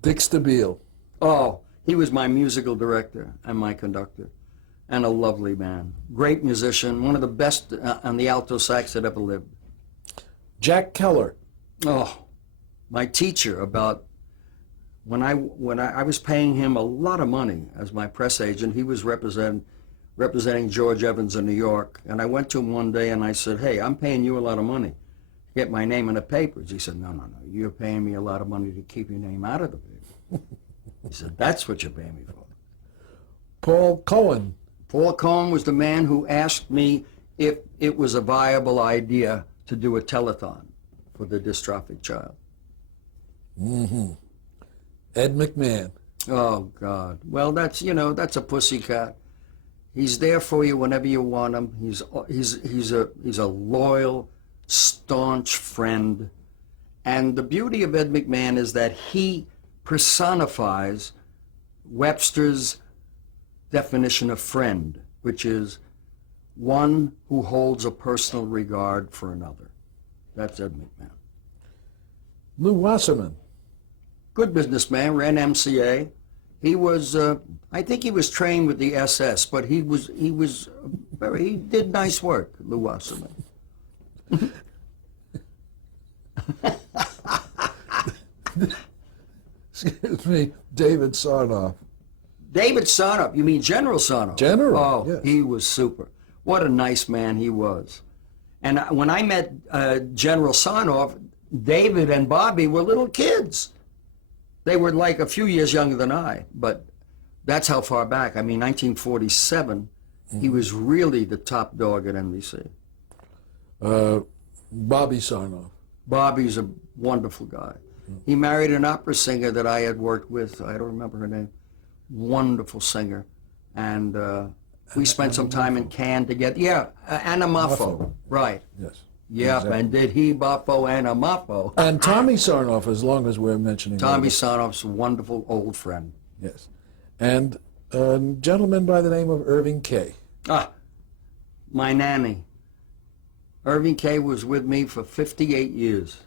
Dick Stabile. Oh, he was my musical director and my conductor, and a lovely man. Great musician, one of the best on the alto sax that ever lived. Jack Keller. Oh, my teacher about when I was paying him a lot of money as my press agent. He was representing George Evans in New York, and I went to him one day and I said, "Hey, I'm paying you a lot of money to get my name in the papers." He said, "No, no, no, you're paying me a lot of money to keep your name out of the paper." He said, "That's what you're paying me for." Paul Cohen. Paul Cohen was the man who asked me if it was a viable idea to do a telethon for the dystrophic child. Mm-hmm. Ed McMahon. Oh, God. Well, that's a pussycat. He's there for you whenever you want him. He's a loyal, staunch friend. And the beauty of Ed McMahon is that he personifies Webster's definition of friend, which is one who holds a personal regard for another. That's Ed McMahon. Lou Wasserman. Good businessman, ran MCA. He was, I think he was trained with the SS, but he did nice work, Lou Wasserman. Excuse me, David Sarnoff. David Sarnoff, you mean General Sarnoff? General, Oh, yes. He was super. What a nice man he was. And when I met General Sarnoff, David and Bobby were little kids. They were like a few years younger than I, but that's how far back. I mean, 1947, he was really the top dog at NBC. Bobby Sarnoff. Bobby's a wonderful guy. He married an opera singer that I had worked with. I don't remember her name. Wonderful singer. And we spent some time in Cannes together. Yeah, Anna Moffo. Right. Yes. Yeah, exactly. and did he Boffo Anna Moffo? And Tommy Sarnoff, as long as we're mentioning Tommy him. Sarnoff's a wonderful old friend. Yes. And a gentleman by the name of Irving Kay. Ah, my nanny. Irving Kay was with me for 58 years.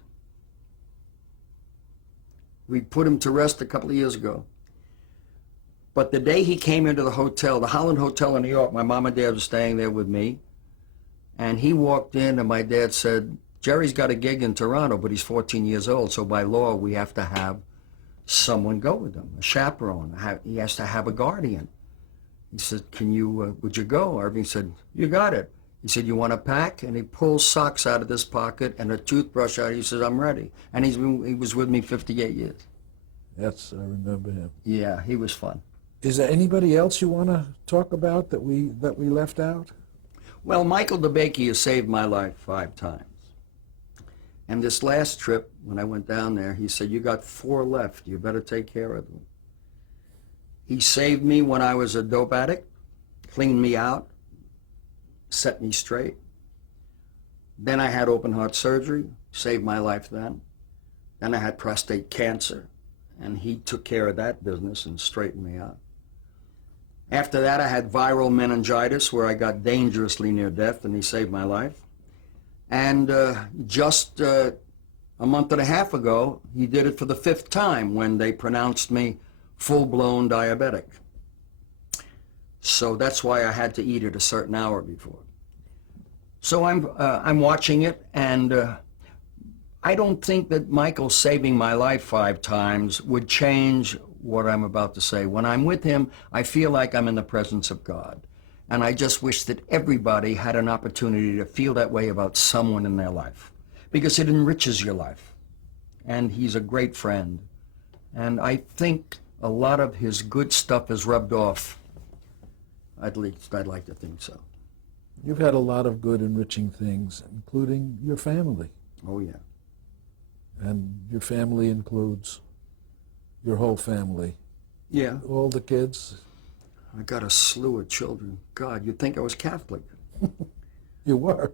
We put him to rest a couple of years ago. But the day he came into the hotel, the Holland Hotel in New York, my mom and dad were staying there with me, and he walked in and my dad said, "Jerry's got a gig in Toronto, but he's 14 years old, so by law we have to have someone go with him, a chaperone. He has to have a guardian." He said, would you go? Irving said, "You got it." He said, "You want to pack?" And he pulls socks out of this pocket and a toothbrush out. He says, "I'm ready." And he was with me 58 years. Yes, I remember him. Yeah, he was fun. Is there anybody else you want to talk about that we left out? Well, Michael DeBakey has saved my life 5 times. And this last trip, when I went down there, he said, "You got 4 left. You better take care of them." He saved me when I was a dope addict, cleaned me out, set me straight. Then I had open heart surgery, saved my life then. Then I had prostate cancer, and he took care of that business and straightened me out. After that, I had viral meningitis, where I got dangerously near death, and he saved my life. And just a month and a half ago, he did it for the 5th time when they pronounced me full-blown diabetic. So that's why I had to eat at a certain hour before. So I'm watching it, and I don't think that Michael saving my life 5 times would change what I'm about to say. When I'm with him, I feel like I'm in the presence of God. And I just wish that everybody had an opportunity to feel that way about someone in their life, because it enriches your life. And he's a great friend. And I think a lot of his good stuff has rubbed off. I'd like to think so. You've had a lot of good, enriching things, including your family. Oh, yeah. And your family includes your whole family. Yeah. All the kids. I got a slew of children. God, you'd think I was Catholic. You were.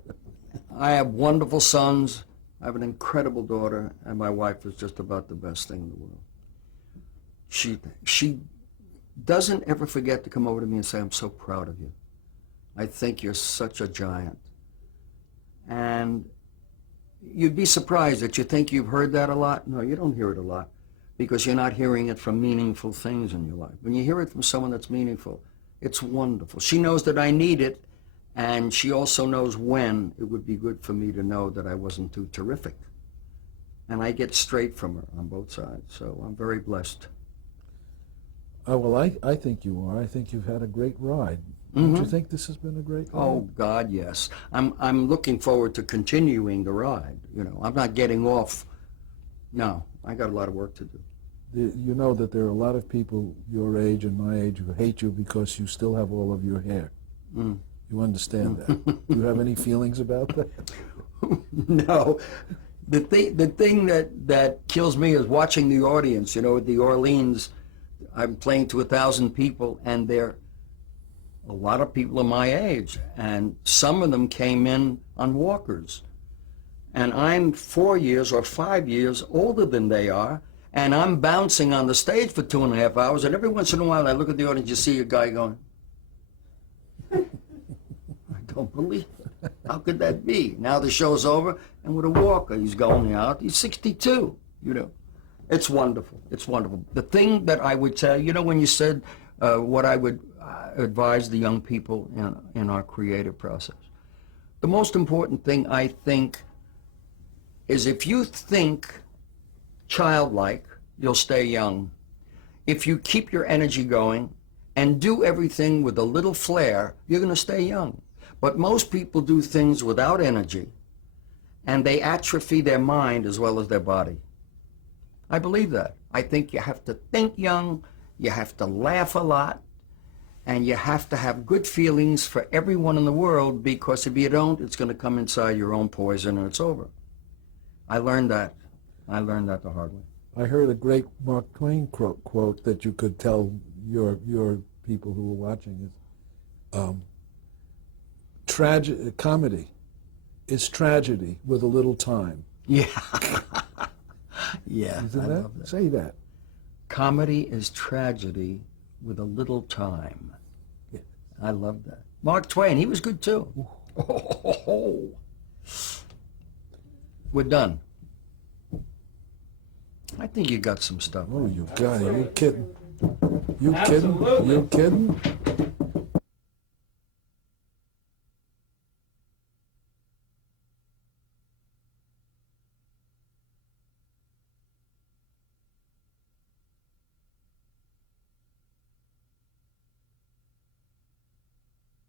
I have wonderful sons. I have an incredible daughter, and my wife is just about the best thing in the world. She doesn't ever forget to come over to me and say, I'm so proud of you. I think you're such a giant. And you'd be surprised that you think you've heard that a lot. No, you don't hear it a lot because you're not hearing it from meaningful things in your life. When you hear it from someone that's meaningful, it's wonderful. She knows that I need it, and she also knows when it would be good for me to know that I wasn't too terrific. And I get straight from her on both sides, so I'm very blessed. Oh, well, I think you are. I think you've had a great ride. Don't you think this has been a great ride? Oh, God, yes. I'm looking forward to continuing the ride. You know, I'm not getting off. No, I got a lot of work to do. You know that there are a lot of people your age and my age who hate you because you still have all of your hair. You understand that? Do you have any feelings about that? No. The thing that kills me is watching the audience. You know, at the Orleans, I'm playing to 1,000 people, and there are a lot of people of my age, and some of them came in on walkers. And I'm 4 years or 5 years older than they are, and I'm bouncing on the stage for 2.5 hours, and every once in a while I look at the audience, you see a guy going, I don't believe it. How could that be? Now the show's over, and with a walker, he's going out. He's 62, you know. It's wonderful. It's wonderful. The thing that I would tell, you know, when you said what I would advise the young people in our creative process, the most important thing, I think, is if you think childlike, you'll stay young. If you keep your energy going and do everything with a little flair, you're going to stay young. But most people do things without energy, and they atrophy their mind as well as their body. I believe that. I think you have to think young, you have to laugh a lot, and you have to have good feelings for everyone in the world, because if you don't, it's going to come inside your own poison and it's over. I learned that. I learned that the hard way. I heard a great Mark Twain quote that you could tell your people who were watching is, comedy is tragedy with a little time. Yeah. Yeah, Isn't I that? love that. Say that. Comedy is tragedy with a little time. Yeah. I love that. Mark Twain, he was good too. We're done. I think you got some stuff. Oh, you got it. You kidding? You kidding? You kidding?